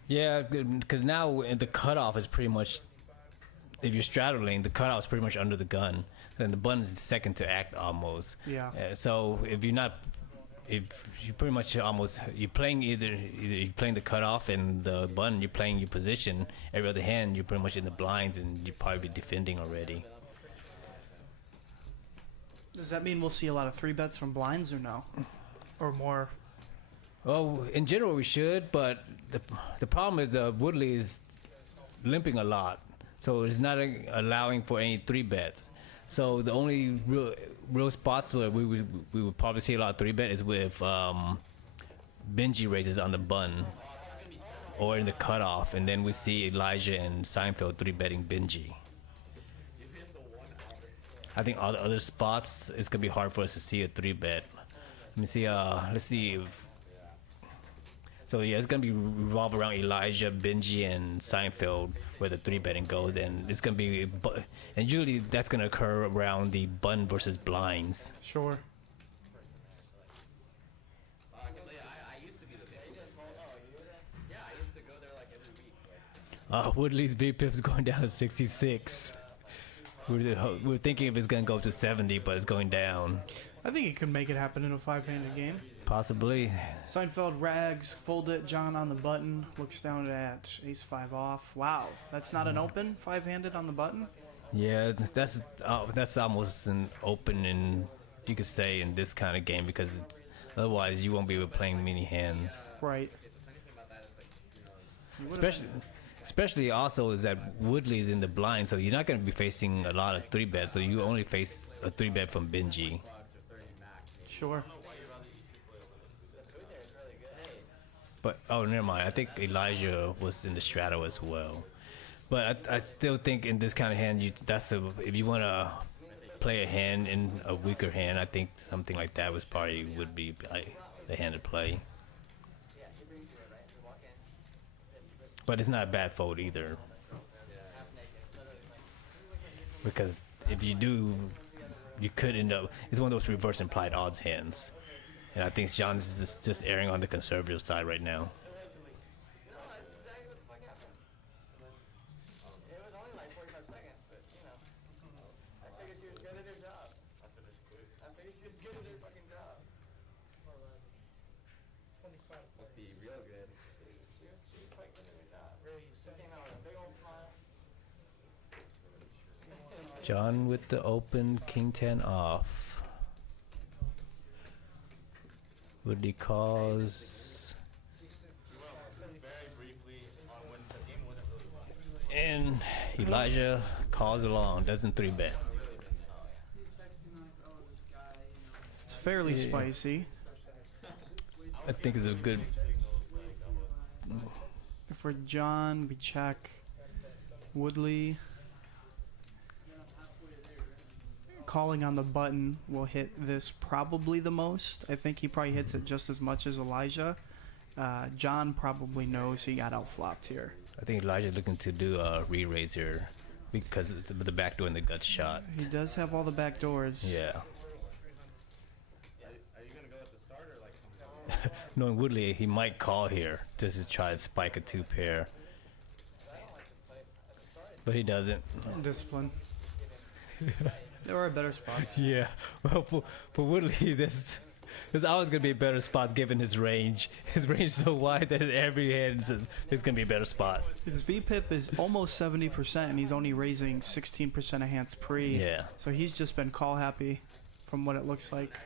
Yeah, because now the cutoff is pretty much, if you're straddling, the cutoff is pretty much under the gun. And the button is second to act almost. Yeah. So if you're not, if you pretty much almost, you're playing either you're playing the cutoff and the button, you're playing your position. Every other hand, you're pretty much in the blinds and you're probably defending already. Does that mean we'll see a lot of 3-bets from blinds or no? Or more? Well, in general we should, but the problem is Woodley is limping a lot, so it's not allowing for any 3-bets. So the only real spots where we would probably see a lot of 3-bet is with Benji raises on the button or in the cutoff, and then we see Elijah and Seinfeld 3-betting Benji. I think all the other spots, it's gonna be hard for us to see a 3-bet. Let me see. Let's see. So yeah, it's gonna be revolve around Elijah, Benji, and Seinfeld where the 3-betting goes, and it's gonna be. And usually that's gonna occur around the button versus blinds. Sure. Woodley's VPIP is going down to 66. We're thinking if it's gonna go up to 70, but it's going down. I think it could make it happen in a 5-handed game. Possibly. Seinfeld rags, fold it, John on the button, looks down at ace-5 off. Wow, that's not an open 5-handed on the button? Yeah, that's almost an open, in you could say, in this kind of game, because otherwise you won't be able to play many hands. Right. Especially also is that Woodley is in the blind, so you're not going to be facing a lot of 3-bets, so you only face a 3-bet from Benji. Sure. But oh, never mind. I think Elijah was in the straddle as well. But I still think in this kind of hand, if you want to play a hand in a weaker hand, I think something like that would be the hand to play. But it's not a bad fold either. Because if you do, you could end up, it's one of those reverse implied odds hands. And I think John's just erring on the conservative side right now. John with the open, king 10 off. Would he cause? And Elijah calls along, doesn't 3-bet. It's fairly spicy. I think it's a good. For John, we check. Woodley. Calling on the button will hit this probably the most. I think he probably hits it just as much as Elijah. John probably knows he got outflopped here. I think Elijah's looking to do a re-raise here because of the backdoor and the gut shot. He does have all the back doors. Yeah. Are you gonna go with the starter like? Knowing Woodley, he might call here just to try and spike a 2-pair. But he doesn't. Discipline. There are better spots. Yeah. Well, for Woodley, there's always going to be a better spot given his range. His range is so wide that every hand is going to be a better spot. His VPIP is almost 70%, and he's only raising 16% of hands pre. Yeah. So he's just been call happy from what it looks like.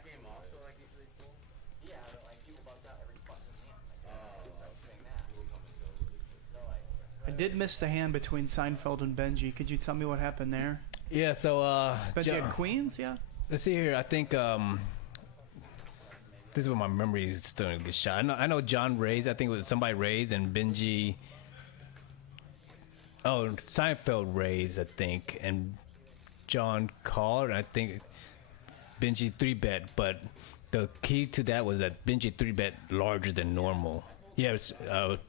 I did miss the hand between Seinfeld and Benji. Could you tell me what happened there? Yeah, so Benji had queens, yeah? let's see here. I think this is where my memory is starting to get shot. I know John raised. I think it was somebody raised and Benji. Oh, Seinfeld raised, I think, and John called. And I think Benji 3-bet, but the key to that was that Benji 3-bet larger than normal. Yeah, it was,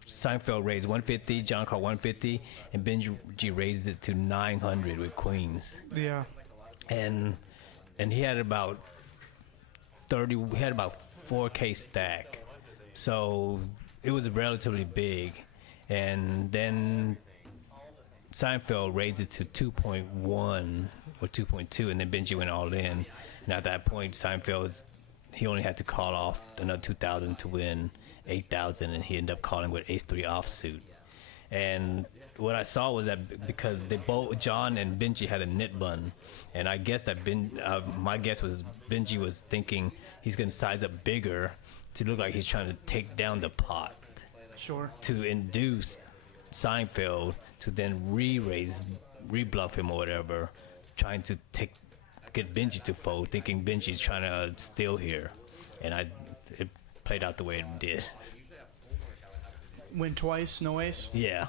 Seinfeld raised 150, John called 150, and Benji raised it to 900 with queens. Yeah. And he had about 30. He had about 4K stack, so it was relatively big. And then Seinfeld raised it to 2.1 or 2.2, and then Benji went all in. And at that point, Seinfeld, he only had to call off another 2,000 to win 8,000, and he ended up calling with ace-3 offsuit. And what I saw was that because they both, John and Benji, had a knit bun, and I guess that my guess was Benji was thinking he's going to size up bigger to look like he's trying to take down the pot. Sure. To induce Seinfeld to then re-bluff him or whatever, trying to get Benji to fold, thinking Benji's trying to steal here, and it played out the way it did. Win twice, no ace? Yeah.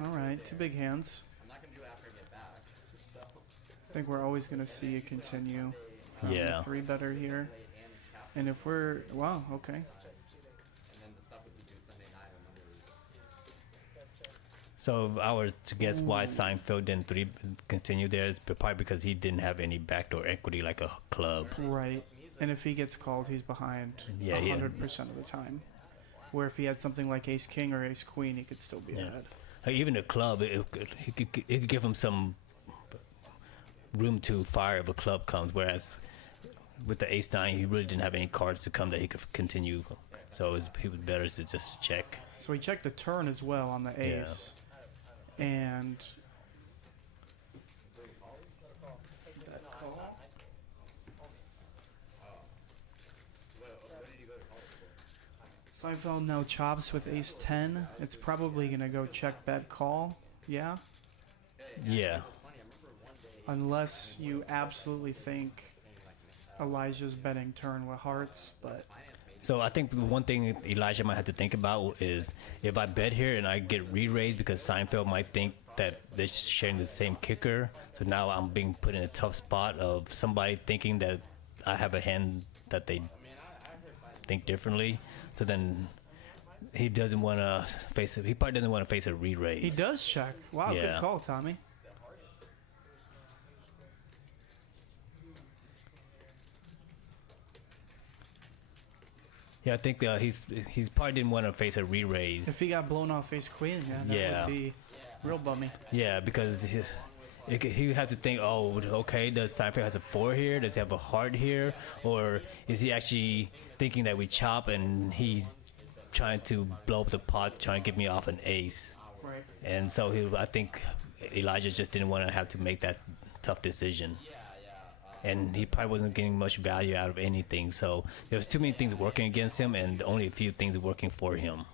All right, 2 big hands. I think we're always going to see it continue. From Yeah. the 3-better here. And if we're, wow, okay. So if I were to guess why Seinfeld didn't continue there, it's probably because he didn't have any backdoor equity like a club. Right. And if he gets called, he's behind Yeah, he- 100% of the time. Where if he had something like ace-king or ace-queen, he could still be ahead. Like even a club, it could give him some room to fire if a club comes. Whereas with the ace-9, he really didn't have any cards to come that he could continue. So it was better to just check. So he checked the turn as well on the ace. And that call. Seinfeld now chops with ace-10. It's probably going to go check bet call. Yeah? Yeah. Unless you absolutely think Elijah's betting turn with hearts, but So I think the one thing Elijah might have to think about is if I bet here and I get re-raised because Seinfeld might think that they're sharing the same kicker. So now I'm being put in a tough spot of somebody thinking that I have a hand that they think differently. So then he doesn't want to face it. He probably doesn't want to face a re-raise. he does check. Wow, Yeah. good call, Tommy. Yeah, I think he's probably didn't want to face a re-raise. If he got blown off ace-queen, yeah, that Yeah. would be real bummy. Yeah, because he would have to think, oh, okay, does Seinfeld has a 4 here? Does he have a heart here? Or is he actually thinking that we chop and he's trying to blow up the pot, trying to get me off an ace. Right. And so I think Elijah just didn't want to have to make that tough decision. And he probably wasn't getting much value out of anything. So there was too many things working against him and only a few things working for him.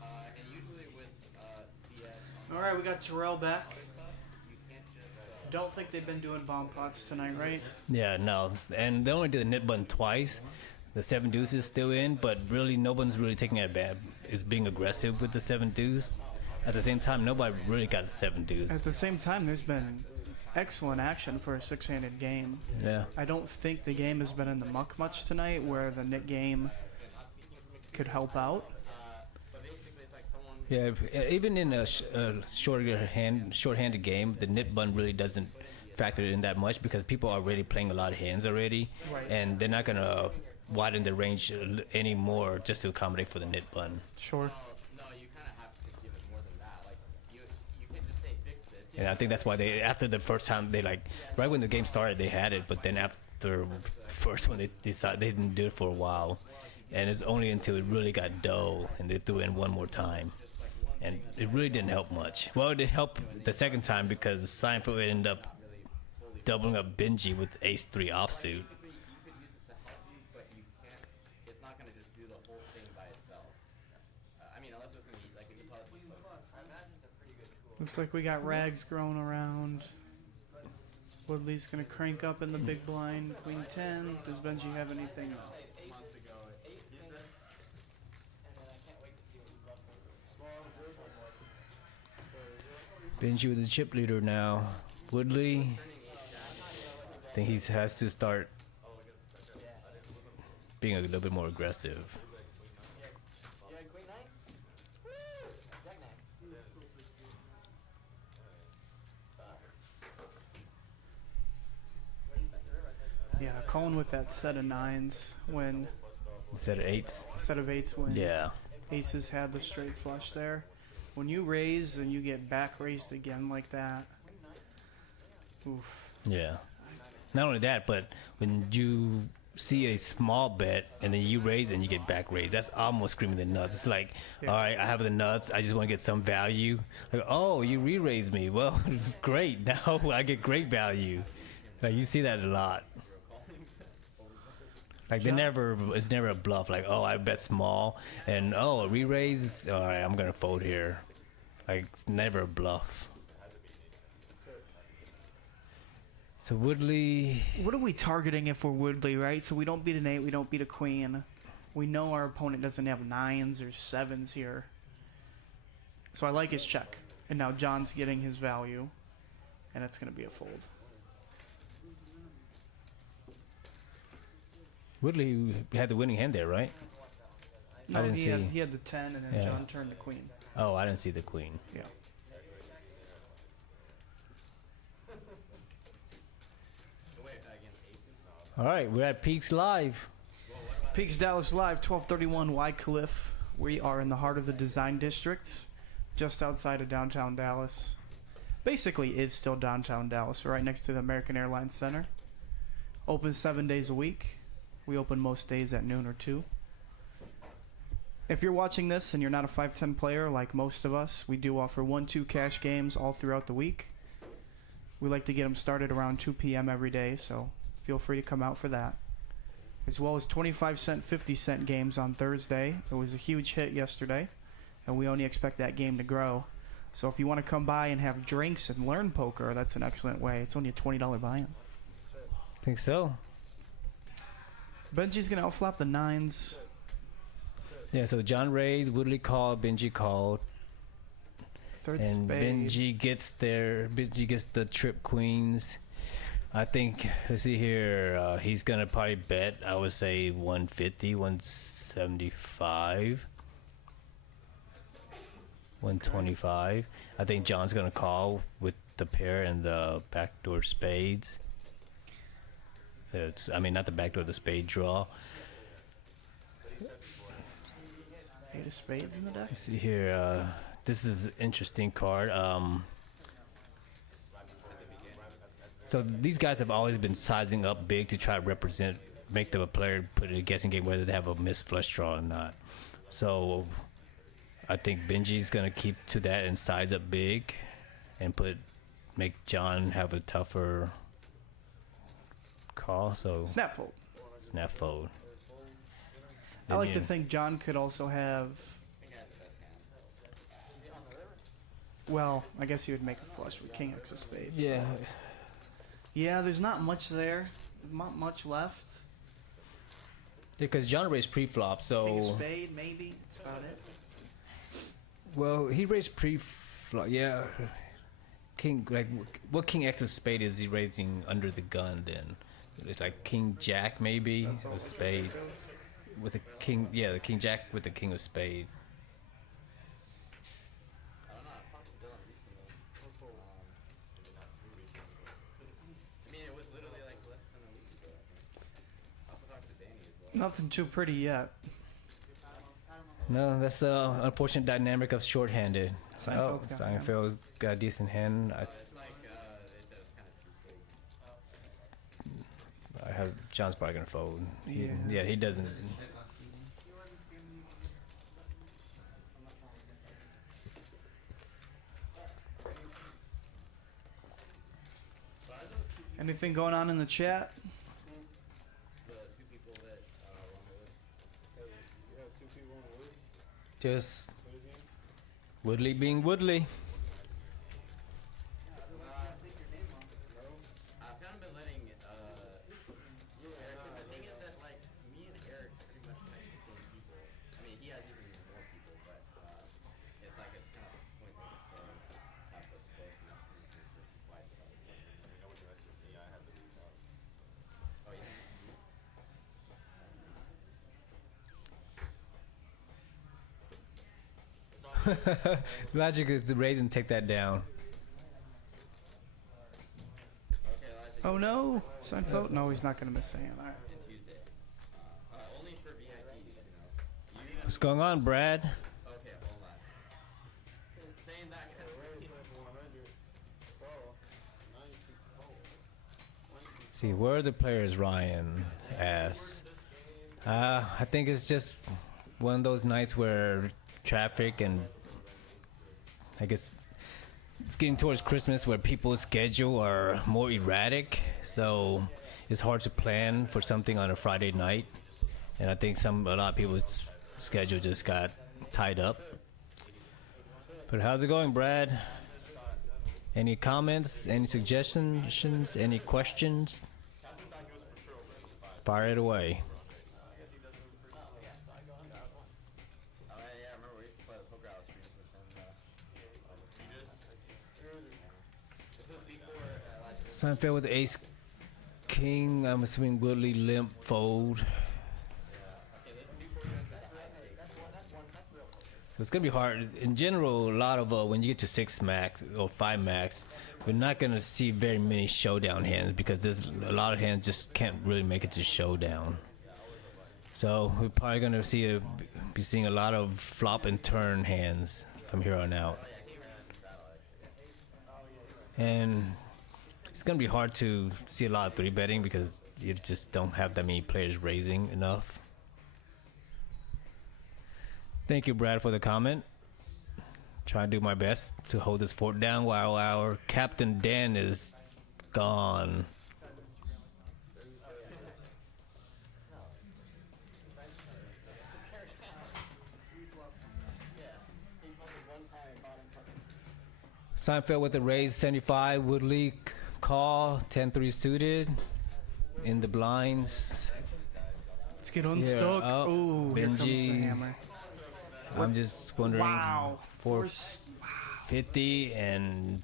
And usually with CS, All right, we got Terrell back. Don't think they've been doing bomb pots tonight, right? Yeah, no. And they only did the knit button twice. The 7 deuce is still in, but really no one's really taking it bad. Is being aggressive with the 7 deuce. At the same time, nobody really got the 7 deuce. At the same time, there's been excellent action for a 6-handed game. Yeah. I don't think the game has been in the muck much tonight where the knit game could help out. but basically it's like someone Yeah, even in a short-handed game, the knit button really doesn't factor in that much because people are already playing a lot of hands already, Right. and they're not gonna widen the range anymore just to accommodate for the knit button. Sure. no, you kind of have to give it more than that. Like you can't just say fix this. And I think that's why they, after the first time, they like, right when the game started, they had it, but then after first one, they decided they didn't do it for a while, and it's only until it really got dull and they threw it in one more time, and it really didn't help much. Well, it did help the second time because Seinfeld ended up doubling up Benji with Ace-3 offsuit. You could use it to help you, but you can't. It's not gonna just do the whole thing by itself. I mean, unless it's gonna be like a guitar. I imagine it's a pretty good tool. Looks like we got rags growing around. Woodley's gonna crank up in the big blind. Queen 10. Does Benji have anything else? Benji with the chip leader now. Woodley, I think he has to start being a little bit more aggressive. Yeah, Queen 9? Woo! Jack 9. Yeah, calling with that set of 9s when Instead of 8s. set of 8s when Yeah. aces had the straight flush there. When you raise and you get back raised again like that, oof. Yeah. Not only that, but when you see a small bet and then you raise and you get back raised, that's almost screaming the nuts. It's like, Yeah. all right, I have the nuts. I just want to get some value. Like, oh, you re-raised me. Well, great. Now I get great value. Like you see that a lot. Like it's never a bluff. Like, oh, I bet small, and oh, a re-raise. All right, I'm gonna fold here. Like it's never a bluff. So Woodley, What are we targeting if we're Woodley, right? So we don't beat an 8, we don't beat a queen. We know our opponent doesn't have 9s or 7s here. So I like his check. And now John's getting his value, and it's going to be a fold. Woodley had the winning hand there, right? No, didn't see. he had the 10, and then Yeah. John turned the queen. Oh, I didn't see the queen. Yeah. All right, we're at Peaks Live. Peaks Dallas Live, 1231 Wycliffe. We are in the heart of the Design District, just outside of downtown Dallas. Basically, is still downtown Dallas, right next to the American Airlines Center. Open 7 days a week. We open most days at noon or 2. If you're watching this and you're not a 510 player like most of us, we do offer 1-2 cash games all throughout the week. We like to get them started around 2 p.m. every day, so feel free to come out for that. As well as 25-cent, 50-cent games on Thursday. It was a huge hit yesterday, and we only expect that game to grow. So if you want to come by and have drinks and learn poker, that's an excellent way. It's only a $20 buy-in. Think so. Benji's going to outflop the 9s. Yeah, so John raised, Woodley called, Benji called, Third and spade. Benji gets the trip queens. I think, let's see here, he's going to probably bet, I would say 150, 175, 125. I think John's going to call with the pair and the backdoor spades. Not the backdoor, the spade draw. 8 of spades in the deck. Let's see here, this is an interesting card. So these guys have always been sizing up big to try to represent make the player put in a guessing game whether they have a missed flush draw or not. So I think Benji's gonna keep to that and size up big, and make John have a tougher call. So Snap fold. snap fold. I like to think John could also have. Well, I guess he would make a flush with King X of spades. Yeah. Yeah, there's not much there. Not much left. Because John raised pre-flop, so King of spade, maybe. That's about it. well, he raised pre-flop. Yeah. King, like, what King X of spade is he raising under the gun? Then it's like King Jack, maybe a spade with a king. Yeah, the King Jack with the King of spade. I don't know. I talked to Dylan recently. I mean, it was literally like less than a week ago. I also talked to Danny as well. Nothing too pretty yet. No, that's the unfortunate dynamic of shorthanded. Seinfeld's got hand. Seinfeld's got a decent hand. It's like they said it's kind of too big. I have John's probably gonna fold. Yeah. Yeah, he doesn't. Anything going on in the chat? The two people that won the list. You have 2 people on the list. Just What is it? Woodley being Woodley. I've kind of been letting Eric. The thing is that like me and Eric pretty much like the same people. I mean, he has even more people, but it's like it's kind of pointless to have us both messages just twice about this stuff. Oh yeah. Logic is to raise and take that down. Okay, Elijah, Oh no, Seinfeld. No, he's not gonna miss a hand. All right. and Tuesday. Only for VIPs, you know. You What's going on, Brad? okay? Hold on. Saying that. See, where are the players, Ryan asks. I think it's just one of those nights where traffic and I guess it's getting towards Christmas where people's schedule are more erratic, so it's hard to plan for something on a Friday night. And I think a lot of people's schedule just got tied up. But how's it going, Brad? Any comments? Any suggestions? Any questions? Fire it away. Yeah, I remember we used to play the poker house streams with him. This was before Elijah. Seinfeld with ace king. I'm assuming Woodley limp fold. Okay, this is before we went to So it's gonna be hard. In general, a lot of when you get to 6 max or 5 max, we're not gonna see very many showdown hands because there's a lot of hands just can't really make it to showdown. So we're probably gonna be seeing a lot of flop and turn hands from here on out. And it's gonna be hard to see a lot of 3-betting because you just don't have that many players raising enough. Thank you, Brad, for the comment. Try to do my best to hold this fort down while our Captain Dan is gone. Seinfeld with the raise 75, Woodley call 10-3 suited in the blinds. Let's get unstuck. oh, Ooh, here comes the Benji. hammer. I'm just wondering. Wow. 450 and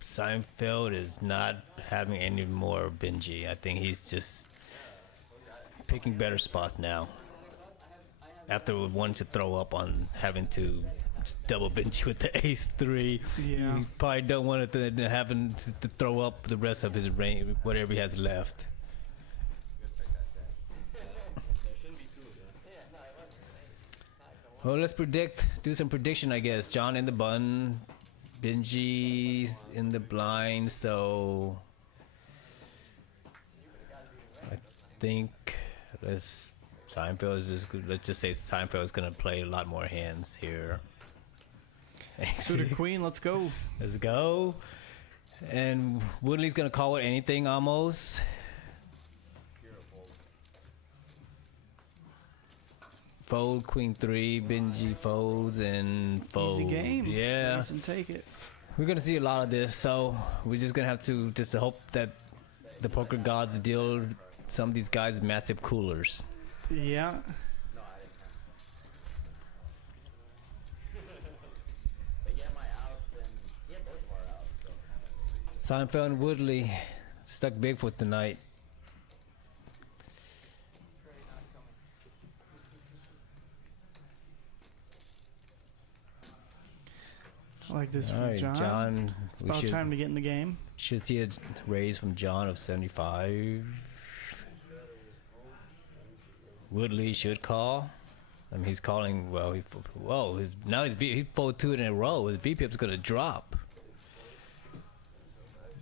Seinfeld is not having any more Benji. I think he's just picking better spots now. After wanting to throw up on having to double Benji with the ace 3, Yeah. he probably don't want to having to throw up the rest of his range, whatever he has left. Well, let's do some prediction, I guess. John in the button, Benji's in the blind, so I think Seinfeld is just let's just say Seinfeld is gonna play a lot more hands here. Suited queen, let's go. Let's go. And Woodley's gonna call it anything almost. Fold queen 3, Benji folds and folds. Easy game. Yeah. Raise and take it. We're gonna see a lot of this, so we're just gonna have to just hope that the poker gods deal some of these guys massive coolers. Yeah. No, I didn't count. But yeah, my outs and yeah, both of our outs. So. Seinfeld and Woodley stuck big for tonight. I like this All from right, John. John. It's about time to get in the game. Should see a raise from John of 75. Woodley should call. I mean, he's calling. Well, now he folded 2 in a row. His VPIP's gonna drop.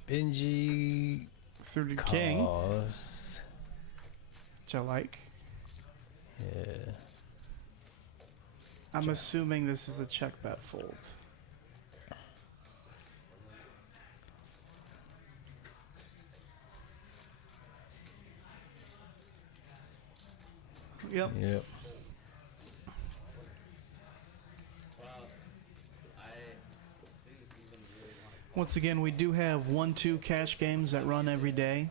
Benji Suited king, calls. which I like. Yeah. I'm assuming this is a check bet fold. Yep. Yep. Well, I think even really want Once again, we do have 1-2 cash games that run every day.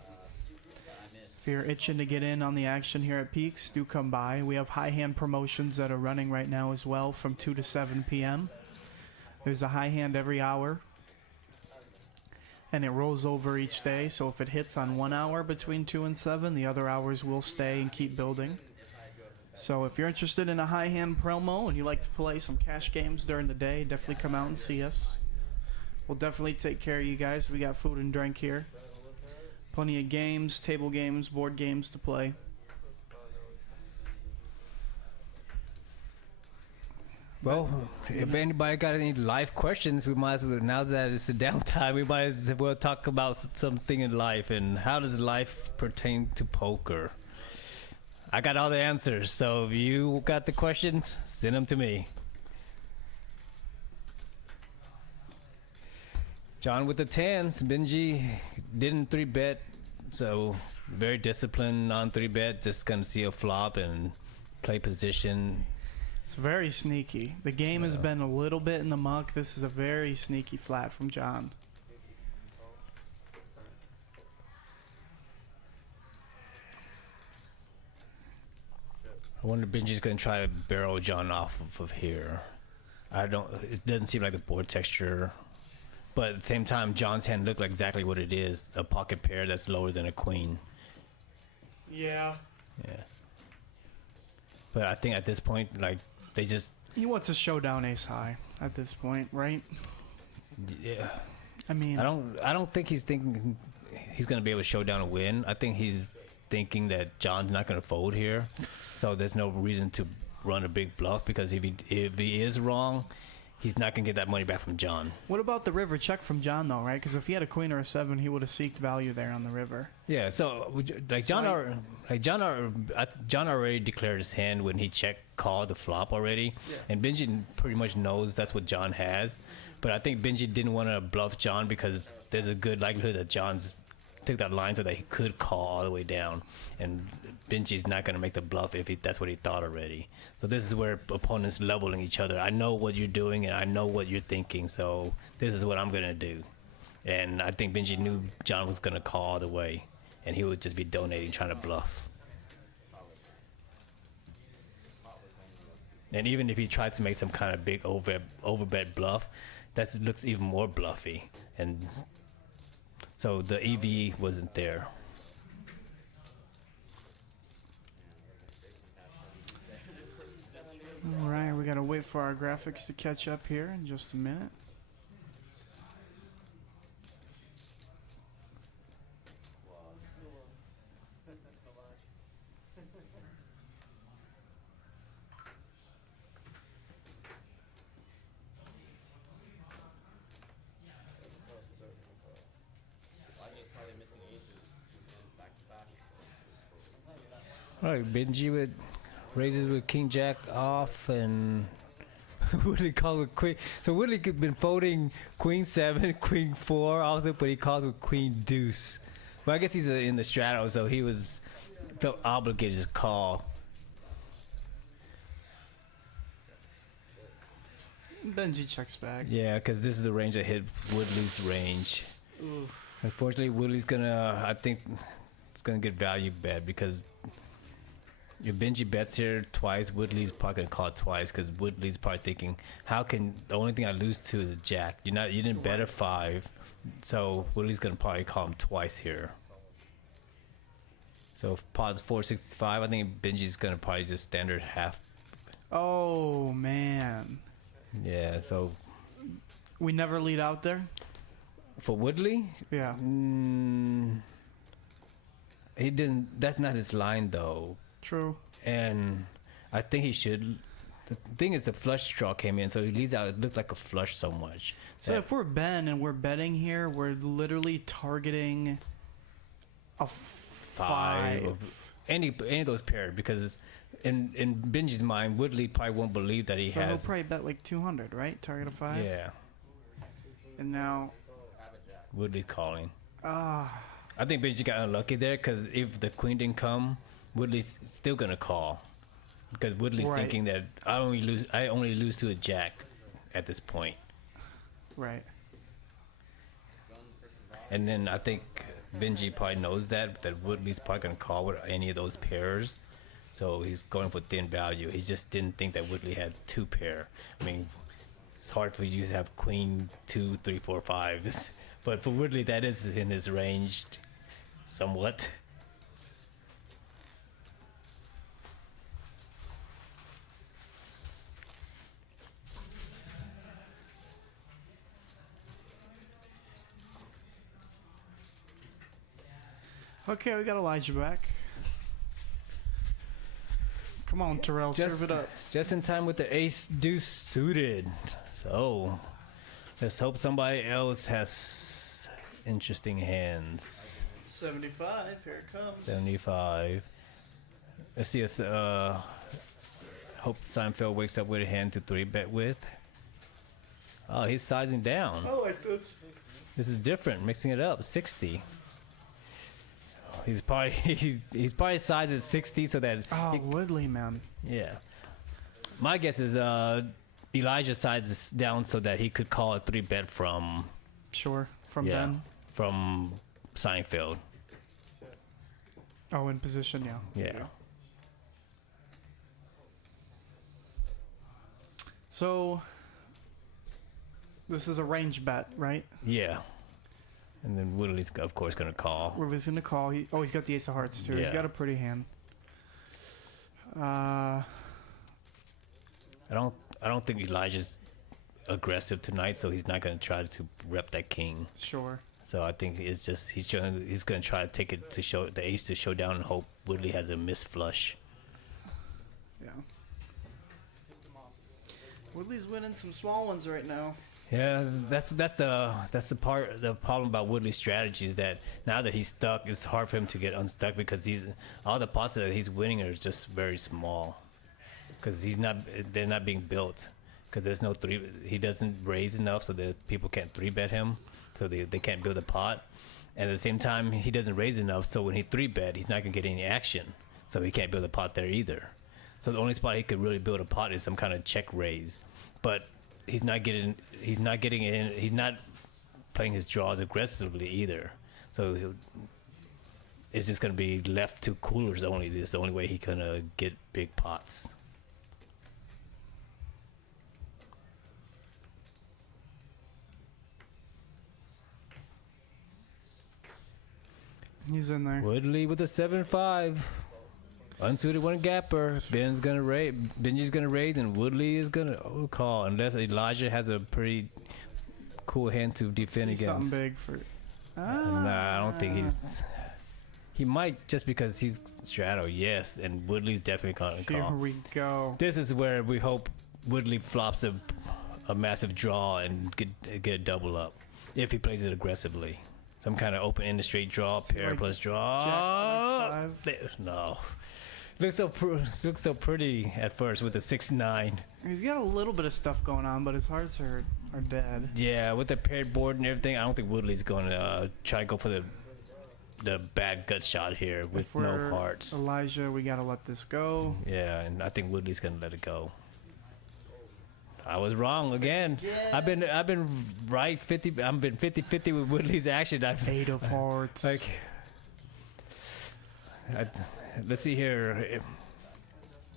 If you're itching to get in on the action here at Peaks, do come by. We have high hand promotions that are running right now as well from 2 to 7 p.m. There's a high hand every hour. And it rolls over each day, so if it hits on 1 hour between 2 and 7, the other hours will stay and keep building. So if you're interested in a high hand promo and you like to play some cash games during the day, definitely come out and see us. We'll definitely take care of you guys. We got food and drink here. Plenty of games, table games, board games to play. Well, if anybody got any life questions, we might as well, now that it's a downtime, we might as well talk about something in life and how does life pertain to poker. I got all the answers, so if you got the questions, send them to me. John with the 10s. Benji didn't 3-bet, so very disciplined on 3-bet. Just gonna see a flop and play position. It's very sneaky. The game has been a little bit in the muck. This is a very sneaky flat from John. I wonder if Benji's gonna try to barrel John off of here. It doesn't seem like the board texture. But at the same time, John's hand looked like exactly what it is. A pocket pair that's lower than a queen. Yeah. Yeah. But I think at this point, like, they just... He wants a showdown ace high at this point, right? Yeah. I mean... I don't think he's thinking he's going to be able to show down a win. I think he's thinking that John's not going to fold here. So there's no reason to run a big bluff, because if he is wrong, he's not going to get that money back from John. What about the river check from John, though, right? Because if he had a queen or a 7, he would have seeked value there on the river. Yeah, so like John already declared his hand when he called the flop already, and Benji pretty much knows that's what John has. But I think Benji didn't want to bluff John because there's a good likelihood that John's took that line so that he could call all the way down, and Benji's not going to make the bluff if that's what he thought already. So this is where opponents leveling each other. I know what you're doing and I know what you're thinking, so this is what I'm going to do. And I think Benji knew John was going to call all the way, and he would just be donating, trying to bluff. And even if he tried to make some kind of big overbet bluff, that looks even more bluffy. And so the EV wasn't there. All right, we got to wait for our graphics to catch up here in just a minute. All right, Benji with raises with King Jack off and Woodley calls with Queen. So Woodley could been folding Queen 7, Queen 4 also, but he calls with Queen Deuce. But I guess he's in the straddle, so he felt obligated to call. Benji checks back. Yeah, because this is the range that hit Woodley's range. Oof. Unfortunately, Woodley's gonna, I think, it's gonna get value bet because if Benji bets here twice, Woodley's probably gonna call it twice because Woodley's probably thinking, how can the only thing I lose to is a jack? You didn't bet a 5, so Woodley's gonna probably call him twice here. So if pot's 465, I think Benji's gonna probably just standard half. Oh man. Yeah, so We never lead out there. for Woodley, Yeah. he didn't. That's not his line though. True. And I think he should. The thing is, the flush draw came in, so he leads out. It looked like a flush so much. So that- if we're Ben and we're betting here, we're literally targeting a 5. of any of those pairs, because in Benji's mind, Woodley probably won't believe that he So he'll has. probably bet like 200, right? Target a 5. Yeah, And now, Woodley calling. ah, I think Benji got unlucky there because if the queen didn't come, Woodley's still gonna call, because Woodley's Right. thinking that I only lose to a jack at this point. right. And then I think Benji probably knows that Woodley's probably gonna call with any of those pairs, so he's going for thin value. He just didn't think that Woodley had 2 pair. I mean, it's hard for you to have queen 2, 3, 4, 5, but for Woodley that is in his range, somewhat. Okay, we got Elijah back. Come on, Terrell, serve it up. Just in time with the ace deuce suited. So let's hope somebody else has interesting hands. 75, here it comes. 75. Let's see us hope Seinfeld wakes up with a hand to 3-bet with. Oh, he's sizing down. I like this. This is different, mixing it up. 60. He's probably he's probably sized at 60 so that Oh, Woodley, man. yeah. My guess is Elijah sizes down so that he could call a 3-bet from Sure, from Ben. from Seinfeld. Oh, in position, yeah. Yeah. So, this is a range bet, right? Yeah. And then Woodley's of course gonna call. We're going to call. He's got the ace of hearts too. He's Yeah. got a pretty hand. I don't think Elijah's aggressive tonight, so he's not gonna try to rep that king. Sure. So I think it's just he's gonna try to take it to show the ace to show down and hope Woodley has a miss flush. Yeah. Woodley's winning some small ones right now. Yeah, that's the problem about Woodley's strategy is that now that he's stuck, it's hard for him to get unstuck because all the pots that he's winning are just very small because they're not being built because there's no he doesn't raise enough so that people can't 3-bet him, so they can't build a pot, and at the same time he doesn't raise enough, so when he 3-bet he's not gonna get any action, so he can't build a pot there either. So the only spot he could really build a pot is some kind of check raise, but he's not getting in. He's not playing his draws aggressively either. So it's just gonna be left to coolers only. This is the only way he can get big pots. He's in there. Woodley with a 7-5. Unsuited 1 gapper. Benji's gonna raise, and Woodley is gonna call unless Elijah has a pretty cool hand to defend See against. something big for. Nah, I don't think he might just because he's straddle, yes, and Woodley's definitely gonna Here call. we go. This is where we hope Woodley flops a massive draw and get a double up if he plays it aggressively. Some kind of open-ended straight draw, pair like plus draw. Jack 5. No. looks so pretty at first with the 6'9". He's got a little bit of stuff going on, but his hearts are dead. Yeah, with the paired board and everything, I don't think Woodley's going to try to go for the bad gut shot here with If we're no hearts. Elijah, we gotta let this go. Yeah, and I think Woodley's going to let it go. I was wrong again. I've been right 50. I've been 50-50 with Woodley's action. Eight of hearts. Like, let's see here.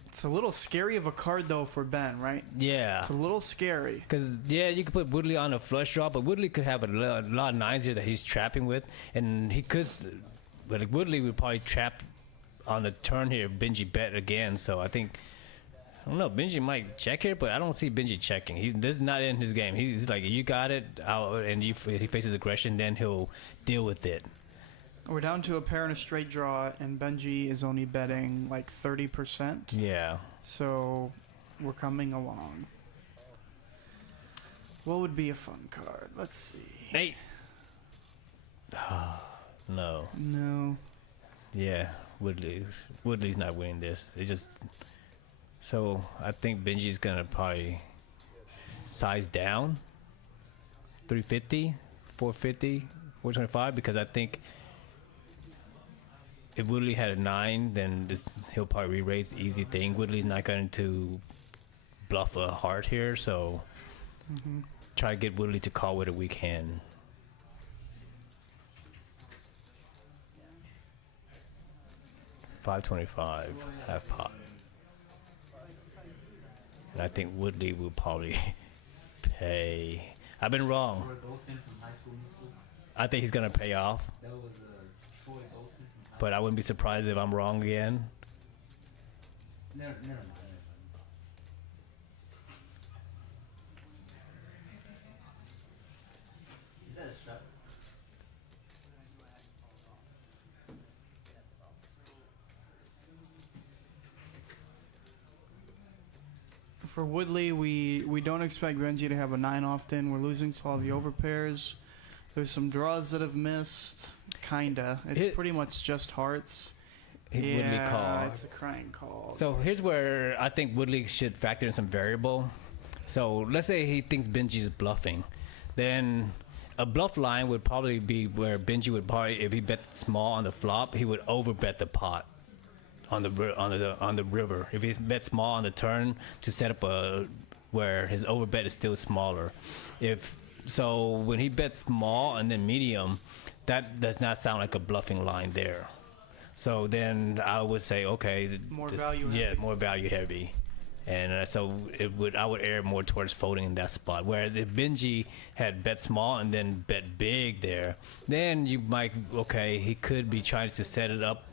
It's a little scary of a card though for Ben, right? Yeah. It's a little scary. Because, yeah, you could put Woodley on a flush draw, but Woodley could have a lot of nines here that he's trapping with. And he could, but like Woodley would probably trap on the turn here, Benji bet again. So I think, I don't know, Benji might check here, but I don't see Benji checking. This is not in his game. He's like, you got it, and he faces aggression, then he'll deal with it. We're down to a pair and a straight draw, and Benji is only betting like 30%. Yeah. So we're coming along. What would be a fun card? Let's see. Hey. No. No. Yeah, Woodley's not winning this. It's just, so I think Benji's gonna probably size down 350, 450, 425, because I think if Woodley had a 9, then he'll probably re-raise easy thing. Woodley's not going to bluff a heart here, so try to get Woodley to call with a weak hand. $5.25, half pot. And I think Woodley will probably pay. I've been wrong. Troy Bolton from High School Musical. I think he's gonna pay off, That was Troy Bolton from High but I wouldn't be surprised if I'm wrong again. Never mind. Is that a strap? For Woodley, we don't expect Benji to have a 9 often. We're losing to all the overpairs. There's some draws that have missed. Kinda. It's pretty much just hearts. Woodley call. It's a crying call. So here's where I think Woodley should factor in some variable. So let's say he thinks Benji's bluffing, then a bluff line would probably be where Benji would probably, if he bet small on the flop, he would overbet the pot on the river. If he bet small on the turn to set up where his overbet is still smaller. So when he bets small and then medium, that does not sound like a bluffing line there. So then I would say, okay, More value yeah, heavy. more value heavy, and so I would err more towards folding in that spot. Whereas if Benji had bet small and then bet big there, then you might, okay, he could be trying to set it up,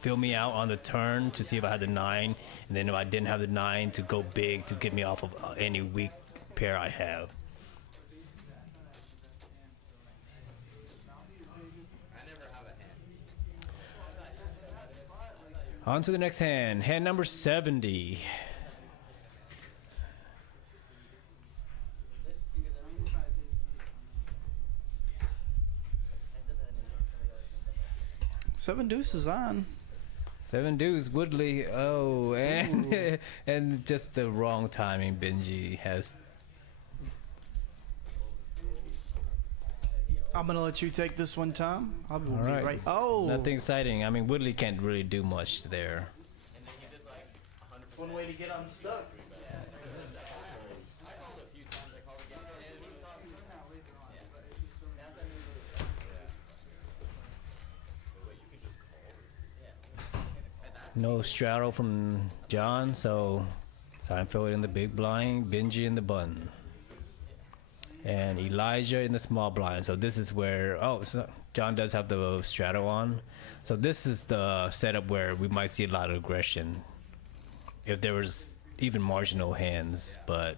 fill me out on the turn to see if I had the 9, and then if I didn't have the 9, to go big to get me off of any weak pair I have. On to the next hand. Hand number 70. Seven deuces on. 7 deuce, Woodley. Oh, and and just the wrong timing. Benji has. I'm gonna let you take this one, Tom. I'll be All right. Oh, Nothing exciting. I mean, Woodley can't really do much there. one way to get unstuck. No straddle from John, so Seinfeld in the big blind, Benji in the button, and Elijah in the small blind. So this is where, so John does have the straddle on. So this is the setup where we might see a lot of aggression if there was even marginal hands, but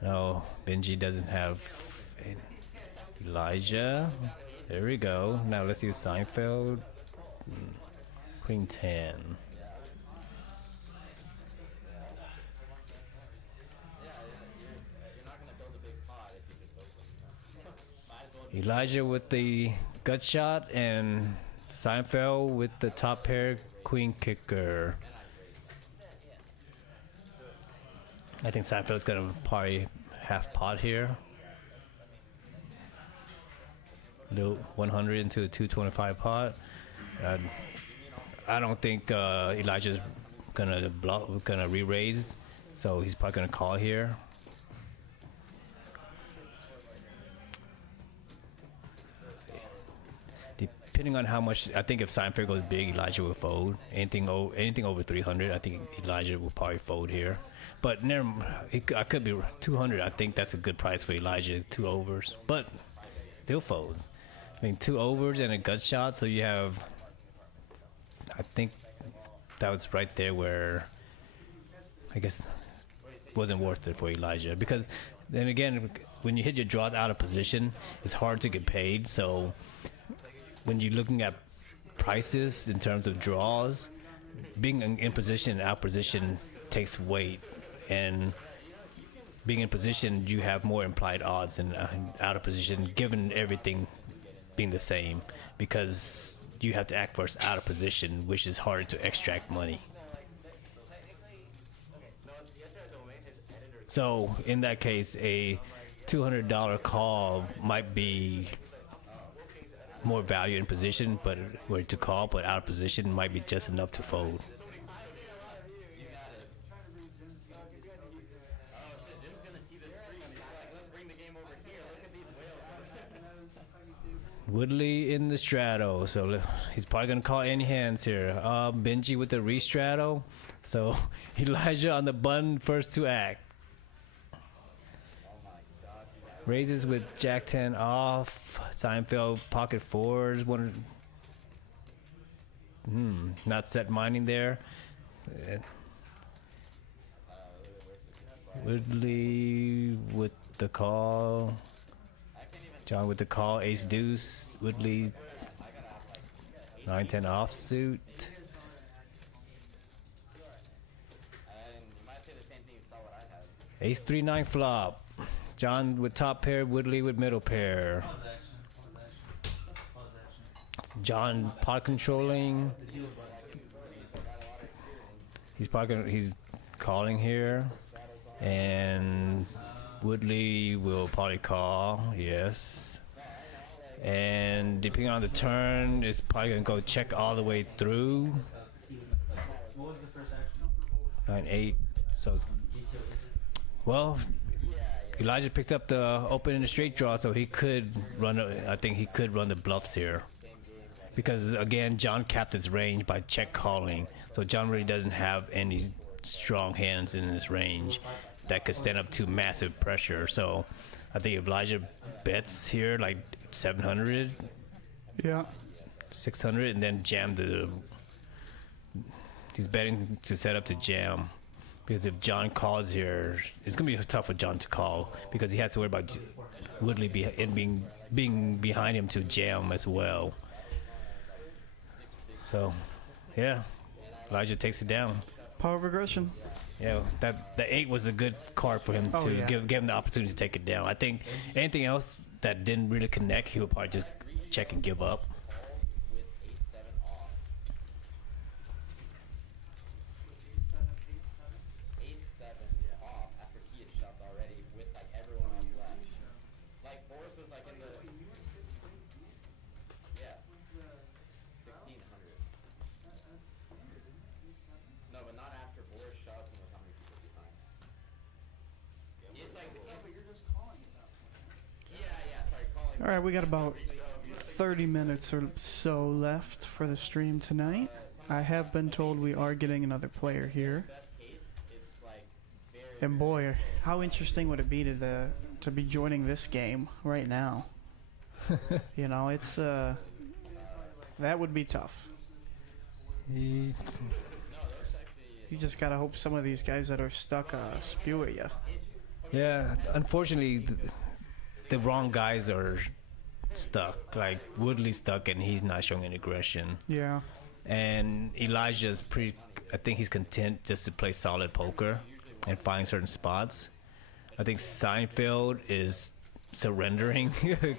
no, Benji doesn't have Elijah. There we go. Now let's see Seinfeld. Queen 10. Elijah with the gut shot and Seinfeld with the top pair queen kicker. I think Seinfeld's gonna probably half pot here. Do 100 into a 225 pot. I don't think Elijah's gonna re-raise, so he's probably gonna call here. Depending on how much, I think if Seinfeld goes big, Elijah will fold. Anything over 300, I think Elijah will probably fold here. But I could be 200. I think that's a good price for Elijah. 2 overs, but still folds. I mean, 2 overs and a gut shot. So you have, I think that was right there where I guess wasn't worth it for Elijah, because then again, when you hit your draws out of position, it's hard to get paid. So when you're looking at prices in terms of draws, being in position and out position takes weight, and being in position, you have more implied odds than out of position, given everything being the same, because you have to act first out of position, which is harder to extract money. So in that case, a $200 call might be more value in position, but where to call, but out of position might be just enough to fold. Woodley in the straddle, so he's probably gonna call any hands here. Benji with the re-straddle, so Elijah on the button first to act. Raises with Jack 10 off. Seinfeld pocket 4s. Not set mining there. Woodley with the call. John with the call. Ace deuce. Woodley 9-10 offsuit. Ace 3-9 flop. John with top pair, Woodley with middle pair. John pot controlling. He's calling here, and Woodley will probably call. Yes, and depending on the turn, it's probably gonna go check all the way through. 9-8. So, well, Elijah picks up the open in the straight draw, so he could run. I think he could run the bluffs here, because again, John capped his range by check calling. So John really doesn't have any strong hands in his range that could stand up to massive pressure. So I think if Elijah bets here like 700, Yeah. 600, and then jam he's betting to set up to jam. Because if John calls here, it's gonna be tough for John to call, because he has to worry about Woodley being behind him to jam as well. So, yeah, Elijah takes it down. Power of aggression. Yeah, the 8 was a good card for him to yeah. give him the opportunity to take it down. I think anything else that didn't really connect, he would probably just check and give up. All right, we got about 30 minutes or so left for the stream tonight. I have been told we are getting another player here. And boy, how interesting would it be to be joining this game right now? You know, it's that would be tough. You just gotta hope some of these guys that are stuck spew at you. Yeah, unfortunately, the wrong guys are stuck. Like Woodley's stuck and he's not showing any aggression. Yeah. And Elijah's I think he's content just to play solid poker and find certain spots. I think Seinfeld is surrendering,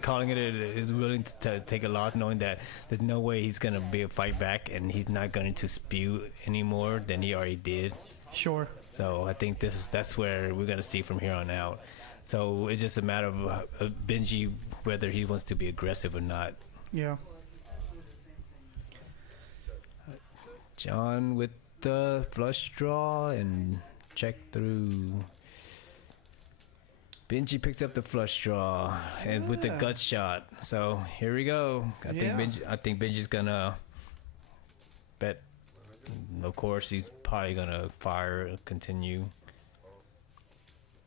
calling it is willing to take a loss, knowing that there's no way he's gonna be a fight back, and he's not going to spew any more than he already did. Sure. So I think that's where we're gonna see from here on out. So it's just a matter of Benji whether he wants to be aggressive or not. Yeah. John with the flush draw and check through. Benji picks up the flush draw and with the Yeah. gut shot. So here we go. Yeah. I think Benji's gonna bet. Of course, he's probably gonna fire, continue.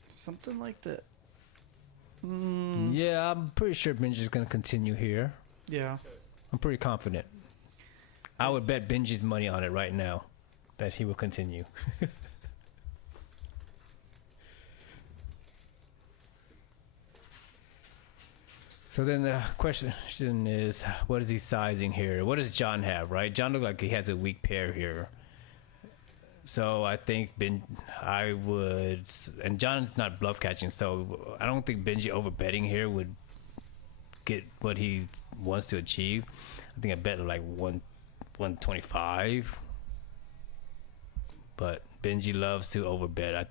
Something like that. Yeah, I'm pretty sure Benji's gonna continue here. Yeah. I'm pretty confident. I would bet Benji's money on it right now that he will continue. So then the question is, what is he sizing here? What does John have, right? John looks like he has a weak pair here. So I think I would, and John's not bluff catching, so I don't think Benji overbetting here would get what he wants to achieve. I think I bet like 125. But Benji loves to overbet.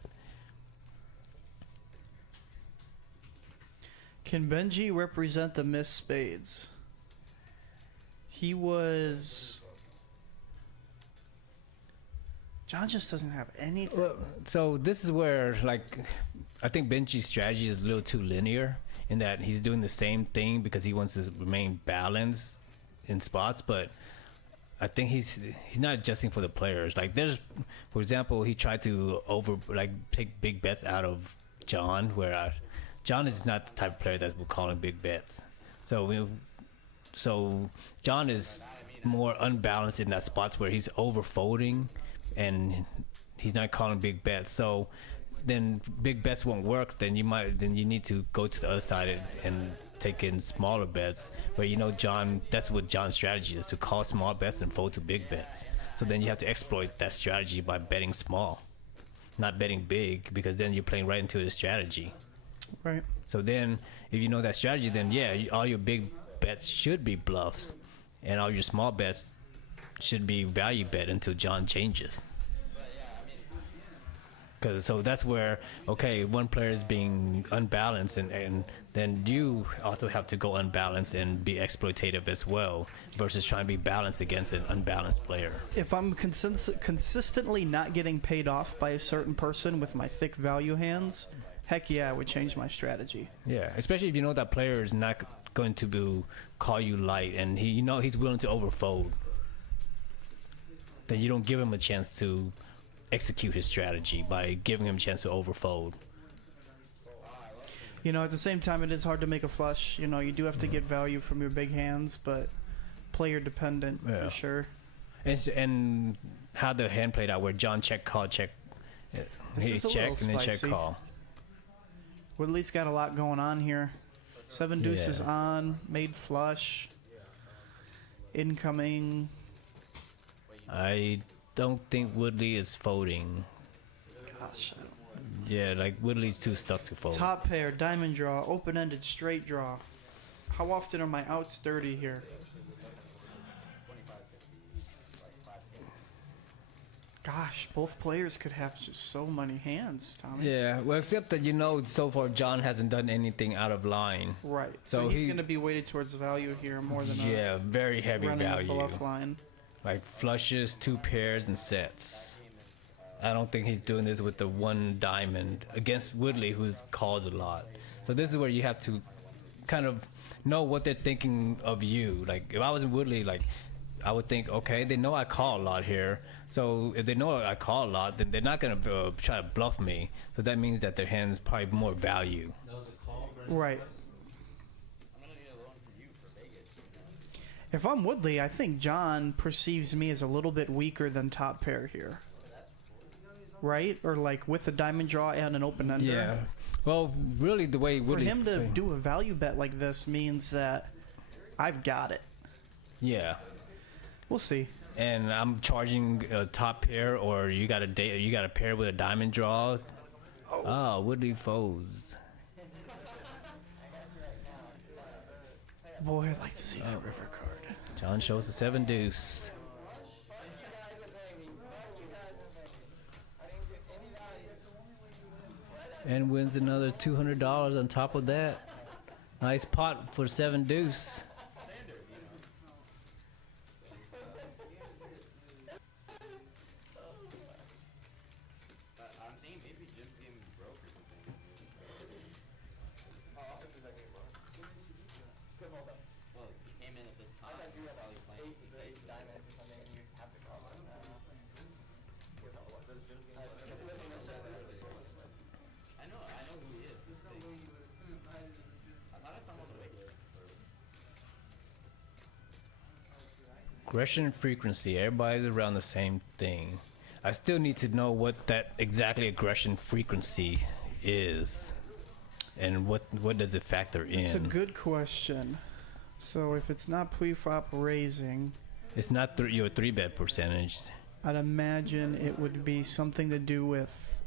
Can Benji represent the missed spades? He was. John just doesn't have anything. Well, so this is where, like, I think Benji's strategy is a little too linear in that he's doing the same thing because he wants to remain balanced in spots, but I think he's not adjusting for the players. Like, there's, for example, he tried to take big bets out of John, where John is not the type of player that will call in big bets. So John is more unbalanced in that spots where he's over folding and he's not calling big bets. So then big bets won't work. Then you need to go to the other side and take in smaller bets. Where John, that's what John's strategy is, to call small bets and fold to big bets. So then you have to exploit that strategy by betting small, not betting big, because then you're playing right into the strategy. Right. So then, if you know that strategy, then yeah, all your big bets should be bluffs, and all your small bets should be value bet until John changes. So that's where, okay, one player is being unbalanced, and then you also have to go unbalanced and be exploitative as well, versus trying to be balanced against an unbalanced player. If I'm consistently not getting paid off by a certain person with my thick value hands, heck yeah, I would change my strategy. Yeah, especially if you know that player is not going to call you light, and he's willing to overfold. Then you don't give him a chance to execute his strategy by giving him a chance to overfold. At the same time, it is hard to make a flush. You do have to get value from your big hands, but player dependent for sure. And how the hand played out, where John check, call, check. He is a check little and then check, spicy. call. Woodley's got a lot going on here. 7 deuces Yeah. on, made flush, incoming. I don't think Woodley is folding. Gosh, Yeah, like Woodley's too stuck to fold. top pair, diamond draw, open-ended straight draw. How often are my outs dirty here? Gosh, both players could have just so many hands, Tommy. Yeah, well, except that so far John hasn't done anything out of line. Right. So So he's he- going to be weighted towards value here more than Yeah, very heavy running value. the bluff line. Like flushes, 2 pairs, and sets. I don't think he's doing this with the 1 diamond against Woodley, who's calls a lot. So this is where you have to kind of know what they're thinking of you. Like, if I was in Woodley, like, I would think, okay, they know I call a lot here. So if they know I call a lot, then they're not going to try to bluff me. So that means that their hand's probably more value. Right. If I'm Woodley, I think John perceives me as a little bit weaker than top pair here. Right? Or like with a diamond draw and an open ender. Yeah. Well, really, the way For Woodley... him to do a value bet like this means that I've got it. Yeah. We'll see. And I'm charging a top pair, or you got a pair with a diamond draw. Oh, Woodley folds. Boy, I'd like to see that river card. John shows the 7 deuce. And wins another $200 on top of that. Nice pot for 7 deuce. But I'm saying maybe Jim's game broke or something. Well, he came in at this time. So he's probably playing some safe. I know who he is. I thought I saw him on the WYCLIFF. Aggression frequency. Everybody's around the same thing. I still need to know what that exactly aggression frequency is, and what does it factor in. It's a good question. So if it's not pre-flop raising, It's not your 3-bet percentage. I'd imagine it would be something to do with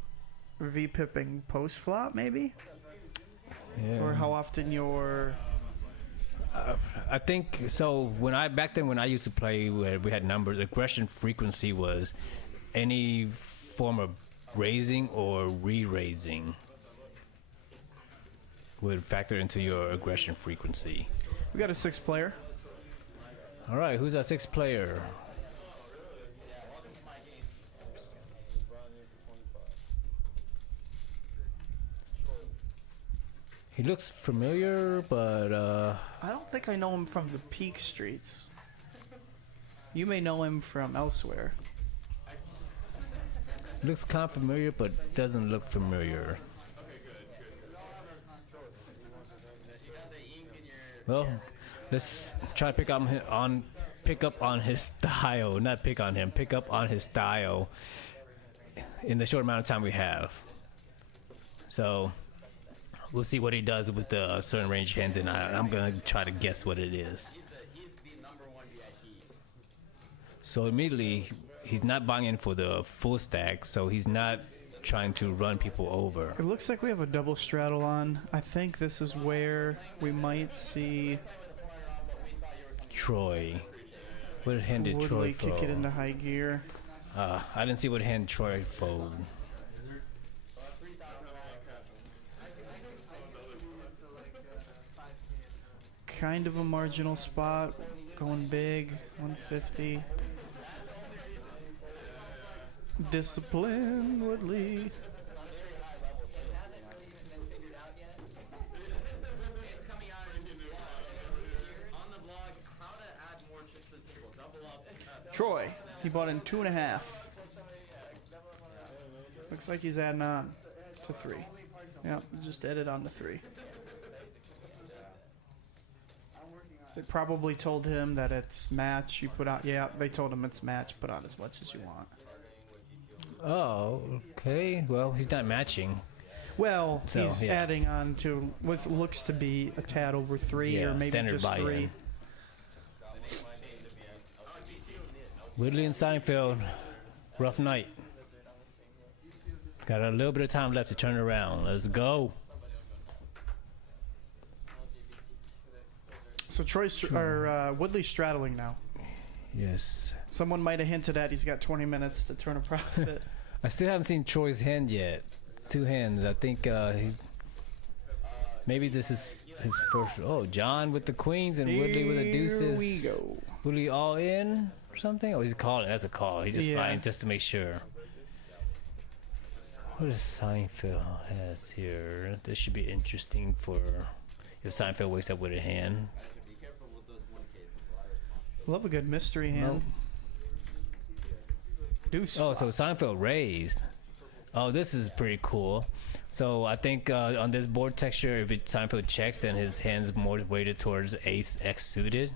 V-pipping post-flop, maybe? Yeah. Or how often you're... I think so. Back then when I used to play, where we had numbers, aggression frequency was any form of raising or re-raising would factor into your aggression frequency. We got a 6th player. All right, who's our 6th player? He looks familiar, but I don't think I know him from the Peak Streets. You may know him from elsewhere. looks kind of familiar, but doesn't look familiar. Well, let's try to pick up on his style. Not pick on him. Pick up on his style in the short amount of time we have. So we'll see what he does with the certain range hands, and I'm gonna try to guess what it is. He's the number one VIP. So immediately, he's not buying in for the full stack, so he's not trying to run people over. It looks like we have a double straddle on. I think this is where we might see Troy. What hand did Troy Woodley fold? kick it into high gear. I didn't see what hand Troy fold. Kind of a marginal spot. Going big. 150. Discipline, Woodley. Troy, he bought in 2.5. Looks like he's adding on to 3. Yep, just added on to 3. They probably told him that it's match. You put out, yeah, they told him it's match. Put out as much as you want. Oh, okay. Well, he's not matching. Well, So, he's yeah. adding on to what looks to be a tad over 3, Yeah, or maybe standard just buy-in. 3. Woodley and Seinfeld, rough night. Got a little bit of time left to turn around. Let's go. So Woodley's straddling now. Yes. Someone might have hinted at he's got 20 minutes to turn a profit. I still haven't seen Troy's hand yet. 2 hands. I think maybe this is his first. Oh, John with the queens and Woodley with the deuces. Here we go. Woodley all in or something? Oh, he's calling. That's a call. He's just Yeah. lying just to make sure. What does Seinfeld has here? This should be interesting for if Seinfeld wakes up with a hand. Love a good mystery hand. Deuce. Oh, so Seinfeld raised. Oh, this is pretty cool. So I think on this board texture, if Seinfeld checks, then his hand's more weighted towards ace X suited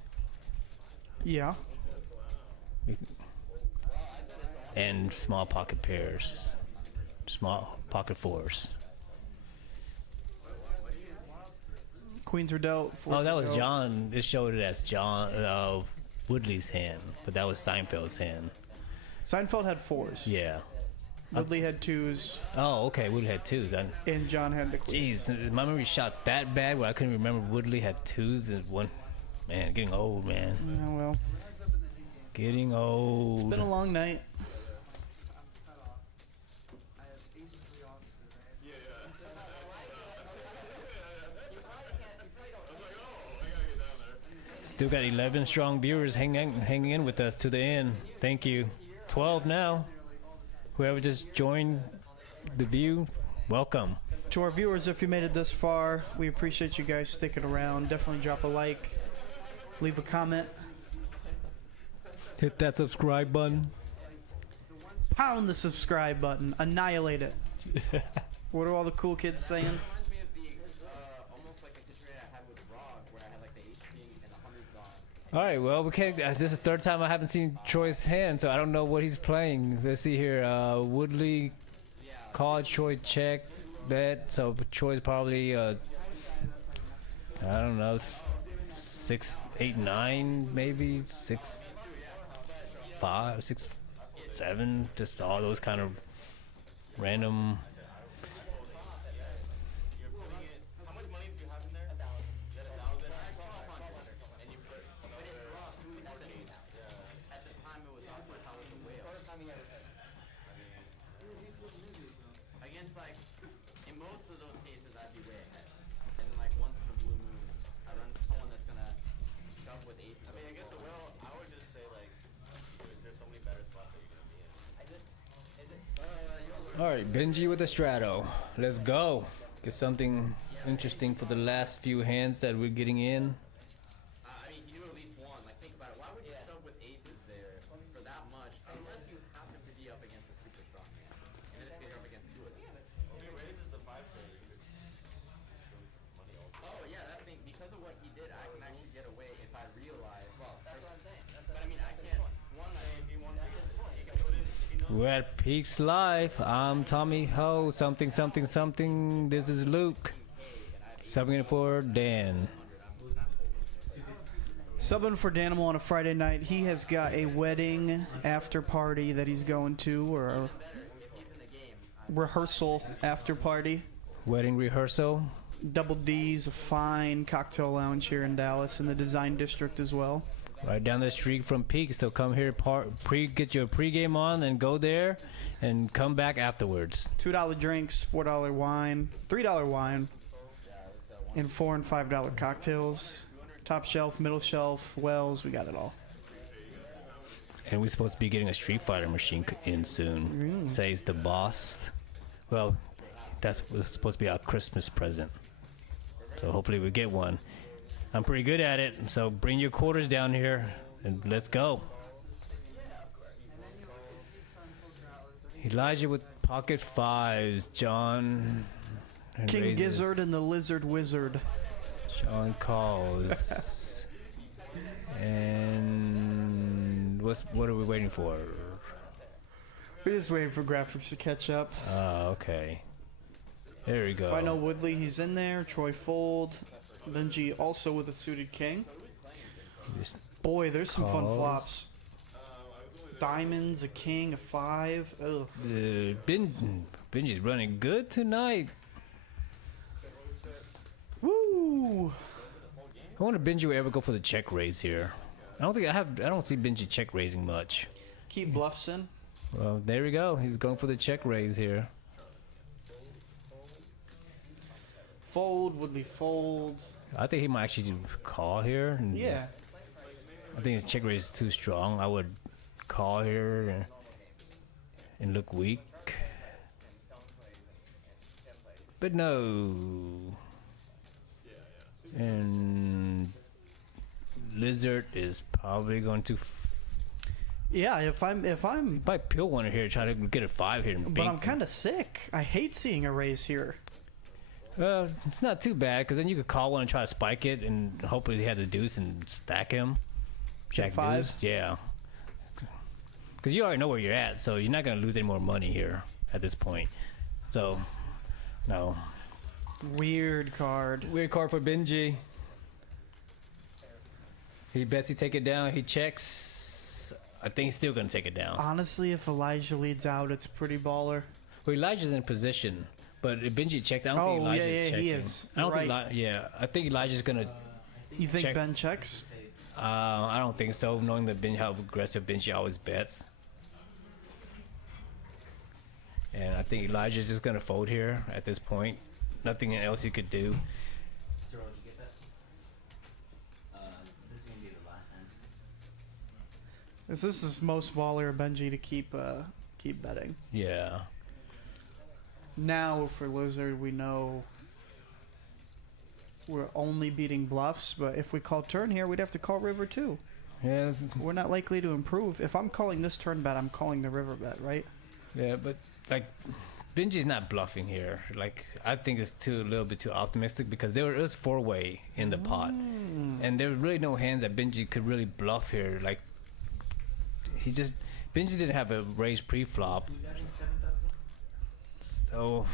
Yeah. and small pocket pairs, small pocket fours. Queens were dealt. Oh, fours that were was dealt. John. It showed it as John Woodley's hand, but that was Seinfeld's hand. Seinfeld had 4s. Yeah. Woodley had 2s, Oh, okay. Woodley had 2s. and John had the queens. Jeez, my memory shot that bad where I couldn't remember Woodley had 2s and 1. Man, getting old, man. Oh, well. Getting old. It's been a long night. Still got 11 strong viewers hanging in with us to the end. Thank you. 12 now. Whoever just joined the view, welcome. To our viewers, if you made it this far, we appreciate you guys sticking around. Definitely drop a like, leave a comment, Hit that subscribe button. pound the subscribe button, annihilate it. What are all the cool kids saying? Reminds me of the almost like a situation I had with Rock, where I had like the 18 and the hundreds on. All right, well, we can't. This is the third time I haven't seen Troy's hand, so I don't know what he's playing. Let's see here. Woodley, call Troy check, bet. So Troy's probably, I don't know, 6, 8, 9, maybe 6, 5, 6, 7. Just all those kind of random. How much money do you have in there? 1,000. And you put At the time, it was on my house a whale. Against like, in most of those cases, I'd be way ahead. And then like once in a blue moon, I run into someone that's gonna shove with aces. I mean, I guess a whale, I would just say like, there's so many better spots that you're gonna be in. All right, Benji with the Strato. Let's go. Get something interesting for the last few hands that we're getting in. I mean, he knew at least one. Like, think about it. Why would you shove with aces there for that much? Unless you happen to be up against a super strong hand. And in this case, you're up against two of them. He raises the 5 player. Oh, yeah, that's the thing. Because of what he did, I can actually get away if I realize. Well, that's what I'm saying. But I mean, I can't. One, if you want to, you can put in. If you know. We're at Peaks Live. I'm Tommy Ho. Something, something, something. This is Luke. Subbing for Dan. Subbing for Danimal on a Friday night. He has got a wedding after party that he's going to, or a rehearsal after party. Wedding rehearsal. Double D's, a fine cocktail lounge here in Dallas, in the Design District as well. Right down the street from Peaks. So come here, get your pregame on, and go there, and come back afterwards. $2 drinks, $4 wine, $3 wine, and $4 and $5 cocktails. Top shelf, middle shelf, Wells, we got it all. And we're supposed to be getting a Street Fighter machine in soon. Says the boss. Well, that's supposed to be our Christmas present. So hopefully we get one. I'm pretty good at it, so bring your quarters down here and let's go. Elijah with pocket fives. John. and King raises. Gizzard and the Lizard Wizard. John calls. And what are we waiting for? We're just waiting for graphics to catch up. Oh, okay. There we go. If I know Woodley, he's in there. Troy fold. Benji also with a suited king. Just Boy, there's some fun Calls. flops. Diamonds, a king, a 5. Ugh. Benji's running good tonight. Woo! I wonder if Benji will ever go for the check raise here. I don't see Benji check raising much. Keep bluffs in. Well, there we go. He's going for the check raise here. Fold, Woodley fold. I think he might actually call here. And Yeah. I think his check raise is too strong. I would call here and look weak. But no. And Lizard is probably going to Yeah, if I'm might peel one here, try to get a 5 here. And but I'm kind of sick. I hate seeing a raise here. It's not too bad because then you could call one and try to spike it and hopefully he had the deuce and stack him. Jack 5? deuce, yeah. Because you already know where you're at, so you're not gonna lose any more money here at this point. So, no. Weird card. Weird card for Benji. He bets he take it down. He checks. I think he's still gonna take it down. Honestly, if Elijah leads out, it's pretty baller. Well, Elijah's in position, but if Benji checks, I don't think Oh, Elijah's yeah, checking. he is. I don't Right. think. I think Elijah's gonna. You think Check. Ben checks? I don't think so. Knowing that how aggressive Benji always bets, and I think Elijah's just gonna fold here at this point. Nothing else he could do. Cyril, did you get that? This is gonna be the This is most baller Benji to keep betting. Yeah. Now for Lizard, we know we're only beating bluffs, but if we call turn here, we'd have to call river too. Yeah. We're not likely to improve. If I'm calling this turn bet, I'm calling the river bet, right? Yeah, but like Benji's not bluffing here. Like I think it's a little bit too optimistic because there was 4-way in the pot, and there was really no hands that Benji could really bluff here. Like Benji didn't have a raise pre-flop, so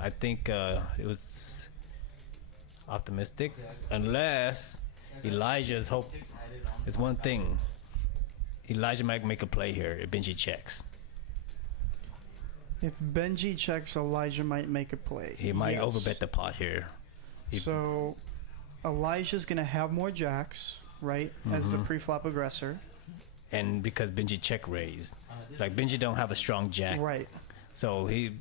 I think it was optimistic. Unless Elijah's hope is one thing. Elijah might make a play here if Benji checks. If Benji checks, Elijah might make a play. He might Yes. overbet the pot here. So Elijah's gonna have more jacks, right? As the pre-flop aggressor. And because Benji check raised, like Benji don't have a strong jack, Right. so it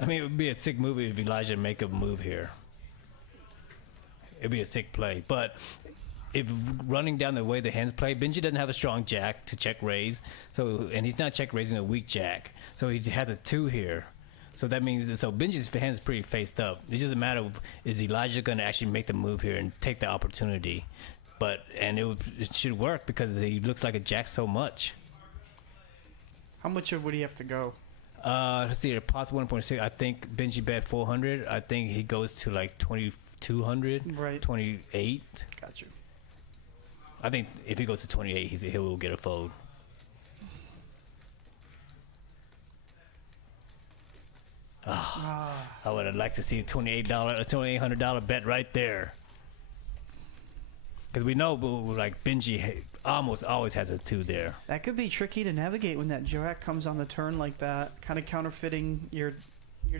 would be a sick move if Elijah make a move here. It'd be a sick play, but if running down the way the hands play, Benji doesn't have a strong jack to check raise, and he's not check raising a weak jack, so he has a 2 here. So that means Benji's hand is pretty faced up. It doesn't matter is Elijah going to actually make the move here and take the opportunity, it should work because he looks like a jack so much. How much would he have to go? Let's see, pots 1.6. I think Benji bet 400. I think he goes to like 2,200, Right. 28. Got you. I think if he goes to 28, he will get a fold. I would have liked to see a $2,800 bet right there. Because we know, like Benji almost always has a 2 there. That could be tricky to navigate when that jack comes on the turn like that, kind of counterfeiting your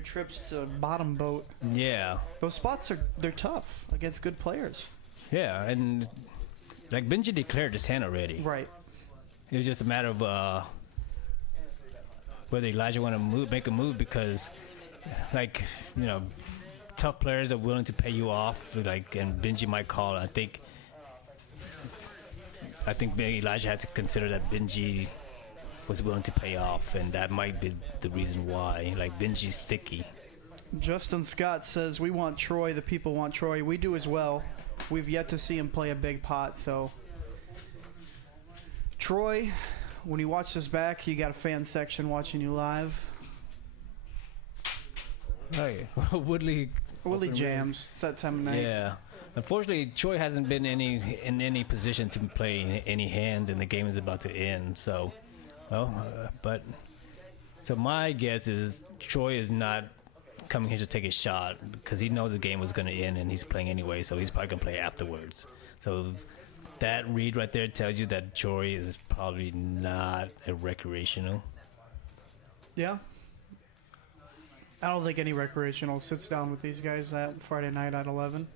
trips to bottom boat. Yeah, Those spots they're tough against good players. yeah, and like Benji declared his hand already. Right. It was just a matter of whether Elijah want to make a move because, like, you know, tough players are willing to pay you off. Like, and Benji might call. I think Elijah had to consider that Benji was willing to pay off, and that might be the reason why. Like, Benji's sticky. Justin Scott says, we want Troy. The people want Troy. We do as well. We've yet to see him play a big pot, so. Troy, when you watch this back, you got a fan section watching you live. Hey, Woodley. Willie jams. It's that time of night. Yeah. Unfortunately, Troy hasn't been in any position to play any hands, and the game is about to end. So, so my guess is Troy is not coming here to take a shot because he knows the game was going to end, and he's playing anyway. So he's probably going to play afterwards. So that read right there tells you that Troy is probably not a recreational. Yeah. I don't think any recreational sits down with these guys that Friday night at 11.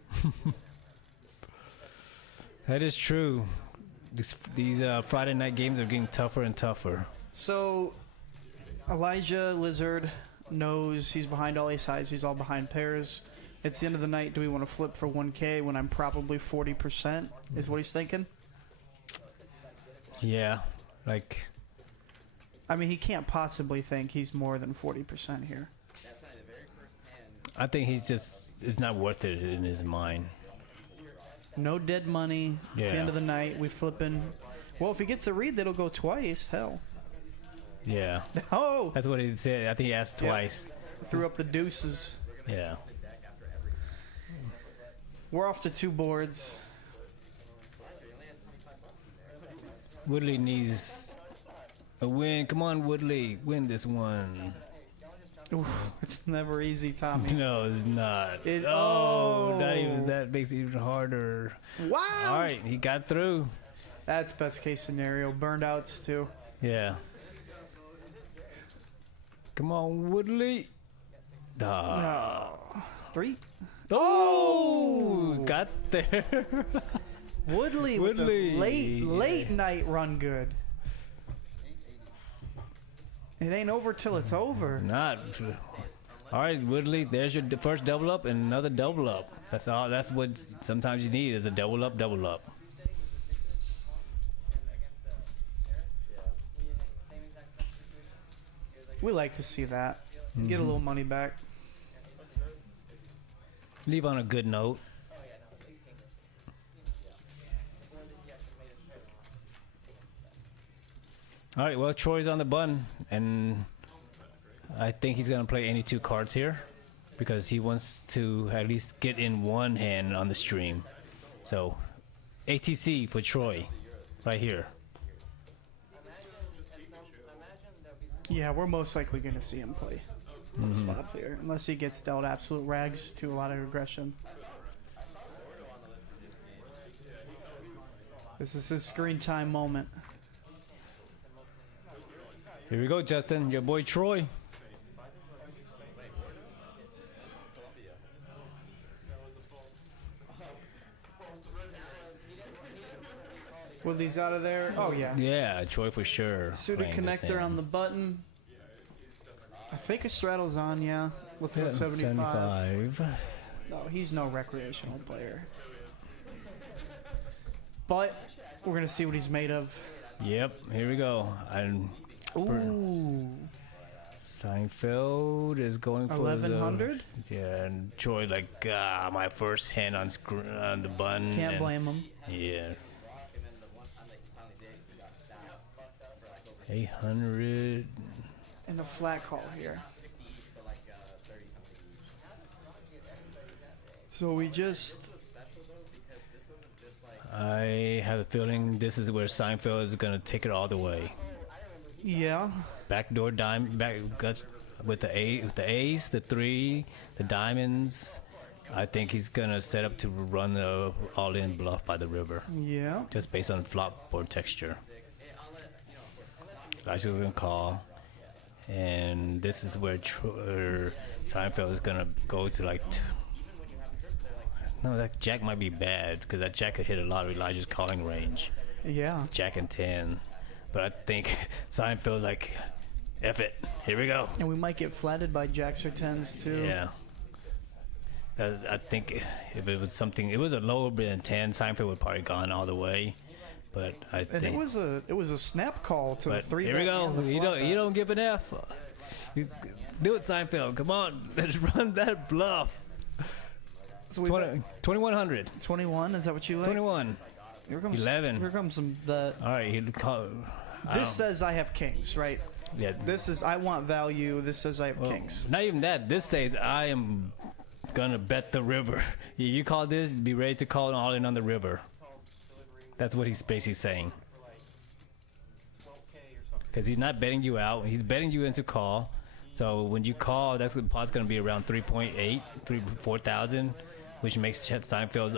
That is true. These Friday night games are getting tougher and tougher. So, Elijah Lizard knows he's behind all ace highs. He's all behind pairs. It's the end of the night. Do we want to flip for 1K when I'm probably 40%? Is what he's thinking. Yeah, like. I mean, he can't possibly think he's more than 40% here. I think it's not worth it in his mind. No dead money. It's the Yeah. end of the night. We flipping. Well, if he gets a read, that'll go twice. Hell. Yeah. Oh! That's what he said. I think he asked Yeah. twice. Threw up the deuces. Yeah. We're off to 2 boards. Woodley needs a win. Come on, Woodley. Win this one. Oof, it's never easy, Tommy. No, it's not. Oh. Not even that makes it even harder. Wow! All right, he got through. That's best case scenario. Burned outs, too. Yeah. Come on, Woodley. Oh. 3. Oh, got there. Woodley with Woodley. the late night run good. It ain't over till it's over. Not. All right, Woodley. There's your first double up and another double up. That's all. That's what sometimes you need is a double up, double up. We like to see that. Get a little money back. Leave on a good note. All right, well, Troy's on the button, and I think he's gonna play any 2 cards here because he wants to at least get in one hand on the stream. So, ATC for Troy, right here. Yeah, we're most likely going to see him play this flop here, unless he gets dealt absolute rags to a lot of aggression. This is his screen time moment. Here we go, Justin. Your boy Troy. Woodley's out of there. Oh, yeah. Yeah, Troy for sure. Suited playing this connector hand. on the button. I think a straddle's on, yeah. Let's go Yeah, 75. No, he's no recreational player. But we're going to see what he's made of. Yep, here we go. And Ooh. Seinfeld is going for 1100? Yeah, and Troy like, my first hand on on the button. Can't and- blame him. Yeah. 800. And a flat call here. So we just... I have a feeling this is where Seinfeld is gonna take it all the way. Yeah. Backdoor back guts with the ace, the 3, the diamonds. I think he's gonna set up to run the all-in bluff by the river, Yeah. just based on flop board texture. I just gonna call, and this is where Seinfeld is gonna go to like. No, that jack might be bad because that jack could hit a lot of Elijah's calling range. Yeah. Jack and 10, but I think Seinfeld's like, F it, here we go. And we might get flatted by jacks or 10s too. Yeah. I think if it was something, it was a lower bid than 10, Seinfeld would probably gone all the way. But I And think. it was a snap call to the But 3. here we go. and the You flop don't bet. give an F. Do it, Seinfeld. Come on, let's run that bluff. So we bet 2100. 21. Is that what you like? 21. Here comes 11. Here comes some the. All right, he call. This says I have kings, right? Yeah. This is I want value. This says I have Well, kings. not even that. This says I am gonna bet the river. You call this, be ready to call all in on the river. That's what he's basically saying. Because he's not betting you out. He's betting you into call. So when you call, that's what pot's gonna be around 3.8, 4,000, which makes Seinfeld's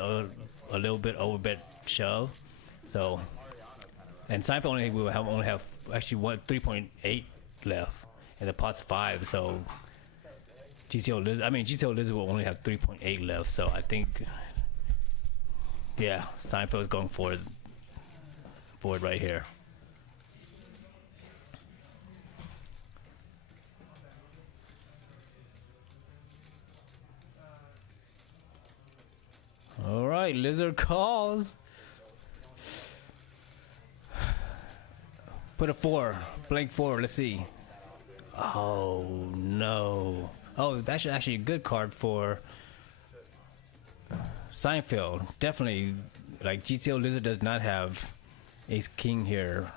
a little bit overbet shove. So, and Seinfeld only have actually 3.8 left, and the pot's 5. So GTO Lizard will only have 3.8 left. So I think, yeah, Seinfeld's going for it right here. All right, Lizard calls. Put a 4, blank 4. Let's see. Oh no. Oh, that's actually a good card for Seinfeld. Definitely, like GTO Lizard does not have Ace King here.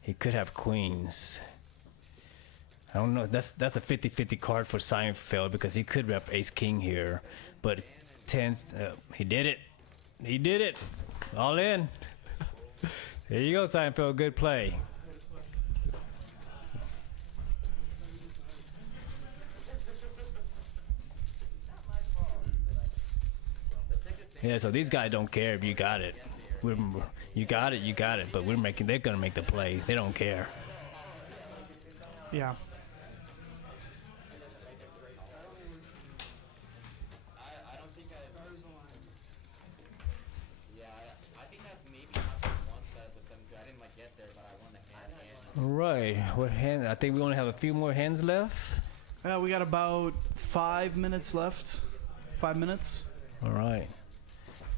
He could have Queens. I don't know. That's a 50-50 card for Seinfeld because he could rep Ace King here, but 10. He did it. He did it. All in. There you go, Seinfeld. Good play. Yeah, so these guys don't care if you got it. You got it. But they're gonna make the play. They don't care. Yeah. All right. What hand? I think we only have a few more hands left. We got about 5 minutes left. 5 minutes. All right.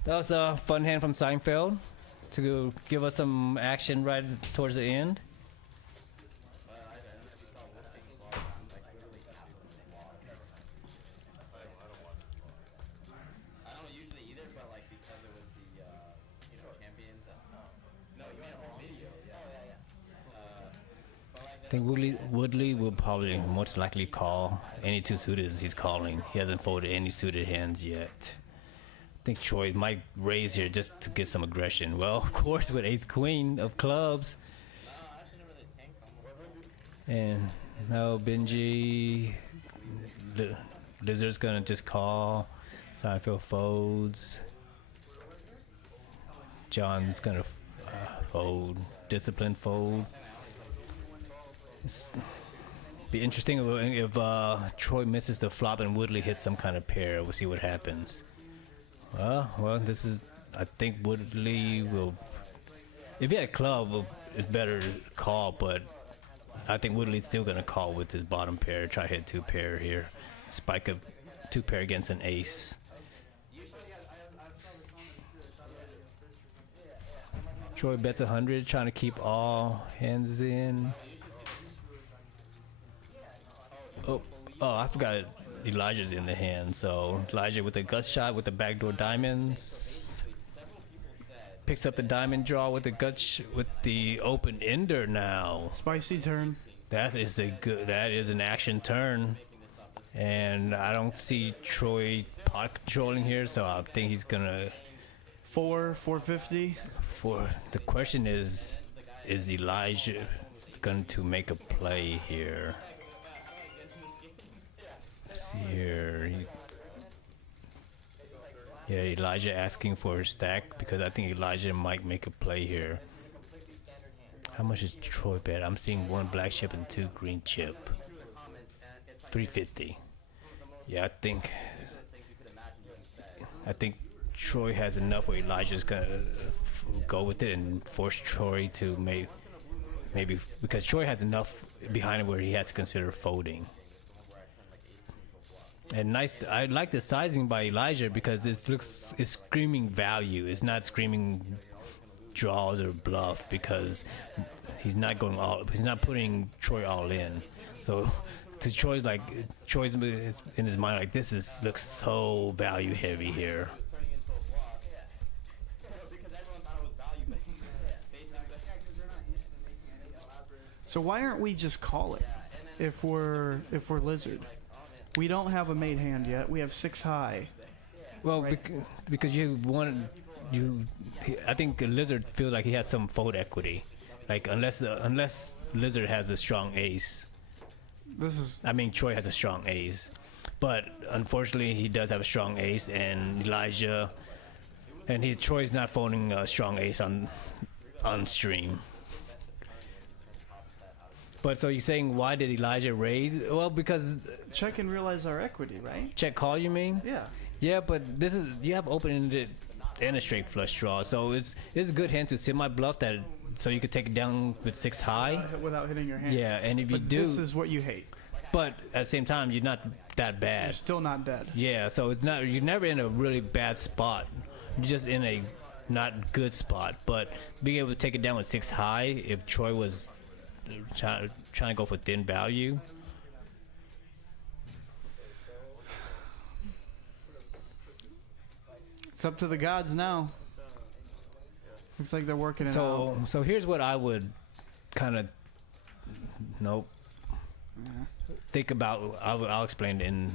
That was a fun hand from Seinfeld to give us some action right towards the end. I think Woodley will probably most likely call any two suited he's calling. He hasn't folded any suited hands yet. I think Troy might raise here just to get some aggression. Well, of course, with ace queen of clubs. And now Benji, Lizard's gonna just call. Seinfeld folds. John's gonna fold. Discipline fold. It's be interesting if Troy misses the flop and Woodley hits some kind of pair. We'll see what happens. Well, this is. I think Woodley will. If he had a club, it's better to call, but I think Woodley's still gonna call with his bottom pair. Try to hit two pair here. Spike a two pair against an ace. Troy bets 100, trying to keep all hands in. Oh, I forgot Elijah's in the hand. So Elijah with a gut shot with the backdoor diamonds. Picks up the diamond draw with the with the open ender now. Spicy turn. That is an action turn. And I don't see Troy pot controlling here, so I think he's gonna 450. The question is Elijah going to make a play here? Let's see here. Yeah, Elijah asking for a stack because I think Elijah might make a play here. How much is Troy bet? I'm seeing one black chip and two green chip. 350. Yeah, I think Troy has enough where Elijah's gonna go with it and force Troy to maybe because Troy has enough behind him where he has to consider folding. And nice, I like the sizing by Elijah because it's screaming value. It's not screaming draws or bluff because he's not putting Troy all in. So to Troy's in his mind like this looks so value heavy here. So why aren't we just calling if we're Lizard? We don't have a made hand yet. We have 6 high. Well, right. Because I think Lizard feels like he has some fold equity. Like unless Lizard has a strong ace. Troy has a strong ace, but unfortunately he does have a strong ace, and Elijah, and Troy's not folding a strong ace on stream. But so you're saying why did Elijah raise? Well, because check and realize our equity, right? Check call, you mean? Yeah. Yeah, but you have open-ended and a straight flush draw, so it's a good hand to semi bluff that, so you could take it down with 6 high without hitting your hand. Yeah, and if you do, this is what you hate. But at the same time, you're not that bad. You're still not dead. Yeah, so you're never in a really bad spot. You're just in a not good spot. But being able to take it down with 6 high, if Troy was trying to go for thin value. It's up to the gods now. Looks like they're working it out. So here's what I would kind of think about. I'll explain it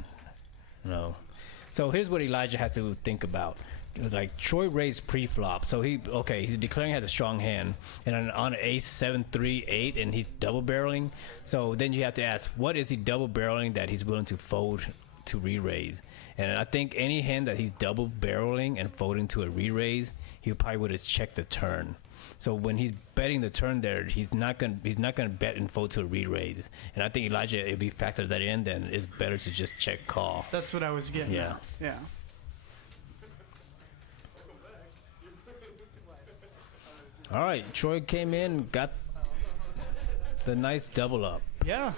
So here's what Elijah has to think about. Like Troy raised pre-flop, so he's declaring he has a strong hand, and on an ace 7-3-8, and he's double barreling. So then you have to ask, what is he double barreling that he's willing to fold to re-raise? And I think any hand that he's double barreling and folding to a re-raise, he probably would have checked the turn. So when he's betting the turn there, he's not gonna bet and fold to a re-raise. And I think Elijah, if he factors that in, then it's better to just check call. That's what I was getting at. Yeah. All right, Troy came in, got the nice double up. Yeah.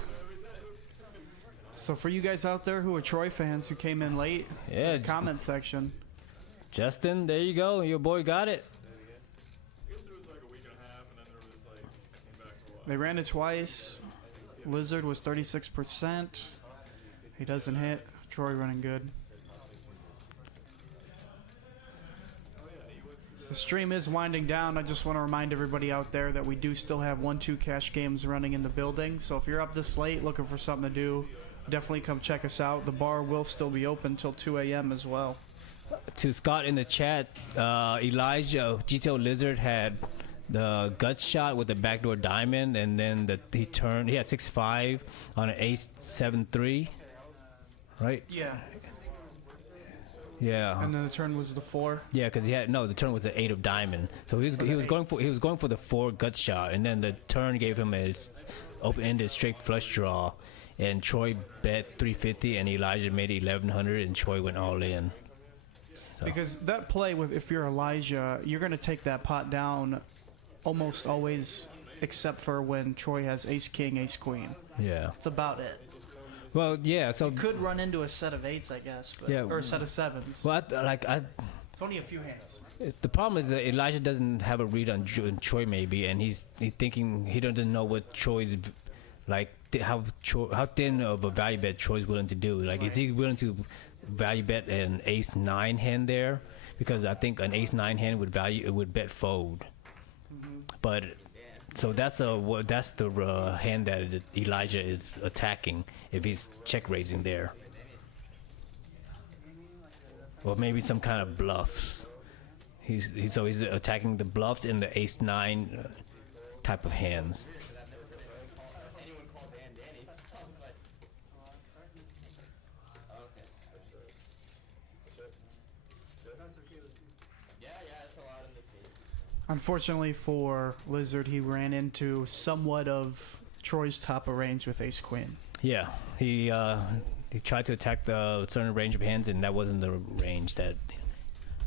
So for you guys out there who are Troy fans who came in late, in the comment section. Justin, there you go. Your boy got it. They ran it twice. Lizard was 36%. He doesn't hit. Troy running good. The stream is winding down. I just want to remind everybody out there that we do still have 1-2 cash games running in the building. So if you're up this late looking for something to do, definitely come check us out. The bar will still be open till 2 a.m. as well. To Scott in the chat, Elijah GTO Lizard had the gut shot with the backdoor diamond, and then he turned. He had 6-5 on an ace 7-3, right? Yeah. Yeah. And then the turn was the 4. Yeah, because the turn was the 8 of diamond. So he was going for the 4 gut shot, and then the turn gave him a open-ended straight flush draw, and Troy bet 350, and Elijah made 1100, and Troy went all in. So. Because that play with, if you're Elijah, you're going to take that pot down almost always, except for when Troy has ace king, ace queen. Yeah. That's about it. Well, yeah. So Could run into a set of 8s, I guess. But, Yeah. Or a set of 7s. well, It's only a few hands. the problem is that Elijah doesn't have a read on Troy maybe, and he's thinking he doesn't know what Troy's like, how thin of a value bet Troy's willing to do. Like, is he willing to value bet an ace 9 hand there? Because I think an ace 9 hand would bet fold. But so that's the hand that Elijah is attacking if he's check raising there, or maybe some kind of bluffs. He's attacking the bluffs in the ace 9 type of hands. Anyone call Dan Danny sounds like. Okay. Yeah, it's allowed in this game. Unfortunately for Lizard, he ran into somewhat of Troy's top of range with ace queen. Yeah, he tried to attack the certain range of hands, and that wasn't the range that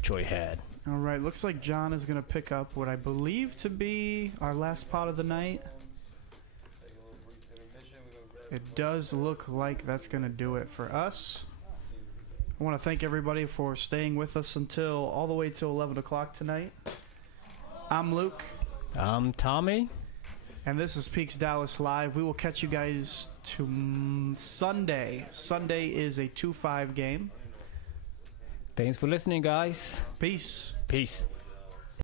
Troy had. All right, looks like John is going to pick up what I believe to be our last pot of the night. It does look like that's going to do it for us. I want to thank everybody for staying with us all the way till 11 o'clock tonight. I'm Luke. I'm Tommy. And this is Peaks Dallas Live. We will catch you guys to Sunday. Sunday is a 2-5 game. Thanks for listening, guys. Peace. Peace.